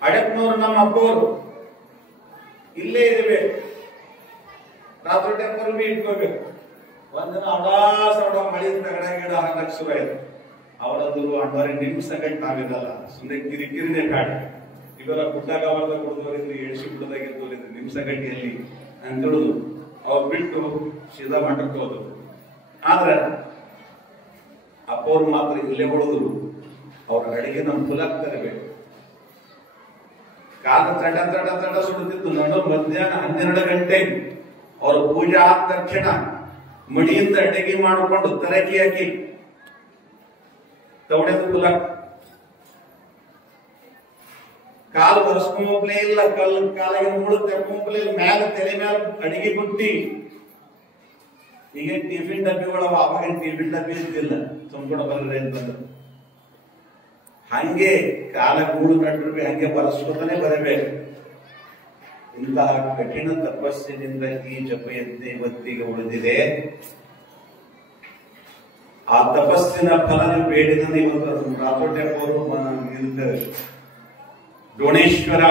ಅಡಕ್ನವರು ನಮ್ಮ ಅಪ್ಪವರು ಇಲ್ಲೇ ಇರಬೇಕು. ರಾತ್ರಿ ಟೆಂಪಲ್ ಬಿ ಇಟ್ಕೋಬೇಕು. ಒಂದಿನ ಅವಡಾಸಡ ಮಳಿ ತಗಡ ಗಿಡ ಹಾಕಕ್ ಶುರು ಆಯ್ತು. ಅವರದ್ರು ಅಣ್ಣವರೇ ನಿಮ್ ಸಂಗಟ್ ನಾವಿರಲ್ಲ, ಸುಮ್ಮನೆ ಕಿರಿಕಿರಿನೇ ಕಾಡಿ ಇವೆಲ್ಲ ಗುಡ್ಡಾಗ ಅವರದ ಕುಡಿದವರಿದ್ರು ಎಳ್ಸಿ ಗುಡ್ಡದಾಗ ಇದ್ದವರಿದ್ರು ನಿಮ್ ಸಂಗಟಿಯಲ್ಲಿ ಅಂತ ತಿಳಿದು ಅವ್ರು ಬಿಟ್ಟು ಸೀದಾ ಮಠಕ್ಕೆ ಹೋದ್ರು. ಆದ್ರೆ ಅಪ್ಪವ್ರು ಮಾತ್ರ ಇಲ್ಲೇ ಉಳಿದ್ರು. ಅವ್ರ ಅಡಿಗೆ ನಮ್ ಫುಲಾಗ್ ತರಬೇಕು. ಕಾಲ ತಡ ತಡ ತಡ ಸುಡುತ್ತಿದ್ದು. ನಾನು ಮಧ್ಯಾಹ್ನ 12 ಗಂಟೆಗೆ ಅವ್ರ ಪೂಜೆ ಆದ ತಕ್ಷಣ ಮಡಿಯಿಂದ ಅಡಿಗೆ ಮಾಡಿಕೊಂಡು ತರಕಿ ಹಾಕಿ ತವಡೆದು ಫುಲಾಗ್ ಕಾಲು ಬರ್ಸ್ಕೊಂಬಲೇ ಇಲ್ಲ, ಕಾಲಿಗೆ ಮೂಳು ತೆಪ್ಕೊಂಬಲೇ ಇಲ್ಲ, ಮ್ಯಾಲ ತಲೆ ಮ್ಯಾಲ ಅಡಿಗೆ ಬುಟ್ಟಿ. ಈಗ ಟಿಫಿನ್ ಡಬ್ಬಿಗಳು ಅವಾಗ ಟಿಫಿನ್ ಡಬ್ಬಿ ಇದ್ದಿಲ್ಲ, ತುಂಬಿಕೊಂಡು ಬರ್ರಿ ಅಂತಂದ್ರು. ಹಂಗೆ ಕಾಲ ಕೂಡು ನಟರು ಹಂಗೆ ಬರೆಸ್ಕೊತಾನೆ ಬರಬೇಕು. ಇಂತಹ ಕಠಿಣ ತಪಸ್ಸಿನಿಂದ ಈ ಜಪಯಂತೆ ಇವತ್ತಿಗೆ ಉಳಿದಿದೆ. ಆ ತಪಸ್ಸಿನ ಫಲ ಬೇಡಿದ ಇವತ್ತು ರಾತೋಟೆಂಬವರು ಡೋಣೇಶ್ವರ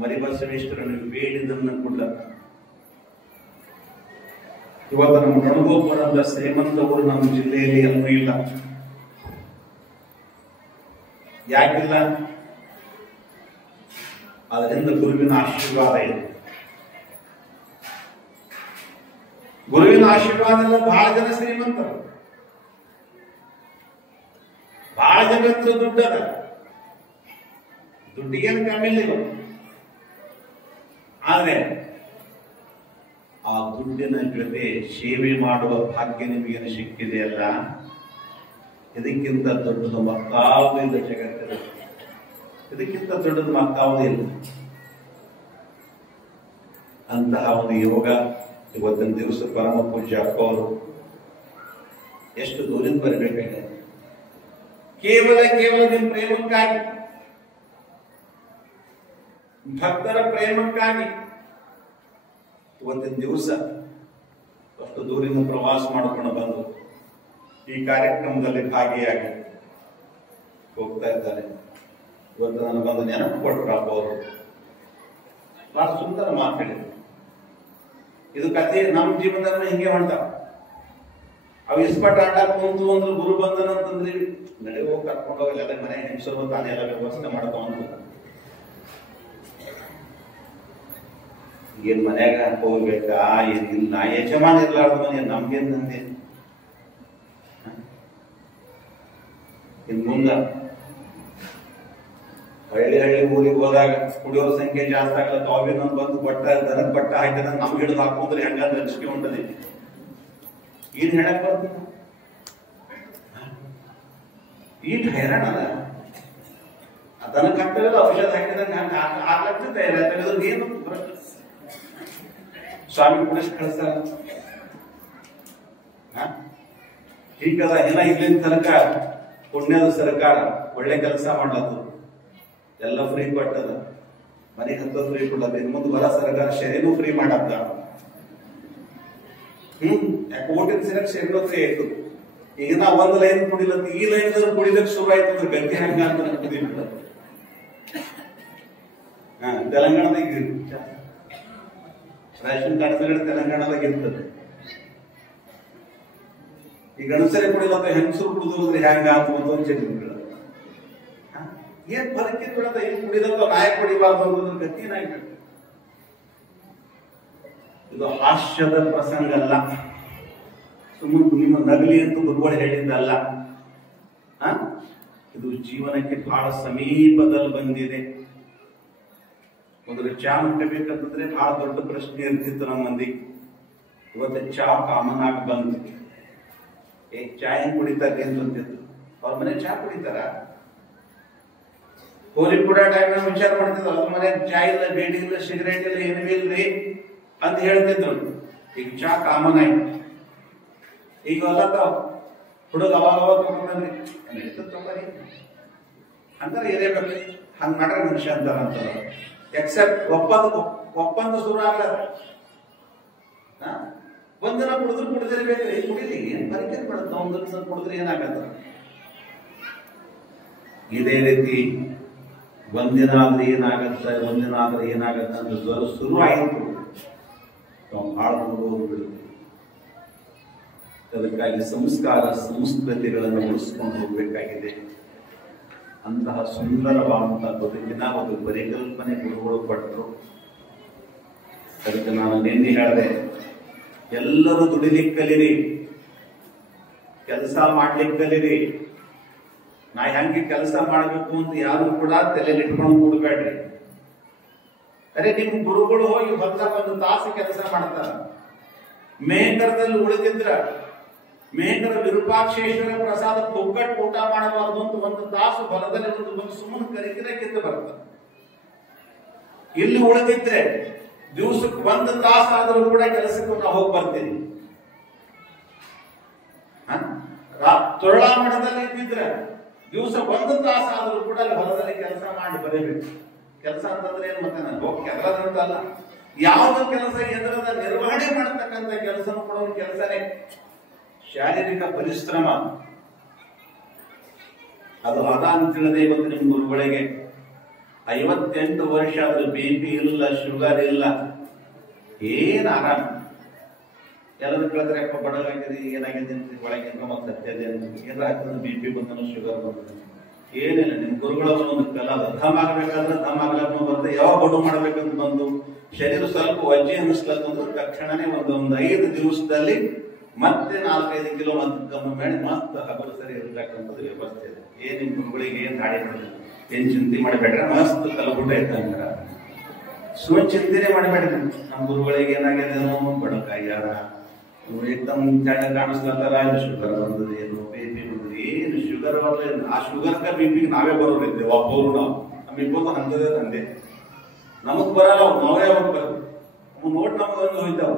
ಮರಿಬಸವೇಶ್ವರನಿಗೆ ಬೇಡಿದನ್ನು ಕೂಡ ಇವತ್ತು ನಮ್ಮ ಗಣಗೋಪುರದ ಶ್ರೀಮಂತವರು ನಮ್ಮ ಜಿಲ್ಲೆಯಲ್ಲಿ ಎಲ್ಲೂ ಇಲ್ಲ. ಯಾಕಿಲ್ಲ? ಅದರಿಂದ ಗುರುವಿನ ಆಶೀರ್ವಾದ ಇದೆ. ಗುರುವಿನ ಆಶೀರ್ವಾದ ಎಲ್ಲ ಬಹಳ ಜನ ಶ್ರೀಮಂತರು, ಬಹಳ ಜನ ದುಡ್ಡದ, ದುಡ್ಡಿಗೇನು ಕಮ್ಮಿ ಇಲ್ಲ. ಆದ್ರೆ ಆ ದುಡ್ಡಿನ ಜೊತೆ ಸೇವೆ ಮಾಡುವ ಭಾಗ್ಯ ನಿಮಗೇನು ಸಿಕ್ಕಿದೆಯಲ್ಲ, ಇದಕ್ಕಿಂತ ದೊಡ್ಡದು ಮತ್ತಾವುದೂ ಇಲ್ಲ ಜಗತ್ತಿನಲ್ಲಿ. ಇದಕ್ಕಿಂತ ದೊಡ್ಡದು ಮತ್ತಾವುದೂ ಇಲ್ಲ. ಅಂತಹ ಒಂದು ಯೋಗ ಇವತ್ತಿನ ದಿವಸ ಪರಮ ಪೂಜ್ಯ ಅಪ್ಪ ಅವರು ಎಷ್ಟು ದೂರಿಂದ ಬರಬೇಕಾಗಿದೆ. ಕೇವಲ ನಿಮ್ಮ ಪ್ರೇಮಕ್ಕಾಗಿ, ಭಕ್ತರ ಪ್ರೇಮಕ್ಕಾಗಿ ಇವತ್ತಿನ ದಿವಸ ಅಷ್ಟು ದೂರಿಂದ ಪ್ರವಾಸ ಮಾಡಿಕೊಂಡು ಬಂದು ಈ ಕಾರ್ಯಕ್ರಮದಲ್ಲಿ ಭಾಗಿಯಾಗಿ ಹೋಗ್ತಾ ಇದ್ದಾರೆ. ಇವತ್ತು ನನಗೊಂದು ನೆನಪು ಕೊಟ್ಟರಪ್ಪ ಅವರು. ಬಹಳ ಸುಂದರ ಮಾತಾಡಿದ್ರು. ಇದು ಕಥೆ ನಮ್ಮ ಜೀವನದಲ್ಲಿ ಹಿಂಗೆ ಮಾಡ್ತಾವ. ಅವು ಇಸ್ಪಟ್ ಆಟಾಕ್ ಕುಂತು ಒಂದು ಗುರು ಬಂದನ ಅಂತಂದ್ರಿ ನಡೆ ಹೋಗಿ ಕರ್ಕೊಂಡು ಹೋಗಲ್ಲ, ಅದೇ ಮನೆ ಹೆಂಗಸರು ತಾನೇ ಎಲ್ಲ ವ್ಯವಸ್ಥೆ ಮಾಡ್ಕೊಂಡು ಏನ್ ಮನ್ಯಾಗ ಹೋಗ್ಬೇಕಾ ಏನಿಲ್ಲ, ಯಜಮಾನ ಇರ್ಲಾರ್ದ ಮನೆ ನಮ್ಗೇನ್ ನಂದೆ. ಇನ್ ಮುಂದ ಹಳ್ಳಿ ಊರಿಗೆ ಹೋದಾಗ ಕುಡಿಯೋರ ಸಂಖ್ಯೆ ಜಾಸ್ತಿ ಆಗಲ್ಲ. ತಾವೇನೊಂದು ಬಂದು ದನದ ಬಟ್ಟ ಹಾಕಿದ ನಮ್ಗೆ ಹಿಡಿದು ಹಾಕೊಂಡ್ರೆ ಹೆಂಗಾದ್ರೆ ಅನಿಸಿಕೆ ಉಂಟದಿ. ಏನ್ ಹೇಳಕ್ ಬರ್ತೀನ ಈಟ್ ಹೈರಾಣ ಅದ. ದನ ಕಟ್ಟಲ್ಲ ಔಷಧ ಹಾಕಿದಂಗ ಆಗ್ಲಕ್ಕ ತಯಾರಾಗ್ತದೆ. ಏನು ಸ್ವಾಮಿ ಕುಡಿಸ್ ಕಳಿಸ್ತಾರ. ಹೀಗದ ಏನ ಇಲ್ಲಿನ ತನಕ ಪುಣ್ಯದ ಸರ್ಕಾರ ಒಳ್ಳೆ ಕೆಲಸ ಮಾಡ್ಲತ್ತು, ಎಲ್ಲ ಫ್ರೀ ಕೊಟ್ಟದ, ಮನೆಗೆ ಹತ್ತದ ಫ್ರೀ ಕೊಡದ. ಇನ್ ಮುಂದೆ ಬರ ಸರ್ಕಾರ ಶರೀನೂ ಫ್ರೀ ಮಾಡತ್ತ. ಯಾಕೆ ಓಟಿನ ಸಿರಕ್ ಶರೀನೂ ಫ್ರೀ ಆಯ್ತು. ಈಗ ನಾ ಒಂದ್ ಲೈನ್ ಕುಡಿಲತ್ತ, ಈ ಲೈನ್ ಕುಡಿಲಕ್ ಶುರು ಆಯ್ತು ಅಂದ್ರೆ ಗಂಟೆ ಹಂಗ ಅಂತ ಕುದಿಬಿಟ್ಟ. ತೆಲಂಗಾಣದಾಗ ರೇಷನ್ ಕಾರ್ಡ್ ತೆಲಂಗಾಣದಾಗ ಇರ್ತದೆ. ಈ ಗಣಸರೇ ಕುಡಿಲತ್ತ, ಹೆಂಗಸರು ಕುಡಿದ್ರೆ ಹೆಂಗ ಅಂತ ಏನ್ ಬದುಕಿದ ಏನ್ ಕುಡಿದತ್ತ ನಾಯಕ್ ಕುಡಿಬಾರ್ದು ಅನ್ನೋದ್ರ ಗತಿ ಏನಾಗ್ಬೇಕು. ಇದು ಹಾಸ್ಯದ ಪ್ರಸಂಗ ಅಲ್ಲ, ಸುಮ್ಮನೆ ನಿಮ್ಮ ನಗಲಿ ಅಂತ ಗುರುಗಳು ಹೇಳಿದ್ದಲ್ಲ. ಇದು ಜೀವನಕ್ಕೆ ಬಹಳ ಸಮೀಪದಲ್ಲಿ ಬಂದಿದೆ. ಮೊದಲು ಚಾ ಮುಟ್ಟಬೇಕಂತಂದ್ರೆ ಬಹಳ ದೊಡ್ಡ ಪ್ರಶ್ನೆ ಇರ್ತಿತ್ತು ನಮ್ಮ ಮಂದಿ. ಇವತ್ತು ಚಾ ಕಾಮನ್ ಆಗಿ ಬಂತು. ಚಾ ಹೆಂಗ್ ಕುಡಿತಾರೆ ಅಂತಂತಿತ್ತು. ಅವ್ರ ಮನೆ ಚಾ ಕುಡಿತಾರ? ಹೋಲಿ ಕೂಡ ಟೈಮ್ ವಿಚಾರ ಮಾಡ್ತಿದ್ರು. ಅವ್ರ ಮನೆ ಚಾ ಇಲ್ಲ, ಬೇಡಿ ಇಲ್ಲ, ಸಿಗರೇಟ್ ಇಲ್ಲ, ಏನೂ ಇಲ್ರಿ ಅಂತ ಹೇಳ್ತಿದ್ರು. ಈಗ ಚಾ ಕಾಮನ್ ಆಯ್ತು. ಈಗ ಎಲ್ಲ ಹುಡುಗ ಅವಾಗ ತಗೊಂಡ್ರಿ ತಗೋರಿ ಅಂತಾರೆ. ಇರೇಬೇಕು ಹಂಗ ಮಾಡ್ರೆ ಮನುಷ್ಯ ಅಂತಾರ ಅಂತ. ಎಕ್ಸೆಪ್ಟ್ ಒಪ್ಪಂದ ಶುರು ಆಗ್ಲಾರ. ಒಂದಿನ ಕುಡಿದಿರ್ಬೇಕ್ರಿ, ಕುಡಿಲಿ ಏನ್ ಬರಿಕೆ ಮಾಡುತ್ತ, ಒಂದಿನ ಕುಡಿದ್ರೆ ಏನಾಗತ್ತ. ಇದೇ ರೀತಿ ಒಂದಿನ ಆದ್ರೆ ಏನಾಗತ್ತ, ಒಂದಿನ ಆದ್ರೆ ಏನಾಗತ್ತ ಅಂತ ಶುರು ಆಯಿತು. ನಾವು ಬಹಳ ಬಿಡುತ್ತೆ. ಅದಕ್ಕಾಗಿ ಸಂಸ್ಕಾರ ಸಂಸ್ಕೃತಿಗಳನ್ನು ಉಳಿಸ್ಕೊಂಡು ಹೋಗಬೇಕಾಗಿದೆ. ಅಂತಹ ಸುಂದರವಾದಂತಹ ಬದುಕಿನ ಒಂದು ಪರಿಕಲ್ಪನೆ ಗುರುಗಳು ಕೊಟ್ಟರು. ಅದಕ್ಕೆ ನಾನು ನಿನ್ನೆ ಹೇಳಿದೆ, ಎಲ್ಲರೂ ದುಡಿಲಿಕ್ಕೆ ಕಲೀರಿ, ಕೆಲಸ ಮಾಡ್ಲಿಕ್ಕೆ ಕಲೀರಿ. ನಾ ಹೆಂಗೆ ಕೆಲಸ ಮಾಡಬೇಕು ಅಂತ ಯಾರು ಕೂಡ ತಲೆಯಲ್ಲಿ ಇಟ್ಕೊಂಡು ಕೂಡಬೇಡ್ರಿ. ಅರೆ, ನಿಮ್ ಗುರುಗಳು ಹೋಗಿ ಹೊರದಾಗ ಒಂದು ತಾಸು ಕೆಲಸ ಮಾಡ್ತಾರ. ಮೇಕರದಲ್ಲಿ ಉಳಿದಿದ್ರ ಮೇಕರ ವಿರೂಪಾಕ್ಷೇಶ್ವರ ಪ್ರಸಾದ ಒಗ್ಗಟ್ಟು ಊಟ ಮಾಡಬಾರದು ಅಂತ ಒಂದು ತಾಸು ಹೊಲದಲ್ಲಿ ಒಂದು ಸುಮ್ಮನೆ ಕರಿಕಿರಕ್ಕಿಂತ ಬರ್ತದೆ. ಇಲ್ಲಿ ಉಳಿದಿದ್ರೆ ದಿವಸಕ್ಕೆ ಒಂದು ತಾಸು ಆದರೂ ಕೂಡ ಕೆಲಸಕ್ಕೆ ನಾವು ಹೋಗಿ ಬರ್ತೀವಿ. ತೊರಳಾ ಮಠದಲ್ಲಿ ಇದ್ದಿದ್ರೆ ದಿವಸ ಒಂದು ತಾಸು ಆದರೂ ಕೂಡ ಅಲ್ಲಿ ಹೊಲದಲ್ಲಿ ಕೆಲಸ ಮಾಡಿ ಬರೀಬೇಕು. ಕೆಲಸ ಅಂತಂದ್ರೆ ಏನ್ ಮತ್ತೆ ನಾನು ಹೋಗಿ ಕೆಲಸದಂತಲ್ಲ, ಯಾವ್ದು ಕೆಲಸ ಎದುರದ ನಿರ್ವಹಣೆ ಮಾಡತಕ್ಕಂಥ ಕೆಲಸನೂ ಕೂಡ ಒಂದು ಕೆಲಸನೇ. ಶಾರೀರಿಕ ಪರಿಶ್ರಮ ಅದು ಅದ ಅಂತ ತಿಳಿದೆ. ಇವತ್ತು ನಿಮ್ಮ ಗುರುಗಳಿಗೆ 58 ವರ್ಷ ಆದ್ರೂ BP ಇಲ್ಲ, ಶುಗರ್ ಇಲ್ಲ, ಏನ್ ಆರಾಮ. ಎಲ್ಲರೂ ಕೇಳಿದ್ರೆ ಅಪ್ಪ ಬಡಲಾಗಿದೆ, ಏನಾಗಿದೆ ಅಂತ ಒಳಗೆ ಮತ್ತೆ ಸತ್ಯದೆ ಅಂತ ಏನಾಗ್ತದೆ, BP ಬಂದನು, ಶುಗರ್ ಬಂದನು. ಏನಿಲ್ಲ, ನಿಮ್ ಗುರುಗಳ ಒಂದು ಕಲ ದಮ್ ಆಗ್ಬೇಕಾದ್ರೆ ದಮ್ ಆಗ್ಲಕ್ಕ ಬರ್ತದೆ. ಯಾವಾಗ ಬಡು ಮಾಡ್ಬೇಕಂತ ಬಂದು ಶರೀರ ಸ್ವಲ್ಪ ವಜ್ಜೆ ಅನ್ನಿಸ್ಲಕ್ಕಂದ್ರೆ ತಕ್ಷಣನೇ ಒಂದು 5 ದಿವಸದಲ್ಲಿ ಮತ್ತೆ 4-5 ಕಿಲೋ ಮತ್ತೆ ಕಮ್ಮಿ ಮಾಡಿ ಮತ್ತೆ ಹಗಲು ಸರಿ ಇರತಕ್ಕಂಥದ್ದು ವ್ಯವಸ್ಥೆ ಇದೆ. ಏನ್ ನಿಮ್ ಗುರುಗಳಿಗೆ ಏನ್ ದಾಡಿ ಮಾಡಿದ್ರು, ಏನ್ ಚಿಂತೆ ಮಾಡಬೇಡ್ರ, ಮಸ್ತ್ ಕಲಗುಡ್ಡ ಇದ್ದಂಗ ಚಿಂತೆನೆ ಮಾಡಬೇಡ್ರಿ. ನಮ್ಮ ಗುರುಗಳಿಗೆ ಏನಾಗಿದೆ, ಬಡಕಾಗ್ಯಾರ, ಏಕದಮ್ ಚಂಡ ಕಾಣಿಸ್ಲತ್ತಾರ, ಶುಗರ್ ಬಂದದ, ಏನು BP ಬಂದದ, ಏನು ಶುಗರ್ ಬರಲಿಲ್ಲ. ಆ ಶುಗರ್ಗ BP ನಾವೇ ಬರೋರಿದ್ದೇವೆ, ಒಬ್ಬರು ನಾವು ನಮ್ಮಿಬ್ಬರು ಹಂಗದೇ ತಂದೆ. ನಮಗ್ ಬರಲ್ಲ, ನಾವೇ ಯಾವಾಗ ಬರೋದು, ನೋಟ್ ನಮಗೊಂದು ಹೋಯ್ತಾವ.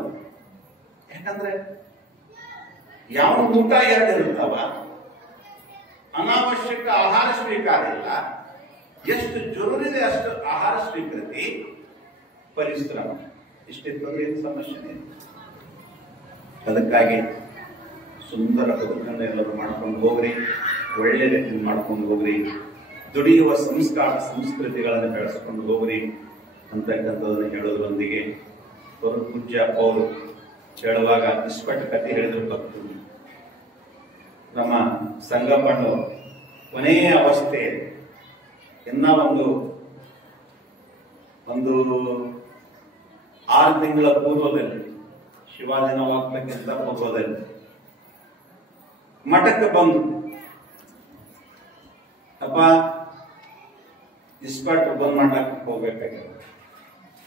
ಯಾಕಂದ್ರೆ ಯಾವ ಊಟ ಎರಡಿರುತ್ತಾವ, ಅನಾವಶ್ಯಕ ಆಹಾರ ಸ್ವೀಕಾರ ಇಲ್ಲ, ಎಷ್ಟು ಜರೂರಿದೆ ಅಷ್ಟು ಆಹಾರ ಸ್ವೀಕೃತಿ, ಪರಿಶ್ರಮ, ಇಷ್ಟಿರ್ತದೆ. ಏನು ಸಮಸ್ಯೆ. ಅದಕ್ಕಾಗಿ ಸುಂದರ ಬದುಕನ್ನು ಎಲ್ಲರೂ ಮಾಡ್ಕೊಂಡು ಹೋಗ್ರಿ, ಒಳ್ಳೆ ರೀತಿಯಲ್ಲಿ ಮಾಡ್ಕೊಂಡು ಹೋಗ್ರಿ, ದುಡಿಯುವ ಸಂಸ್ಕಾರ ಸಂಸ್ಕೃತಿಗಳನ್ನು ಬೆಳೆಸ್ಕೊಂಡು ಹೋಗ್ರಿ ಅಂತಕ್ಕಂಥದ್ದನ್ನು ಹೇಳೋದ್ರೊಂದಿಗೆ ಪೂಜ್ಯ ಅವರು ಹೇಳುವಾಗ ಇಸ್ಪಟ್ಟು ಕಥೆ ಹೇಳಿದ್ರು ಭಕ್ತರು. ನಮ್ಮ ಸಂಗಮಣ್ಣು ಕೊನೆಯ ಅವಸ್ಥೆ, ಇನ್ನ ಒಂದು 6 ತಿಂಗಳ ಪೂರ್ವದಲ್ಲಿ, ಶಿವಾಜಿನವಾಗ್ಬೇಕಿಂತ ಪೂರ್ವದಲ್ಲಿ ಮಠಕ್ಕೆ ಬಂದು, ಅಪ್ಪ ಇಸ್ಪಟ್ಟು ಬಂದ್ ಮಾಡಕ್ಕೆ ಹೋಗ್ಬೇಕಾಗ್ಯದ,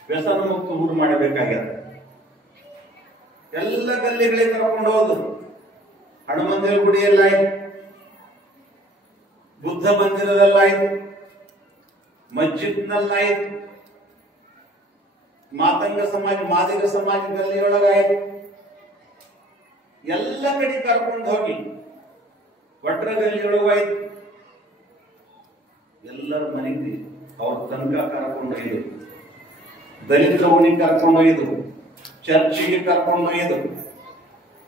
ವ್ಯಸನ ಮುಕ್ತ ಊರು ಮಾಡಬೇಕಾಗ್ಯದ. ಎಲ್ಲ ಗಲ್ಲಿಗಳಿಗೆ ಕರ್ಕೊಂಡು ಹೋದ್ರು. ಹನುಮಂದಿರ ಗುಡಿಯಲ್ಲಾಯ್ತು, ಬುದ್ಧ ಮಂದಿರದಲ್ಲಾಯ್ತು, ಮಸ್ಜಿದ್ನಲ್ಲಾಯ್ತು, ಮಾತಂಗ ಸಮಾಜ, ಮಾದಿಗ ಸಮಾಜ ಗಲ್ಲಿಯೊಳಗಾಯ್ತು. ಎಲ್ಲ ಕಡೆ ಕರ್ಕೊಂಡು ಹೋಗಿ ವಟ್ರ ಗಲ್ಲಿಯೊಳಗಾಯ್ತು. ಎಲ್ಲರ ಮನೆಗೆ ಅವ್ರ ತನಕ ಕರ್ಕೊಂಡೊಯ್ದು, ದಲಿತ ಓಣಿಗೆ ಕರ್ಕೊಂಡೊಯ್ದು, ಚರ್ಚಿಗೆ ಕರ್ಕೊಂಡೊಯ್ದು,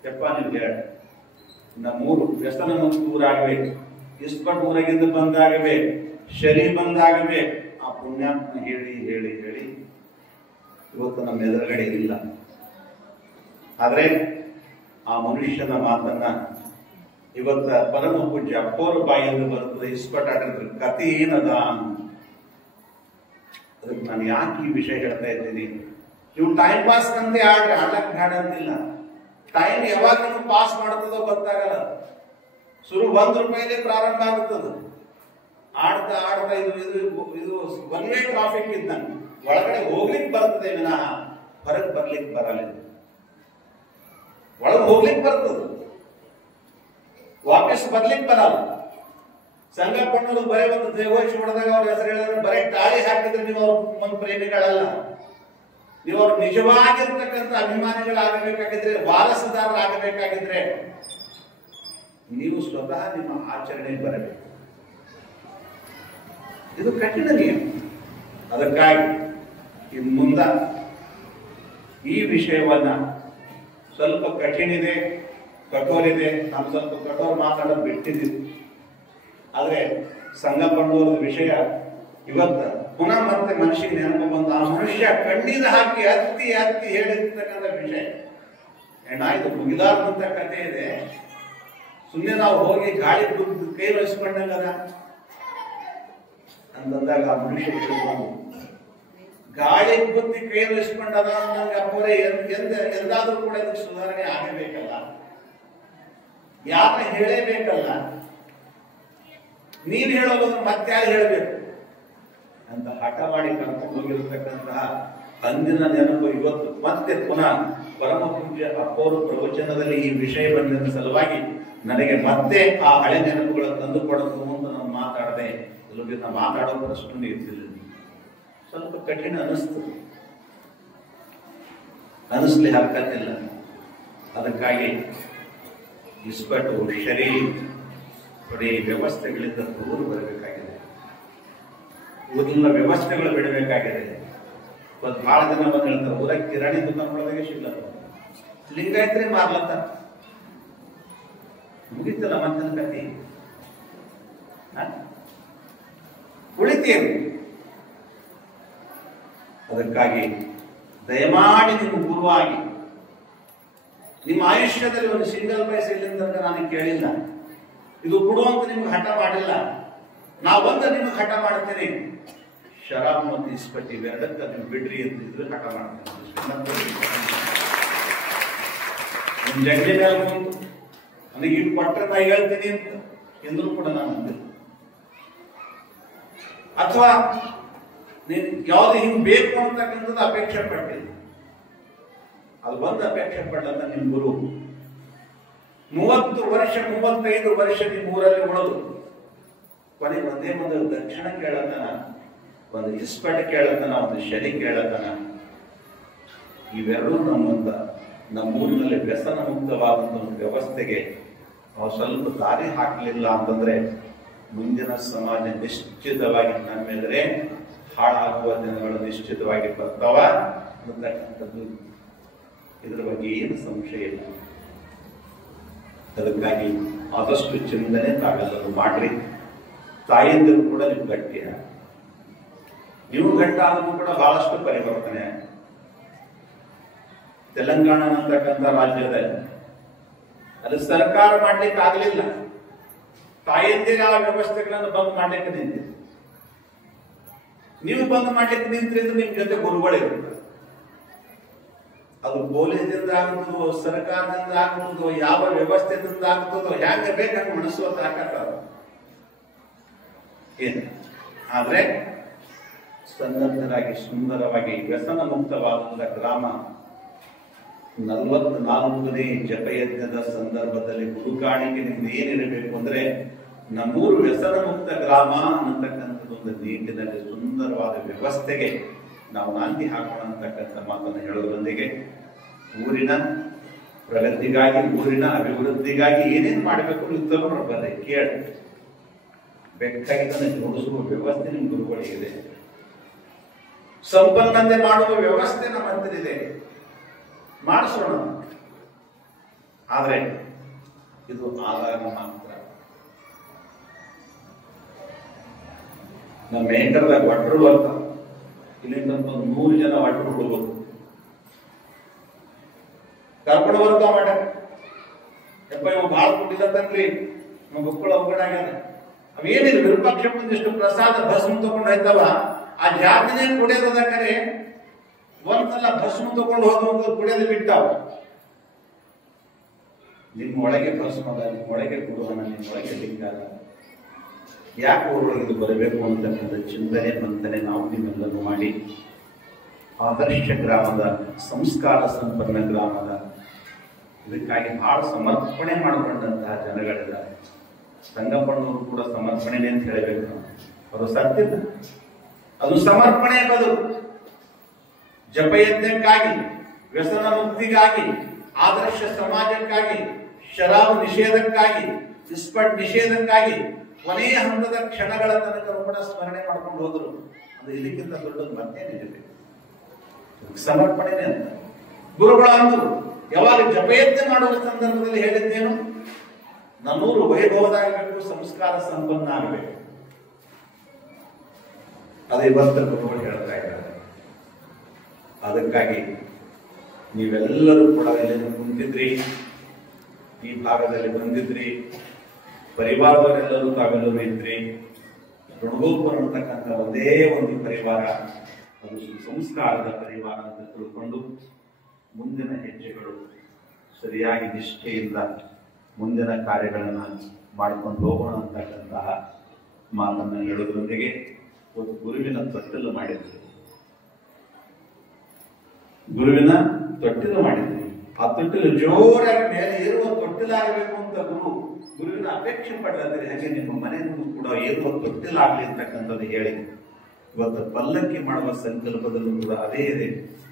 ಯಪ್ಪ ನಿಮ್ಗೆ ಹೇಳ, ನಮ್ಮೂರು ವ್ಯಸನ ಮುಕ್ತ ಊರಾಗಬೇಕು, ಇಸ್ಪಟ್ ಊರಾಗಿಂದ ಬಂದಾಗಬೇಕು, ಶರೀ ಬಂದಾಗಬೇಕು. ಆ ಪುಣ್ಯಾತ್ಮ ಹೇಳಿ ಹೇಳಿ ಹೇಳಿ ಇವತ್ತು ನಮ್ಮ ಎದುರುಗಡೆ ಇಲ್ಲ. ಆದ್ರೆ ಆ ಮನುಷ್ಯನ ಮಾತನ್ನ ಇವತ್ತ ಪರಮ ಪೂಜ್ಯ ಅಪ್ಪೋರ ಬಾಯಿಂದ ಬರ್ತದೆ. ಇಸ್ಪಟ್ ಆಡಿದ್ರ ಕಥೆ ಏನದ, ಅದಕ್ಕೆ ನಾನು ಯಾಕೆ ಈ ವಿಷಯ ಹೇಳ್ತಾ ಇದ್ದೀನಿ, ನೀವು ಟೈಮ್ ಪಾಸ್ ಕಂತೆ ಆಡ್ರಿ, ಆಡಕ್ ಬೇಡ ಅಂತಿಲ್ಲ. ಟೈಮ್ ಯಾವಾಗ ನಿಮ್ಗೆ ಪಾಸ್ ಮಾಡ್ತದೋ ಗೊತ್ತಾಗಲ್ಲ. ಶುರು 1 ರೂಪಾಯಿಲೇ ಪ್ರಾರಂಭ ಆಗುತ್ತದೆ. ಆಡ್ತಾ ಆಡ್ತಾ ಇದು ಒನ್ ವೇ ಟ್ರಾಫಿಕ್ ಇದ್ದಂಗೆ, ಒಳಗಡೆ ಹೋಗ್ಲಿಕ್ಕೆ ಬರ್ತದೆ ವಿನಃ ಹೊರಗೆ ಬರ್ಲಿಕ್ಕೆ ಬರಲ್ಲ. ಒಳಗೆ ಹೋಗ್ಲಿಕ್ಕೆ ಬರ್ತದೆ, ವಾಪಸ್ ಬರ್ಲಿಕ್ಕೆ ಬರಲ್ಲ. ಸಂಗಪ್ಪಣ್ಣರು ಬರೇ ಒಂದು ದೇವೋಷಿ ಹೊಡೆದಾಗ ಅವ್ರ ಹೆಸರು ಹೇಳಿದ್ರೆ ಬರೀ ಟಾಳಿ ಹಾಕಿದ್ರೆ ನೀವು ಅವ್ರ ಒಂದು ಪ್ರೇಮಿಗಳಲ್ಲ. ನೀವು ಅವ್ರ ನಿಜವಾಗಿರ್ತಕ್ಕಂಥ ಅಭಿಮಾನಿಗಳಾಗಬೇಕಾಗಿದ್ರೆ, ವಾರಸುದಾರರಾಗಬೇಕಾಗಿದ್ರೆ ನೀವು ಸ್ವತಃ ನಿಮ್ಮ ಆಚರಣೆ ಬರಬೇಕು. ಇದು ಕಠಿಣ ನಿಯಮ. ಅದಕ್ಕಾಗಿ ಇನ್ನು ಮುಂದ ಈ ವಿಷಯವನ್ನ ಸ್ವಲ್ಪ ಕಠಿಣ ಇದೆ, ಕಠೋರ ಇದೆ. ನಾನು ಸ್ವಲ್ಪ ಕಠೋರ ಮಾತಾಡೋದು ಬಿಟ್ಟಿದ್ದೀವಿ. ಆದ್ರೆ ಸಂಗಪ್ಪಣ್ಣವ್ರ ವಿಷಯ ಇವತ್ತ ಪುನಃ ಮತ್ತೆ ಮನುಷ್ಯಗೆ ನೆನಪು ಬಂದ ಆ ಮನುಷ್ಯ ಕಣ್ಣೀರು ಹಾಕಿ ಹತ್ತಿ ಹತ್ತಿ ಹೇಳಿರ್ತಕ್ಕಂಥ ವಿಷಯ. ಇದು ಮುಗಿಲಾರ್ದಂತ ಕಥೆ ಇದೆ. ಸುಮ್ಮನೆ ನಾವು ಹೋಗಿ ಗಾಳಿ ಕೈ ವಹಿಸ್ಕೊಂಡಂಗದ ಅಂತಂದಾಗ ಆ ಮನುಷ್ಯ ಗಾಳಿ ಬುದ್ಧಿ ಕೈ ವಹಿಸ್ಕೊಂಡದ ನಂಗೆ ಅಪ್ಪರೇ ಎಂದಾದ್ರೂ ಕೂಡ ಇದಕ್ಕೆ ಸುಧಾರಣೆ ಆಗಬೇಕಲ್ಲ, ಯಾರ ಹೇಳೇಬೇಕಲ್ಲ, ನೀನ್ ಹೇಳೋದು ಮತ್ತೆ ಯಾರು ಹೇಳಬೇಕು ಅಂತ ಹಠ ಮಾಡಿ ಕರ್ಕೊಂಡು ಹೋಗಿರತಕ್ಕಂತಹ ಅಂದಿನ ನೆನಪು ಇವತ್ತು ಮತ್ತೆ ಪುನಃ ಪರಮ ಪೂಜ್ಯ ಅಪ್ಪವರು ಪ್ರವಚನದಲ್ಲಿ ಈ ವಿಷಯ ಬಂದ ಸಲುವಾಗಿ ನನಗೆ ಮತ್ತೆ ಆ ಹಳೆ ನೆನಪುಗಳ ತಂದು ಕೊಡೋದು ಅಂತ ನಾನು ಮಾತಾಡದೆ ನಾ ಮಾತಾಡೋ ಪ್ರಶ್ನೆ ಇರ್ತಿಲ್ಲ. ಸ್ವಲ್ಪ ಕಠಿಣ ಅನಿಸ್ಲಿ ಹಕ್ಕತ್ತಿಲ್ಲ. ಅದಕ್ಕಾಗಿ ಇಸ್ಪಟ್ಟು ಶರೀ ಬರೀ ವ್ಯವಸ್ಥೆಗಳಿಂದ ದೂರ ಬರಬೇಕಾಗಿದೆ. ಊರಿನ ವ್ಯವಸ್ಥೆಗಳು ಬಿಡಬೇಕಾಗಿದೆ. ಬಹಳ ಜನ ಬಂದು ಹೇಳ್ತಾರೆ ಊರ ಕಿರಾಣಿ ದುಕಾನ್ಗಳೊಳಗೆ ಸಿಗ್ಲತ್ತ, ಲಿಂಗಾಯತ್ರಿ ಮಾರ್ಲತ್ತ, ಮುಗಿತಲ್ಲ ಮತ್ತನ ಕತಿ ಉಳಿತೇವೆ. ಅದಕ್ಕಾಗಿ ದಯಮಾಡಿ ನಿಮ್ಮ ಗುರುವಾಗಿ ನಿಮ್ಮ ಆಯುಷ್ಯದಲ್ಲಿ ಒಂದು ಸಿಂಗಲ್ ಪೈಸೆ ಇಲ್ಲಿಂದ ನಾನು ಕೇಳಿಲ್ಲ, ಇದು ಕೊಡುವಂತ ನಿಮ್ಗೆ ಹಠ ಮಾಡಿಲ್ಲ. ನಾವೊಂದು ನಿಮ್ಗೆ ಹಠ ಮಾಡ್ತೇನೆ, ಶರಾಬ್ ಮತ್ತು ಇಸ್ಪಟ್ಟಿ ಇವೆರಡಕ್ಕೆ ಅದನ್ನು ಬಿಡ್ರಿ ಅಂತಿದ್ರೆ ಹಠ ಮಾಡ್ತೇನೆ. ನಿಮ್ ಜಗಲಿ ಮೇಲೆ ಬಂದು ನನಗೆ ಇಟ್ಟು ಕೊಟ್ಟರೆ ನಾ ಹೇಳ್ತೀನಿ ಅಂತ ಎಂದರೂ ಕೂಡ ನಾನು ಅಂದಿಲ್ಲ. ಅಥವಾ ನೀನ್ ಯಾವ್ದು ಹಿಂಗ್ ಬೇಕು ಅಂತಕ್ಕಂಥದ್ದು ಅಪೇಕ್ಷೆ ಪಟ್ಟಿಲ್ಲ. ಅದು ಬಂದು ಅಪೇಕ್ಷೆ ಪಟ್ಟಂತ ನಿಮ್ ಗುರು 30 ವರ್ಷ 35 ವರ್ಷ ನಿಮ್ ಊರಲ್ಲಿ ಉಳೋದು ಕೊನೆಗೆ ಒಂದೇ ಒಂದು ದಕ್ಷಿಣ ಕೇಳತನ, ಒಂದು ಇಸ್ಪಟ್ ಕೇಳತನ, ಒಂದು ಶನಿ ಕೇಳತನ. ಇವೆರಡೂ ನಮ್ಮೂರಿನಲ್ಲಿ ವ್ಯಸನ ಮುಕ್ತವಾದಂತ ಒಂದು ವ್ಯವಸ್ಥೆಗೆ ನಾವು ಸ್ವಲ್ಪ ದಾರಿ ಹಾಕಲಿಲ್ಲ ಅಂತಂದ್ರೆ ಮುಂದಿನ ಸಮಾಜ ನಿಶ್ಚಿತವಾಗಿ ನಮ್ಮೆದರೆ ಹಾಳಾಗುವ ದಿನಗಳು ನಿಶ್ಚಿತವಾಗಿ ಬರ್ತಾವ ಅಂತಕ್ಕಂಥದ್ದು ಇದರ ಬಗ್ಗೆ ಏನು ಸಂಶಯ ಇಲ್ಲ. ಅದಕ್ಕಾಗಿ ಆದಷ್ಟು ಚಿಂತನೆ ತಾವೆಲ್ಲರೂ ಮಾಡ್ರಿ. ತಾಯಿಯಂದಿರು ಕೂಡ ನೀವು ಗಟ್ಟಿಯ, ನೀವು ಗಟ್ಟ ಆದರೂ ಕೂಡ ಬಹಳಷ್ಟು ಪರಿವರ್ತನೆ. ತೆಲಂಗಾಣ ಅಂತಕ್ಕಂಥ ರಾಜ್ಯದ ಅಲ್ಲಿ ಸರ್ಕಾರ ಮಾಡ್ಲಿಕ್ಕೆ ಆಗಲಿಲ್ಲ, ತಾಯಿಯಂದಿರ ಆ ವ್ಯವಸ್ಥೆಗಳನ್ನು ಬಂದ್ ಮಾಡ್ಲಿಕ್ಕೆ ನಿಂತಿದೆ. ನೀವು ಬಂದ್ ಮಾಡ್ಲಿಕ್ಕೆ ನಿಂತ್ರಿಂದ ನಿಮ್ ಜೊತೆ ಗುರುಗಳಿರುತ್ತೆ. ಅದು ಪೊಲೀಸರಿಂದ ಆಗ್ತದೋ, ಸರ್ಕಾರದಿಂದ ಆಗ್ತದೋ, ಯಾವ ವ್ಯವಸ್ಥೆದಿಂದ ಆಗ್ತದೋ, ಹೆಂಗ ಬೇಕಾಗ ಮನಸ್ಸು ತಾಕತ್ತ ಏನು. ಆದ್ರೆ ಸನ್ನದ್ಧರಾಗಿ ಸುಂದರವಾಗಿ ವ್ಯಸನ ಮುಕ್ತವಾದಂತ ಗ್ರಾಮ 44ನೇ ಜಪಯಜ್ಞದ ಸಂದರ್ಭದಲ್ಲಿ ಗುರುಕಾಣಿಕೆ ನಿಮ್ದು ಏನಿರಬೇಕು ಅಂದ್ರೆ ನಮ್ಮೂರು ವ್ಯಸನ ಮುಕ್ತ ಗ್ರಾಮ ಅನ್ನತಕ್ಕಂಥದ್ದು ಒಂದು ನೀತಿನಲ್ಲಿ ಸುಂದರವಾದ ವ್ಯವಸ್ಥೆಗೆ ನಾವು ನಾಂದಿ ಹಾಕೋಣ ಅಂತಕ್ಕಂಥ ಮಾತನ್ನು ಹೇಳೋದ್ರೊಂದಿಗೆ ಊರಿನ ಪ್ರಗತಿಗಾಗಿ, ಊರಿನ ಅಭಿವೃದ್ಧಿಗಾಗಿ ಏನೇನು ಮಾಡಬೇಕು ನೀವು ತಗೊಂಡು ಬರ್ರಿ, ಕೇಳಿ. ಬೇಕಾಗಿದ್ದನ್ನು ಜೋಡಿಸುವ ವ್ಯವಸ್ಥೆ ನಿಮ್ಮ ಗುರುಗಳಿಗಿದೆ, ಸಂಪನ್ನತೆ ಮಾಡುವ ವ್ಯವಸ್ಥೆ ನಮ್ಮ ಹತ್ತಿರದೆ, ಮಾಡಿಸೋಣ. ಆದ್ರೆ ಇದು ಆದಾಗ ಮಾತ್ರ. ನಮ್ಮ ಮೇಕರ್ದಾಗ ಒಟ್ಟರು ಬರ್ತ ಇಲ್ಲಿಂದ 100 ಜನ ಒಟ್ಟರು ಹುಡುಗರು ಕರ್ಕೊಂಡು ಬರ್ತಾವ ಮಾಡ. ಯಪ್ಪ ಇವ್ ಭಾಳ ಕೊಟ್ಟಿಲ್ಲಂತನ್ರಿ, ನಮ್ಮ ಮಕ್ಕಳು ಅವಗಡಾಗ್ಯಾರ. ಅವೇನಿಲ್ಲ, ವಿರೂಪಾಕ್ಷ ಒಂದಿಷ್ಟು ಪ್ರಸಾದ ಭಸ್ಮ ತಗೊಂಡು ಹೋಯ್ತವ, ಆ ಜಾತಿನೇ ಕುಡಿಯೋದಕ್ಕರೆ ಒಂದ್ಸಲ ಭಸ್ಮ ತಗೊಂಡು ಹೋದ ಕುಡಿಯೋದು ಬಿಟ್ಟಾವ. ನಿಮ್ಮೊಳಗೆ ಭಸ್ಮದ, ನಿಮ್ಮೊಳಗೆ ಕುಡುವನ, ನಿಮ್ಮೊಳಗೆ ಲಿಂಗಾದ, ಯಾಕೆ ಊರೊಳಗೆ ಬರಬೇಕು ಅಂತಕ್ಕಂಥ ಚಿಂತನೆ ಮಂಥನೆ ನಾವು ನಿಮ್ಮೆಲ್ಲರೂ ಮಾಡಿ ಆದರ್ಶ ಗ್ರಾಮದ, ಸಂಸ್ಕಾರ ಸಂಪನ್ನ ಗ್ರಾಮದ, ಇದಕ್ಕಾಗಿ ಬಹಳ ಸಮರ್ಪಣೆ ಮಾಡಿಕೊಂಡಂತಹ ಜನಗಳಿದ್ದಾರೆ. ಸಂಗಪ್ಪಣ್ಣವರು ಕೂಡ ಸಮರ್ಪಣೆನೇ ಅಂತ ಹೇಳಬೇಕು ನಾವು. ಅದು ಸತ್ಯದ, ಅದು ಸಮರ್ಪಣೆ ಬದುಕು. ಜಪಯಜ್ಞಕ್ಕಾಗಿ, ವ್ಯಸನ ಮುಕ್ತಿಗಾಗಿ, ಆದರ್ಶ ಸಮಾಜಕ್ಕಾಗಿ, ಶರಾಬು ನಿಷೇಧಕ್ಕಾಗಿ, ಇಸ್ಪಟ್ ನಿಷೇಧಕ್ಕಾಗಿ ಕೊನೆಯ ಹಂತದ ಕ್ಷಣಗಳ ತನಕ ಕೂಡ ಸ್ಮರಣೆ ಮಾಡ್ಕೊಂಡು ಹೋದ್ರು. ಅದು ಇದಕ್ಕಿಂತ ದೊಡ್ಡದು ಮತ್ತೇನಿದೆ? ಸಮರ್ಪಣೆನೇ ಅಂತ ಗುರುಗಳ ಅಂದ್ರು. ಯಾವಾಗ ಜಪಯಜ್ಞ ಮಾಡುವ ಸಂದರ್ಭದಲ್ಲಿ ಹೇಳಿದ್ದೇನು? ನನ್ನೂರು ವೈಭವದಾಗಬೇಕು, ಸಂಸ್ಕಾರ ಸಂಪನ್ನ ಆಗಬೇಕು. ಅದು ಇವತ್ತು ಗುರುಗಳು ಹೇಳ್ತಾ ಇದ್ದಾರೆ. ಅದಕ್ಕಾಗಿ ನೀವೆಲ್ಲರೂ ಕೂಡ ಇಲ್ಲಿ ಕುಂತಿದ್ರಿ, ಈ ಭಾಗದಲ್ಲಿ ಬಂದಿದ್ರಿ, ಪರಿವಾರದವರೆಲ್ಲರೂ ತಾವೆಲ್ಲರೂ ಇದ್ರಿ. ಋಣಗೋಪುರ ಅಂತಕ್ಕಂಥ ಒಂದೇ ಒಂದು ಪರಿವಾರ, ಅದು ಸಂಸ್ಕಾರದ ಪರಿವಾರ ಅಂತ ತಿಳ್ಕೊಂಡು ಮುಂದಿನ ಹೆಜ್ಜೆಗಳು ಸರಿಯಾಗಿ ನಿಷ್ಠೆಯಿಂದ ಮುಂದಿನ ಕಾರ್ಯಗಳನ್ನು ಮಾಡಿಕೊಂಡು ಹೋಗೋಣ ಅಂತಕ್ಕಂತಹ ಮಾತನ್ನು ಹೇಳೋದ್ರೊಂದಿಗೆ ಒಂದು ಗುರುವಿನ ತೊಟ್ಟಿಲು ಮಾಡಿದ್ವಿ. ಗುರುವಿನ ತೊಟ್ಟಿಲು ಮಾಡಿದ್ವಿ. ಆ ತೊಟ್ಟಿಲು ಜೋರಾಗಿ ಮೇಲೆ ಏರುವ ತೊಟ್ಟಿಲಾಗಬೇಕು ಅಂತ ಗುರುವಿನ ಅಪೇಕ್ಷೆ ಪಡೆದರೆ ಹಾಗೆ ನಿಮ್ಮ ಮನೆಯೂ ಕೂಡ ಏರುವ ತೊಟ್ಟಿಲಾಗಲಿ ಅಂತಕ್ಕಂಥದ್ದು ಹೇಳಿ ಇವತ್ತು ಪಲ್ಲಕ್ಕಿ ಮಾಡುವ ಸಂಕಲ್ಪದಲ್ಲೂ ಕೂಡ ಅದೇ ಇದೆ.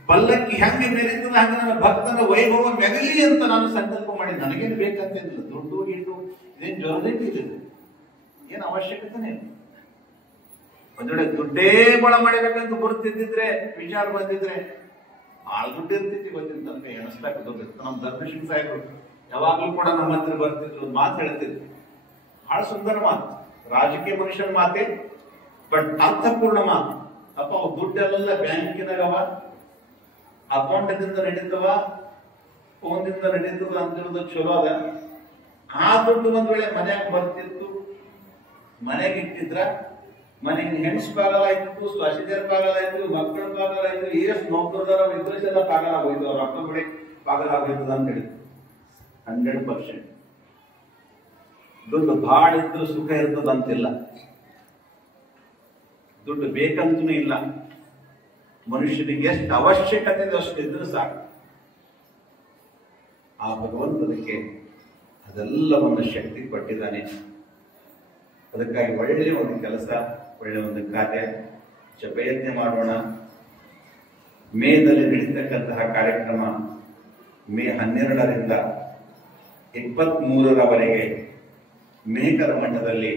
ಪಲ್ಲಕ್ಕಿ ಹೆಂಗೆ ಮೆರೀತದ ಹಾಗೆ ನನ್ನ ಭಕ್ತನ ವೈಭವ ಮೆರಲಿ ಅಂತ ನಾನು ಸಂಕಲ್ಪ ಮಾಡಿ, ನನಗೇನು ಬೇಕಂತಿಲ್ಲ, ದುಡ್ಡು ಗಿಡ್ಡು ಇದೇನು ಜೋರದೇಟಿ ಇದೆ, ಏನು ಅವಶ್ಯಕತೆನೇ ಇಲ್ಲ. ಒಂದ್ ವೇಳೆ ದುಡ್ಡೇ ಬಳ ಮಾಡಬೇಕಂತ ಬರುತ್ತಿದ್ದಿದ್ರೆ, ವಿಚಾರ ಬಂದಿದ್ರೆ ಭಾಳ ದುಡ್ಡು ಇರ್ತಿತ್ತು. ಇವತ್ತಿನ ತನಕ ಎಣಿಸ್ಲಾಕ ದುಡ್ಡು. ನಮ್ಮ ಧರ್ಮಶಿವ ಸಾಹೇಬರು ಯಾವಾಗ್ಲೂ ಕೂಡ ನಮ್ಮ ಹತ್ರ ಬರ್ತಿದ್ರು, ಒಂದು ಮಾತು ಹೇಳ್ತಿದ್ರು, ಬಹಳ ಸುಂದರ ಮಾತು, ರಾಜಕೀಯ ಮನುಷ್ಯನ ಮಾತೆ, ಬಟ್ ಅರ್ಥಪೂರ್ಣ ಮಾತು. ಅಪ್ಪ ಅವ್ ದುಡ್ಡೆಲ್ಲ ಬ್ಯಾಂಕಿನಾಗವ, ಅಕೌಂಟದಿಂದ ನಡೀತವ, ಫೋನ್ದಿಂದ ನಡೀತದ ಅಂತಿರೋದು ಚಲೋ ಅದ. ಆ ದುಡ್ಡು ಒಂದ್ ವೇಳೆ ಮನ್ಯಾಗ ಬರ್ತಿತ್ತು, ಮನೆಗೆ ಇಟ್ಟಿದ್ರ ಮನೆಗೆ ಹೆಣ್ಸ್ ಪಾಗಲ ಆಯ್ತು, ಸ್ವಶಿದರ ಪಾಗಲ ಆಯ್ತು, ಮಕ್ಕಳ ಪಾಗಲ ಆಯ್ತು, ಎಷ್ಟು ನೌಕರದಾರ ವಿದ್ರೋಷೆಲ್ಲ ಪಾಗಲ ಆಗೋಯ್ತು, ಅವ್ರ ಅಕ್ಕ ಬಳಿ ಪಾಗಲ ಆಗೋಯ್ತದ ಅಂತ ಹೇಳಿ 100%. ದುಡ್ಡು ಭಾಳ ಇದ್ರು ಸುಖ ಇರ್ತದಂತಿಲ್ಲ, ದುಡ್ಡು ಬೇಕಂತೂ ಇಲ್ಲ. ಮನುಷ್ಯನಿಗೆ ಎಷ್ಟು ಅವಶ್ಯಕತೆ ಇದೆ ಅಷ್ಟು ಇದ್ರೆ ಸಾಕು. ಆ ಭಗವಂತನಿಗೆ ಅದೆಲ್ಲವನ್ನು ಶಕ್ತಿ ಕೊಟ್ಟಿದ್ದಾನೆ. ಅದಕ್ಕಾಗಿ ಒಳ್ಳೆಯ ಒಂದು ಕೆಲಸ, ಒಳ್ಳೆಯ ಒಂದು ಕಾರ್ಯ ಪ್ರಯತ್ನ ಮಾಡೋಣ. ಮೇದಲ್ಲಿ ನಡೀತಕ್ಕಂತಹ ಕಾರ್ಯಕ್ರಮ ಮೇ 12ರಿಂದ 23ರವರೆಗೆ ಮೇಕರ ಮಠದಲ್ಲಿ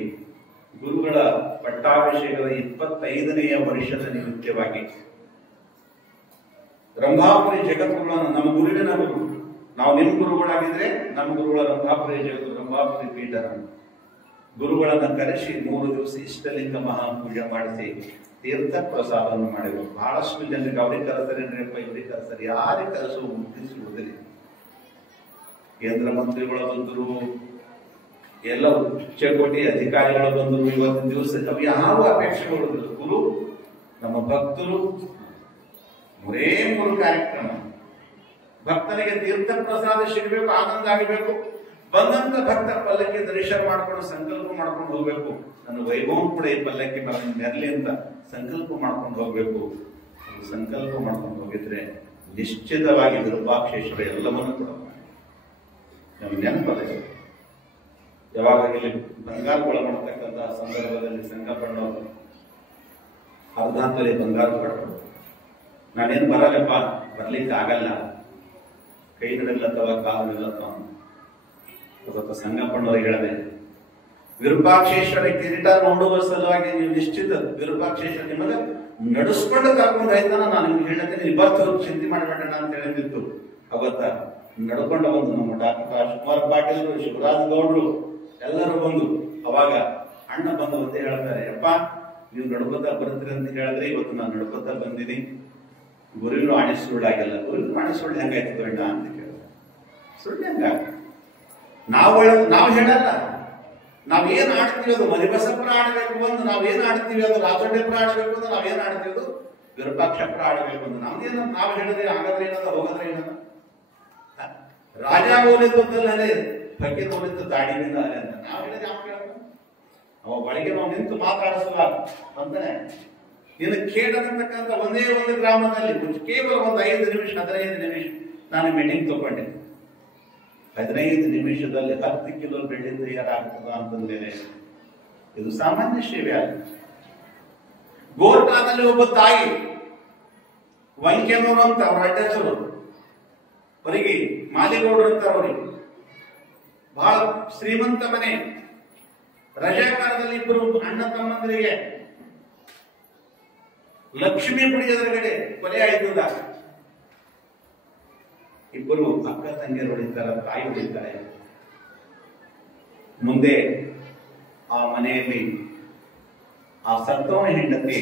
ಗುರುಗಳ ಪಟ್ಟಾಭಿಷೇಕದ 25ನೆಯ ವರ್ಷದ ನಿಮಿತ್ತವಾಗಿ ರಂಭಾಪುರಿ ಜಗದ್ಗುರುಗಳನ್ನು, ನಮ್ಮ ಗುರುವಿನ ಗುರು, ನಾವು ನಿಮ್ಮ ಗುರುಗಳಾಗಿದ್ರೆ ನಮ್ಮ ಗುರುಗಳ ರಂಭಾಪುರಿ ರಂಭಾಪುರಿ ಪೀಠನ ಗುರುಗಳನ್ನ ಕರೆಸಿ 3 ದಿವಸ ಇಷ್ಟಲಿಂಗ ಮಹಾಪೂಜೆ ಮಾಡಿಸಿ ತೀರ್ಥ ಪ್ರಸಾದವನ್ನು ಮಾಡಿದ್ರು. ಬಹಳಷ್ಟು ಜನರಿಗೆ ಅವ್ರಿಗೆ ಕರೆಸರೇನ್ರಿಪ್ಪ, ಇವ್ರಿಗೆ ಕರೆಸರಿ, ಯಾರಿಗೆ ಕರೆಸುವ ಮುಟ್ಟಿಸುವುದಿಲ್ಲ. ಕೇಂದ್ರ ಮಂತ್ರಿಗಳು ಬಂದರು, ಎಲ್ಲ ಉಚ್ಚಕೋಟಿ ಅಧಿಕಾರಿಗಳು ಬಂದರು. ಇವತ್ತಿನ ದಿವಸ ನಾವು ಯಾವ ಅಪೇಕ್ಷೆಗಳು, ಗುರು ನಮ್ಮ ಭಕ್ತರು 3 ಕಾರ್ಯಕ್ರಮ. ಭಕ್ತನಿಗೆ ತೀರ್ಥ ಪ್ರಸಾದ ಸಿಗಬೇಕು, ಆನಂದ ಆಗಬೇಕು. ಬಂದಂತ ಭಕ್ತ ಪಲ್ಲಕ್ಕಿ ದರ್ಶನ ಮಾಡ್ಕೊಂಡು ಸಂಕಲ್ಪ ಮಾಡ್ಕೊಂಡು ಹೋಗ್ಬೇಕು. ನನ್ನ ವೈಭವ ಕೂಡ ಈ ಪಲ್ಲಕ್ಕಿ ಮೆರಲಿ ಅಂತ ಸಂಕಲ್ಪ ಮಾಡ್ಕೊಂಡು ಹೋಗ್ಬೇಕು. ಸಂಕಲ್ಪ ಮಾಡ್ಕೊಂಡು ಹೋಗಿದ್ರೆ ನಿಶ್ಚಿತವಾಗಿ ವಿರೂಪಾಕ್ಷೇಶ್ವರ ಎಲ್ಲವನ್ನೂ ಕೂಡ ನಮ್ಗೆ ನೆನಪದೆ. ಯಾವಾಗ ಇಲ್ಲಿ ಬಂಗಾರಗೊಳ ಮಾಡತಕ್ಕಂತಹ ಸಂದರ್ಭದಲ್ಲಿ ಸಂಗಪ್ಪಣ್ಣವರು ಅರ್ಧಾಂತರಿ ಬಂಗಾರ ಕೊಟ್ಟರು. ನಾನೇನು ಬರಲ್ಲಪ್ಪ, ಬರ್ಲಿಕ್ಕೆ ಆಗಲ್ಲ, ಕೈ ನಡಲ್ಲತ್ತವ, ಕಾಲು ನಿಲ್ಲತ್ತವ. ಇವತ್ತು ಸಂಗಪ್ಪಣ್ಣವ್ರಿಗೆ ಹೇಳಿದೆ, ವಿರೂಪಾಕ್ಷೇಶ್ವರ ಕಿರೀಟ ನೋಡುವ ಸಲುವಾಗಿ ನೀವು ನಿಶ್ಚಿತ ವಿರೂಪಾಕ್ಷೇಶ್ವರ ನಿಮಗೆ ನಡೆಸ್ಕೊಂಡು ಕರ್ಕೊಂಡು ಹೋಯ್ತಾನ. ನಾನು ನಿಮ್ಗೆ ಹೇಳ್ತೇನೆ, ನೀವು ಬರ್ತ ಚಿಂತೆ ಮಾಡಬೇಡ ಅಂತ ಹೇಳಿದ್ದು. ಅವತ್ತ ನಡ್ಕೊಂಡು ಬಂದು ನಮ್ಮ ಡಾಕ್ಟರ್ ರಾಜ್ಕುಮಾರ್ ಪಾಟೀಲ್, ಶಿವರಾಜ್ ಗೌಡ್ರು ಎಲ್ಲರೂ ಬಂದು, ಅವಾಗ ಅಣ್ಣ ಬಂದು ಅಂತ ಹೇಳ್ತಾರೆ, ಅಪ್ಪ ನೀವು ನಡ್ಕೋತಾ ಬರ್ತೀರಿ ಅಂತ ಹೇಳಿದ್ರೆ ಇವತ್ತು ನಾನು ನಡ್ಕೋತಾ ಬಂದಿನಿ. ಗುರುವಿನ ಆಣೆ ಸುಳ್ಳಾಗಿಲ್ಲ. ಗುರುವಿನ ಆಣೆ ಸುಳ್ಳು ಹೆಂಗಾಯ್ತು ಅಣ್ಣ ಅಂತ ಕೇಳಿದ್ರೆ, ಸುಳ್ಳು ಹೆಂಗ? ನಾವು ಹೇಳಲ್ಲ, ನಾವೇನ್ ಆಡ್ತೀವಿ ಅದು ಮರಿಬಸಪ್ಪರ ಆಡಬೇಕು ಅಂತ, ನಾವೇನ್ ಆಡ್ತೀವಿ ಅದು ರಾಜೊಡ್ಡೆಪ್ಪರ ಆಡಬೇಕು ಅಂತ, ನಾವೇನ್ ಆಡ್ತೀವಿ ಅದು ವಿರೂಪಾಕ್ಷಪ್ಪರ ಆಡಬೇಕು ಅಂತ. ನಮ್ದೇನ ನಾವು ಹೇಳಿದ್ರೆ ಹಾಗಾದ್ರೆ ಏನದ, ಹೋಗದ್ರೆ ಏನದ? ರಾಜ ಹೋಲಿದ್ದಲ್ಲೇ ಫಕೀರ್ ಹೋಲಿದ್ದು ದಾಡಿನಿಂದ ಅಂತ ನಾವು ಹೇಳಿದ್ರೆ ಯಾವ ಕೇಳ, ಅವ ಒಳಗೆ ನಾವು ನಿಂತು ಮಾತಾಡಿಸುವ ಅಂತಾನೆ. ನೀನು ಕೇಳತಕ್ಕಂಥ ಒಂದೇ ಒಂದು ಗ್ರಾಮದಲ್ಲಿ ಕೇವಲ ಒಂದು 5 ನಿಮಿಷ 15 ನಿಮಿಷ ನಾನು ಮೀಟಿಂಗ್ ತಗೊಂಡೆ. 15 ನಿಮಿಷದಲ್ಲಿ 10 ಕಿಲೋ ಬೆಳ್ಳಿ ತಯಾರಾಗ್ತದ ಅಂತಂದ್ರೆ ಇದು ಸಾಮಾನ್ಯ ಸೇವೆ ಅಲ್ಲ. ಗೋರ್ಟಾದಲ್ಲಿ ಒಬ್ಬ ತಾಯಿ ವಂಕೆನೂರು ಅಂತ ಅವ್ರ ಅಡ್ಡಸರು, ಅವರಿಗೆ ಮಾಲಿಗೌಡರು ಅಂತ, ಅವರಿಗೆ ಬಹಳ ಶ್ರೀಮಂತ ಮನೆ. ರಜಾಕಾಲದಲ್ಲಿ 2 ಅಣ್ಣ ತಮ್ಮಂದರಿಗೆ ಲಕ್ಷ್ಮೀ ಪುಡಿ ಎದುರುಗಡೆ ಕೊಲೆ ಆಯ್ತದ. 2 ಅಕ್ಕ ತಂಗಿಯರು ಹೊಡಿತಾರ, ತಾಯಿ ಹೊಡಿತಾರೆ. ಮುಂದೆ ಆ ಮನೆಯಲ್ಲಿ ಆ ಸತ್ತವನ ಹೆಂಡತಿ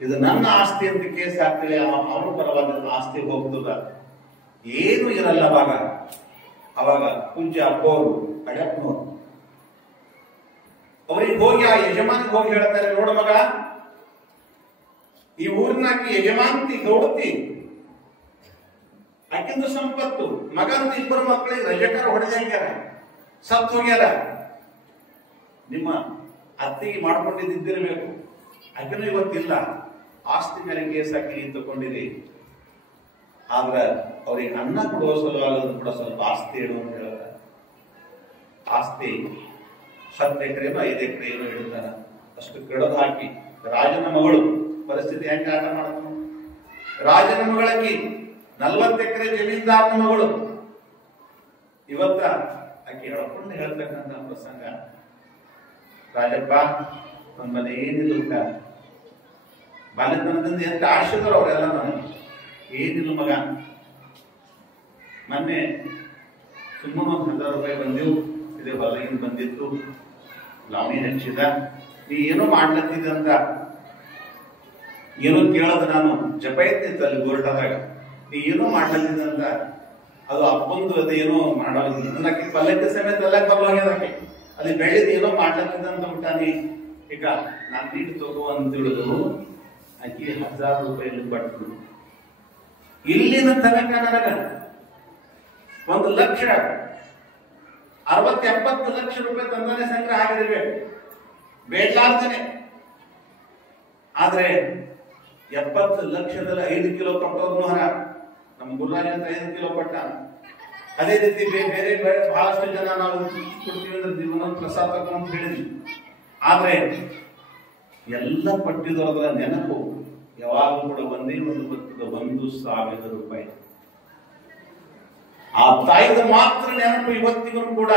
ಇದು ನನ್ನ ಆಸ್ತಿ ಅಂತ ಕೇಸ್ ಹಾಕ್ತೇವೆ, ಅವನ ಪರವಾಗಿ ಆಸ್ತಿ ಹೋಗ್ತದ, ಏನು ಇರಲ್ಲ. ಅವಾಗ ಪೂಜ್ಯ ಅಪ್ಪವರು ಅಡ್ಯಪ್ಪನವರು ಅವ್ರಿಗೆ ಹೋಗಿ ಆ ಯಜಮಾನಿಗೆ ಹೋಗಿ ಹೇಳ್ತಾರೆ, ನೋಡ ಮಗ, ಈ ಊರಿನಾಕಿ ಯಜಮಾಂತಿ ಗೌಡತಿ, ಆಕಿಂದು ಸಂಪತ್ತು, ಮಗಂತ ಇಬ್ಬರು ಮಕ್ಕಳಿಗೆ ರಜಕರ ಹೊಡೆದಾಗ್ಯಾರ, ಸತ್ತು ಹೋಗ್ಯಾರ. ನಿಮ್ಮ ಅತ್ತಿಗೆ ಮಾಡ್ಕೊಂಡಿದ್ದಿರಬೇಕು, ಆಕೆನೂ ಇವತ್ತಿಲ್ಲ, ಆಸ್ತಿ ಮೇಲೆ ಕೇಸ್ ಹಾಕಿ ನೀವು ತಗೊಂಡಿರಿ. ಆದ್ರ ಅವ್ರಿಗೆ ಅನ್ನ ಕೊಡುವ ಸಲುವಾಗಿ ಕೂಡ ಸ್ವಲ್ಪ ಆಸ್ತಿ ಇಡು ಅಂತ ಹೇಳ್ತಾರೆ. ಆಸ್ತಿ 10 ಎಕರೆನೋ 5 ಎಕರೆ ಏನೋ ಹೇಳ್ತಾರ, ಅಷ್ಟು ಕಡದು ಹಾಕಿ ರಾಜನ ಮಗಳು ಪರಿಸ್ಥಿತಿ ಹೆಂಗೆ ಆಟ ಮಾಡ್ತಾನ. ರಾಜನ ಮಗಳಕಿ 40 ಎಕರೆ ಜಮೀನ್ದಾರನ ಮಗಳು. ಇವತ್ತ ಆಕೆ ಹೇಳ್ಕೊಂಡು ಹೇಳ್ತಕ್ಕಂಥ ಪ್ರಸಂಗ, ರಾಜಪ್ಪ ನನ್ನ ಮನೆ ಏನಿಲ್ಲ ಊಟ, ಬಾಲ್ಯತನದಿಂದ ಎಂತ ಆಶಿದ್ರು ಅವರೆಲ್ಲ ನನಗೆ, ಏನಿಲ್ಲ ಮಗ, ಮೊನ್ನೆ ಸುಮ್ಮನೆ 1000 ರೂಪಾಯಿ ಬಂದೆವು, ಇದೇ ಹೊಲಗಿಂದ ಬಂದಿತ್ತು, ಲಾವಣಿ ಹಚ್ಚಿದ, ನೀ ಏನೋ ಮಾಡ್ಲತ್ತಿದಂತ ಏನೋ ಕೇಳದ, ನಾನು ಜಪ ಇತ್ತಿತ್ತು ಅಲ್ಲಿ ಗೋರ್ಟದಾಗ, ನೀ ಏನೋ ಮಾಡ್ಲತ್ತಿದಂತ, ಅದು ಅಪ್ಪಂದು ಅದು ಏನೋ ಮಾಡೋದು, ಪಲ್ಲಕ್ಕಿ ಸಮೇತ ಎಲ್ಲ ಬರ್ಲಾಗ್ಯದಾಕೆ, ಅಲ್ಲಿ ಬೆಳೆದು ಏನೋ ಮಾಡ್ಲತ್ತಿದಂತ ಊಟಾನಿ. ಈಗ ನಾನು ನೀರು ತಗೋ ಅಂತ ತಿಳಿದು ಆಕಿ 1000 ರೂಪಾಯಿ ಕೊಟ್ಟರು. ಇಲ್ಲಿನ ತನಕ ನನಗ 1,60,70 ಲಕ್ಷ ರೂಪಾಯಿ ತಂದಾನೆ ಸಂಗ್ರಹ ಆಗಿರ್ಬೇಕು, ಬೇಡ್ಲಾರ್ದೇನೆ. ಆದ್ರೆ 70 ಲಕ್ಷದಲ್ಲಿ 5 ಕಿಲೋ ಕೊಟ್ಟವ್ರು ಮಹಾರ, ನಮ್ಮ ಗುರುರಾಜ್ ಅಂತ 5 ಕಿಲೋ ಕೊಟ್ಟ. ಅದೇ ರೀತಿ ಬೇರೆ ಬಹಳಷ್ಟು ಜನ ನಾವು ಕೊಡ್ತೀವಿ ಅಂದ್ರೆ ಜೀವನ ಪ್ರಸಾದ ಅಂತ ಹೇಳಿದ್ವಿ. ಆದ್ರೆ ಎಲ್ಲ ಪಟ್ಟಿದವರ ನೆನಪು ಯಾವಾಗಲೂ ಕೂಡ ಒಂದೇ ಒಂದು ಬರ್ತದ, 1,000 ರೂಪಾಯಿ. ಆ ತಾಯಿದ ಮಾತ್ರ ನೆನಪು ಇವತ್ತಿಗೂ ಕೂಡ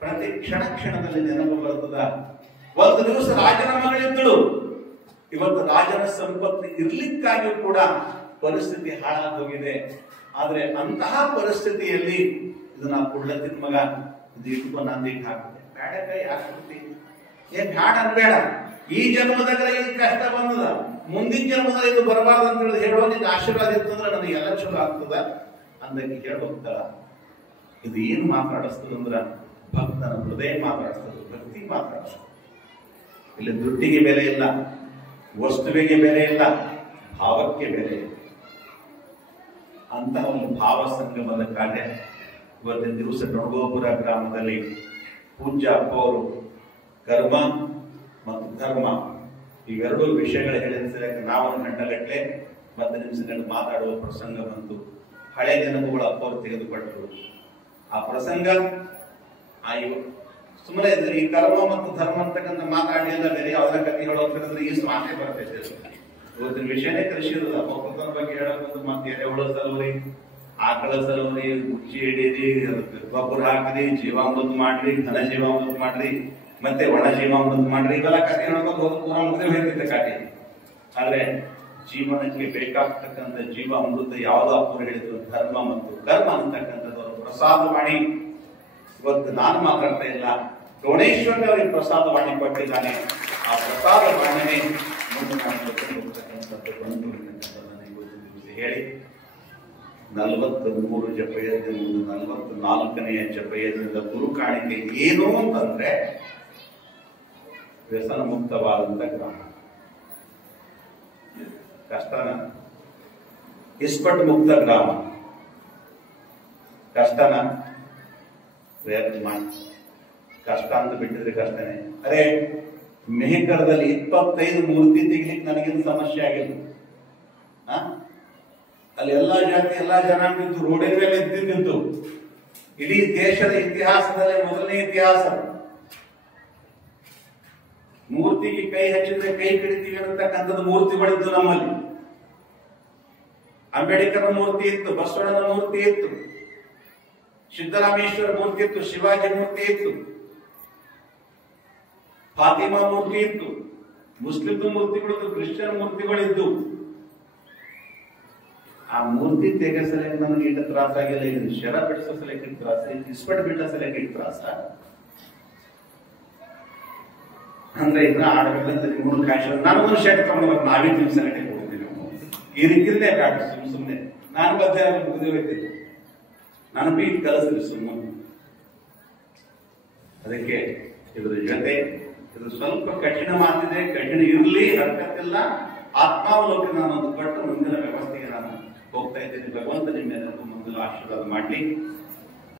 ಪ್ರತಿ ಕ್ಷಣದಲ್ಲಿ ನೆನಪು ಬರ್ತದ. ಒಂದು ದಿವಸ ರಾಜನ ಮಗಳಿದ್ದಳು, ಇವತ್ತು ರಾಜನ ಸಂಪತ್ತು ಇರ್ಲಿಕ್ಕಾಗಿಯೂ ಕೂಡ ಪರಿಸ್ಥಿತಿ ಹಾಳಾಗಿ ಹೋಗಿದೆ. ಆದ್ರೆ ಅಂತಹ ಪರಿಸ್ಥಿತಿಯಲ್ಲಿ ಇದು ನಾ ಕೊಡ್ಲತ್ತಿನ ಮಗ, ಇದು ಇಟ್ಕೊಂಡು ನಂದಿಗೆ ಹಾಕಿದೆ, ಬೇಡ ಯಾಕೆ ಕೊಡ್ತೀನಿ, ಏನ್ ಬ್ಯಾಡ ಅನ್ಬೇಡ, ಈ ಜನ್ಮದಾಗ ಈ ಕಷ್ಟ ಬಂದದ, ಮುಂದಿನ ಜನ್ಮದಾಗ ಇದು ಬರಬಾರ್ದು ಅಂತ ಹೇಳಿ ಹೇಳೋ ನಿನ್ನ ಆಶೀರ್ವಾದ ಇರ್ತಂದ್ರೆ ನನಗೆ ಎಲ್ಲ ಚಲೋ ಆಗ್ತದ ಅಂದಾಗಿ ಹೇಳೋಗ್ತಾಳ. ಇದು ಏನು ಮಾತಾಡಿಸ್ತದಂದ್ರ ಭಕ್ತನ ಹೃದಯ ಮಾತಾಡಿಸ್ತದ, ಭಕ್ತಿ ಮಾತಾಡಿಸ್ತದ. ಇಲ್ಲಿ ದುಡ್ಡಿಗೆ ಬೆಲೆ ಇಲ್ಲ, ವಸ್ತುವಿಗೆ ಬೆಲೆ ಇಲ್ಲ, ಭಾವಕ್ಕೆ ಬೆಲೆ ಇಲ್ಲ. ಅಂತಹ ಒಂದು ಭಾವ ಸಂಗಮದ ಕಾರ್ಯ ಇವತ್ತಿನ ದಿವಸ ನೊಣಗೋಪುರ ಗ್ರಾಮದಲ್ಲಿ ಪೂಜ್ಯ ಅಪ್ಪ ಅವರು ಕರ್ಮ ಮತ್ತು ಧರ್ಮ ಇವೆರಡೂ ವಿಷಯಗಳು ಹೇಳಿದ ನಾವು 1 ಗಂಟೆಗಟ್ಟಲೆ 10 ನಿಮಿಷಗಳು ಮಾತಾಡುವ ಪ್ರಸಂಗ ಬಂತು. ಹಳೆ ನೆನಪುಗಳು ಅಪ್ಪ ಅವರು ತೆಗೆದುಕೊಟ್ಟರು. ಆ ಪ್ರಸಂಗ ಸುಮ್ಮನೆ ಈ ಕರ್ಮ ಮತ್ತು ಧರ್ಮ ಅಂತಕ್ಕಂಥ ಮಾತಾಡಿ ಎಲ್ಲ ಬೇರೆ ಯಾವ್ದಾರ ಕಥೆ ಹೇಳೋದ್ರೆ ಈ ಮಾತೇ ಬರ್ತೈತೆ. ಇವತ್ತಿನ ವಿಷಯನೇ ಕೃಷಿ ಇರೋದ, ಒಬ್ಬರ ಬಗ್ಗೆ ಹೇಳೋದು ಮತ್ತೆ ಎರೆಹುಳ ಸಲುವರಿ, ಆಕಳ ಸಲುವರಿ, ಮುಚ್ಚಿ ಹಿಡೀರಿ, ಗೊಬ್ಬರ ಹಾಕಿರಿ, ಜೀವಾಮೃತ ಮಾಡ್ರಿ, ಘನ ಜೀವಾಮೃತ ಮಾಡ್ರಿ, ಮತ್ತೆ ಒಣ ಜೀವಾಮೃತ ಮಾಡ್ರಿ, ಇವೆಲ್ಲ ಕಥೆ ಹೇಳ್ಕೊಂಡು ಹೋದ ಪೂರ ಮುಗಿದೇ ಹೋಗ್ತಿದ್ದೆ ಕಥೆ. ಆದ್ರೆ ಜೀವನಕ್ಕೆ ಬೇಕಾಗ್ತಕ್ಕಂಥ ಜೀವ ಅಮೃತ ಯಾವ್ದು ಅಪ್ಪರು ಹೇಳಿದ್ರು, ಧರ್ಮ ಮತ್ತು ಕರ್ಮ ಅಂತಕ್ಕಂಥದ್ದು ಪ್ರಸಾದವಾಣಿ. ಇವತ್ತು ನಾನು ಮಾತಾಡ್ತಾ ಇಲ್ಲ, ಡೋಣೇಶ್ವರ ಅವರಿಗೆ ಪ್ರಸಾದವಾಣಿ ಕೊಟ್ಟಿದ್ದಾನೆ. ಆ ಪ್ರಸಾದವಾಣಿನೇ ಮುಂದೆ ನಾನು ಹೋಗ್ತಕ್ಕಂಥದ್ದು ಬಂದು ಹೇಳಿ 43 ಜಪಯಜ್ಞ 44ನೇ ಜಪಯಜ್ಞದ ಗುರು ಕಾಣಿಕೆ ಏನು ಅಂತಂದ್ರೆ ವ್ಯಸನ ಮುಕ್ತವಾದಂತ ಗ್ರಾಮ. ಕಷ್ಟನ ಇಸ್ಪಟ್ ಮುಕ್ತ ಗ್ರಾಮ, ಕಷ್ಟನ ಪ್ರಯತ್ನ ಮಾಡಿ, ಕಷ್ಟ ಅಂತ ಬಿಟ್ಟಿದ್ರೆ ಕಷ್ಟನೇ. ಅರೆ ಮೆಹಿಕರದಲ್ಲಿ 25 ಮೂರ್ತಿ ತೆಗಿಲಿಕ್ಕೆ ನನಗೇನು ಸಮಸ್ಯೆ ಆಗಿಲ್ಲ. ಅಲ್ಲಿ ಎಲ್ಲಾ ಜಾತಿ ಎಲ್ಲಾ ಜನಾಂಗ ಇದ್ದು, ರೋಡಿನ ಮೇಲೆ ಇದ್ದಿದ್ದು, ಇಡೀ ದೇಶದ ಇತಿಹಾಸದಲ್ಲಿ ಮೊದಲನೇ ಇತಿಹಾಸ. ಮೂರ್ತಿಗೆ ಕೈ ಹಚ್ಚಿದ್ರೆ ಕೈ ಕಡಿತೀವಿ ಅನ್ನತಕ್ಕಂಥದ್ದು ಮೂರ್ತಿಗಳಿದ್ದು ನಮ್ಮಲ್ಲಿ. ಅಂಬೇಡ್ಕರ್ ಮೂರ್ತಿ ಇತ್ತು, ಬಸವಣ್ಣನ ಮೂರ್ತಿ ಇತ್ತು, ಸಿದ್ದರಾಮೇಶ್ವರ ಮೂರ್ತಿ ಇತ್ತು, ಶಿವಾಜಿ ಮೂರ್ತಿ ಇತ್ತು, ಫಾತಿಮಾ ಮೂರ್ತಿ ಇತ್ತು, ಮುಸ್ಲಿಂ ಮೂರ್ತಿಗಳಿದ್ದು, ಕ್ರಿಶ್ಚಿಯನ್ ಮೂರ್ತಿಗಳಿದ್ದು. ಆ ಮೂರ್ತಿ ತೆಗೆಸಲಿಕ್ಕೆ ನನಗೆ ಇಟ್ಟ ತ್ರಾಸ ಆಗಿಲ್ಲ. ಇದು ಶರ ಬಿಡಿಸೋ ಸಲಕ್ಕೆ ತ್ರಾಸ, ಇಸ್ಪಟ್ ಬಿಟ್ಟ ಸಲಕ್ಕೆ ತ್ರಾಸ. ಅಂದ್ರೆ ಇನ್ನ ಆಡಬೇಕಂತ ನಿಮ್ಮನ್ನು ಕಾಯಿಸೋದು ನಾನು ಒಂದು ಶರ್ಟ್ ತಗೊಂಡ್ಬೇಕು, ನಾವೇ ದಿವಸ ಗಂಟೆ ಕೊಡ್ತೀವಿ ನಾವು ಈ ರೀತಿಯಲ್ಲೇ ಕಾಡು ಸುಮ್ಮನೆ ನಾನು ಮಧ್ಯಾಹ್ನ ಮುಗಿದು ಹೋಗ್ತೀನಿ, ನಾನು ಬೀಟ್ ಕಲಿಸ್ತೀನಿ ಸುಮ್ಮನೆ. ಅದಕ್ಕೆ ಇದ್ರ ಜೊತೆ ಇದು ಸ್ವಲ್ಪ ಕಠಿಣ ಮಾತಿದೆ, ಕಠಿಣ ಇರಲಿ ಹರಕತ್ತಿಲ್ಲ. ಆತ್ಮಾವಲೋಕನ ನಾನೊಂದು ಕೊಟ್ಟು ಮುಂದಿನ ವ್ಯವಸ್ಥೆಗೆ ನಾನು ಹೋಗ್ತಾ ಇದ್ದೀನಿ. ಭಗವಂತ ನಿಮ್ಮೆಲ್ಲರಿಗೂ ಮುಂದಿನ ಆಶೀರ್ವಾದ ಮಾಡಲಿ.